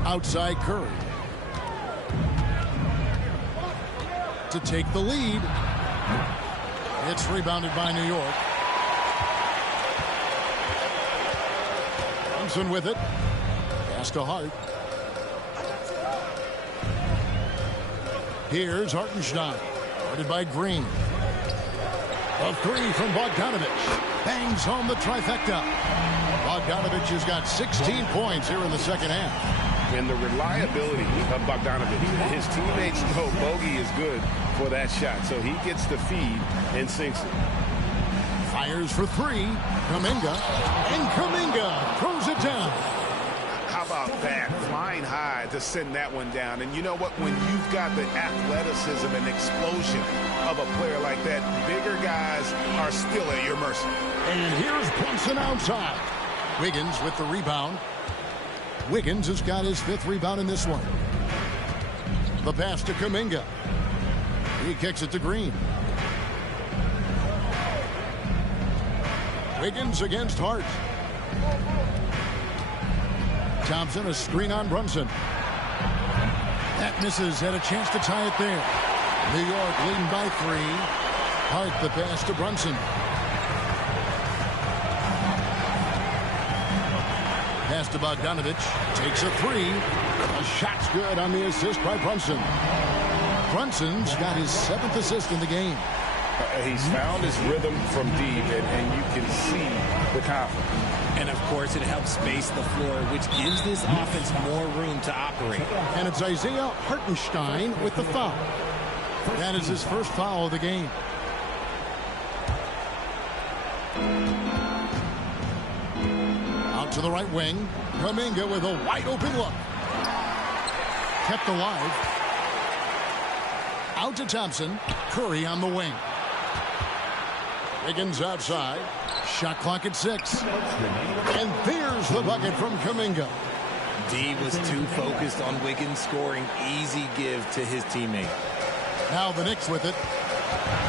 Outside Curry. To take the lead. It's rebounded by New York. Thompson with it. Pass to Hart. Here's Hartenstein. Guarded by Green. A three from Bogdanovich. Bangs home the trifecta. Bogdanovich has got 16 points here in the second half. And the reliability of Bogdanovich. His teammates know Bogey is good for that shot. So he gets the feed and sinks it. Fires for three. Kuminga. And Kuminga throws it down. How about that? Flying high to send that one down. And you know what? When you've got the athleticism and explosion of a player like that, bigger guys are still at your mercy. And here's Brunson outside. Wiggins with the rebound. Wiggins has got his 5th rebound in this one. The pass to Kuminga. He kicks it to Green. Wiggins against Hart. Thompson, a screen on Brunson. That misses, had a chance to tie it there. New York leading by 3. Hart the pass to Brunson. Pass to Bogdanovich. Takes a 3. A shot's good on the assist by Brunson. Brunson's got his 7th assist in the game. He's found his rhythm from deep, and you can see the confidence. And, of course, it helps space the floor, which gives this offense more room to operate. And it's Isaiah Hartenstein with the foul. That is his first foul of the game. Out to the right wing. Kuminga with a wide open look. Kept alive. Out to Thompson. Curry on the wing. Wiggins outside. Shot clock at 6. And there's the bucket from Kuminga. D was too focused on Wiggins scoring. Easy give to his teammate. Now the Knicks with it.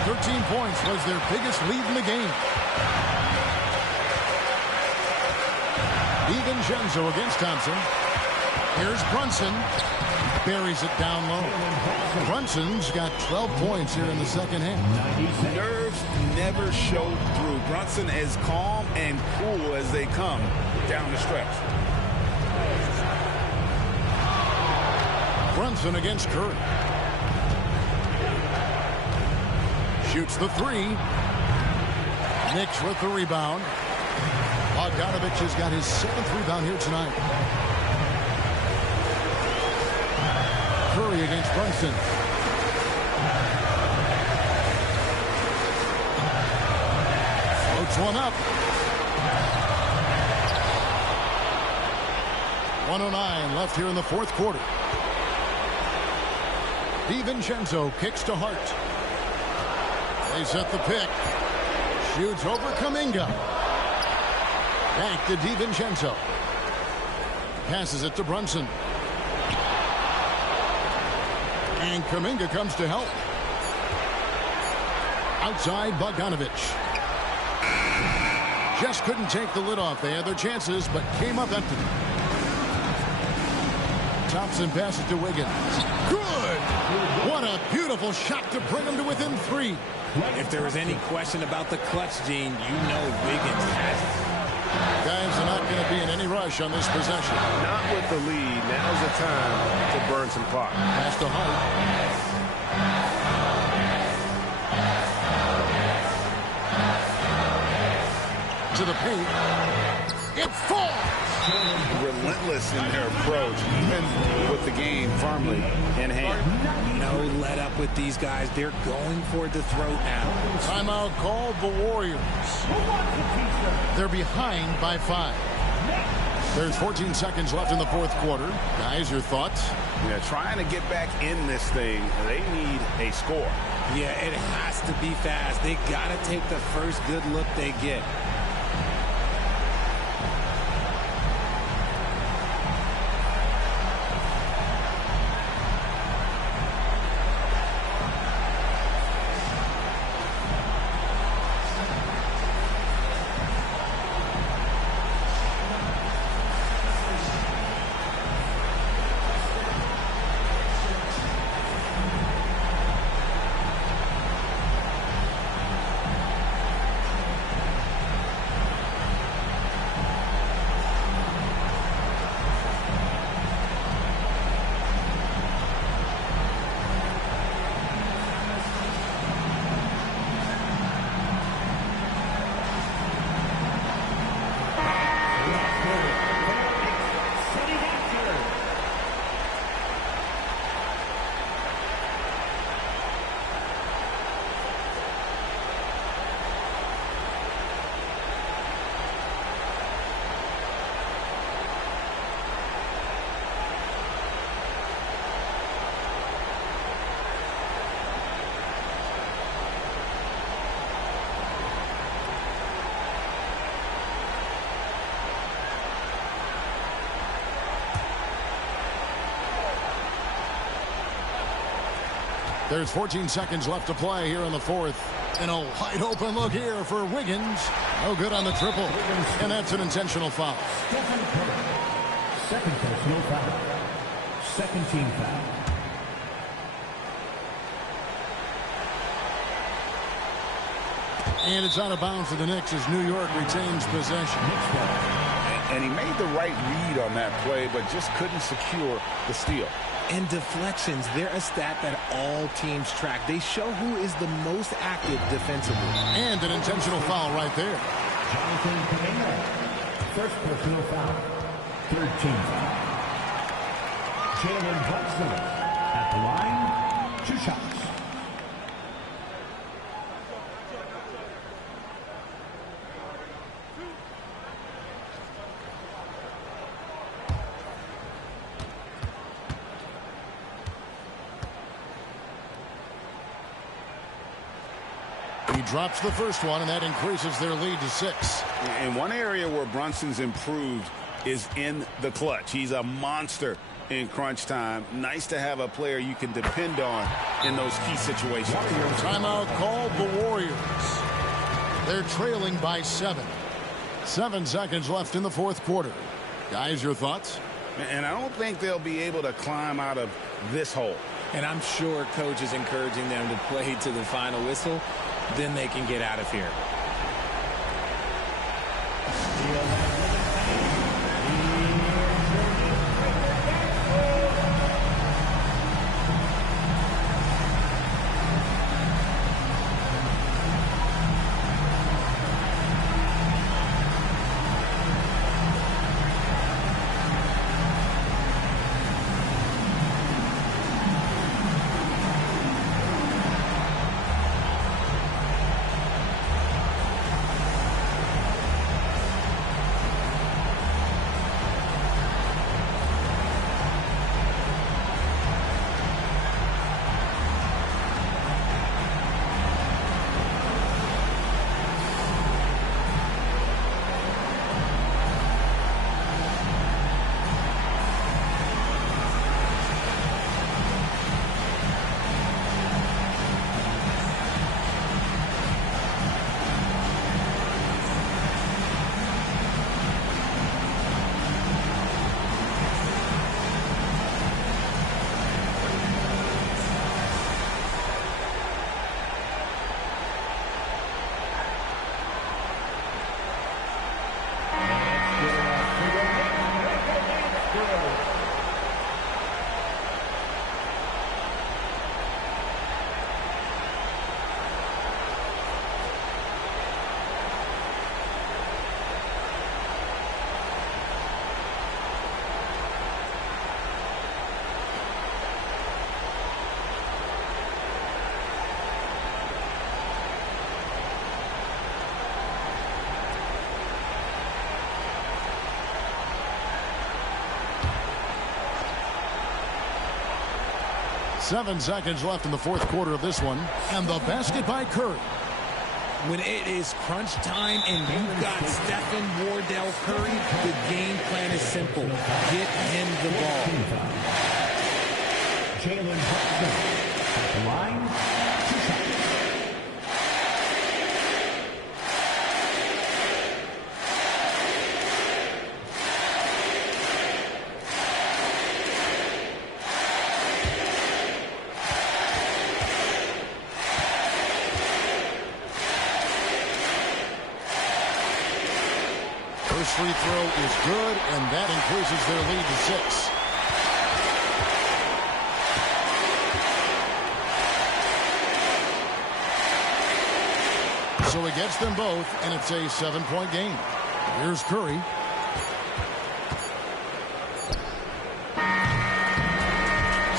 13 points was their biggest lead in the game. DiVincenzo against Thompson. Here's Brunson. Buries it down low. Brunson's got 12 points here in the second half. Nerves never show through. Brunson as calm and cool as they come down the stretch. Brunson against Curry. Shoots the 3. Knicks with the rebound. Bogdanovich has got his 7th rebound here tonight. Curry against Brunson. Floats one up. 1:09 left here in the fourth quarter. DiVincenzo kicks to Hart. They set the pick. Shoots over Kuminga. Back to DiVincenzo. Passes it to Brunson. And Kuminga comes to help. Outside Bogdanovich. Just couldn't take the lid off. They had their chances, but came up empty. Thompson passes to Wiggins. Good! What a beautiful shot to bring him to within 3. If there was any question about the clutch, Gene, you know Wiggins has it. Guys are not going to be in any rush on this possession. Not with the lead. Now's the time to burn some clock. Pass to Hart. To the paint. It falls! Relentless in their approach, even with the game firmly in hand. No let up with these guys. They're going for the throat now. Timeout called the Warriors. They're behind by 5. There's 14 seconds left in the fourth quarter. Guys, your thoughts? Yeah, trying to get back in this thing, they need a score. Yeah, it has to be fast. They got to take the first good look they get. There's 14 seconds left to play here in the fourth. And a wide open look here for Wiggins. No good on the triple. And that's an intentional foul. Second personal foul. Second team foul. And it's out of bounds for the Knicks as New York retains possession. And he made the right read on that play, but just couldn't secure the steal. And deflections, they're a stat that all teams track. They show who is the most active defensively. And an intentional foul right there. Jonathan Kuminga. First personal foul. Third team foul. Jalen Brunson at the line. 2 shots. He drops the first one, and that increases their lead to 6. And one area where Brunson's improved is in the clutch. He's a monster in crunch time. Nice to have a player you can depend on in those key situations. Timeout called the Warriors. They're trailing by 7. 7 seconds left in the fourth quarter. Guys, your thoughts? And I don't think they'll be able to climb out of this hole. And I'm sure coach is encouraging them to play to the final whistle. Then they can get out of here. Seven seconds left in the fourth quarter of this one. And the basket by Curry. When it is crunch time and you've got Stephen Wardell Curry, the game plan is simple. Get him the ball. Jalen Brunson at the line. 2 shots. First free throw is good, and that increases their lead to 6. So he gets them both, and it's a 7-point game. Here's Curry.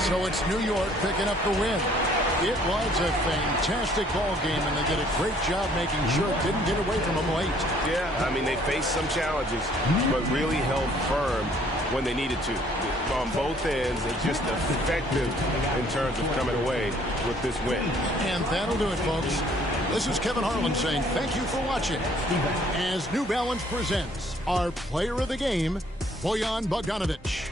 So it's New York picking up the win. It was a fantastic ball game, and they did a great job making sure it didn't get away from them late. Yeah, I mean, they faced some challenges, but really held firm when they needed to. On both ends, and just effective in terms of coming away with this win. And that'll do it, folks. This is Kevin Harlan saying thank you for watching as New Balance presents our player of the game, Bojan Bogdanovic.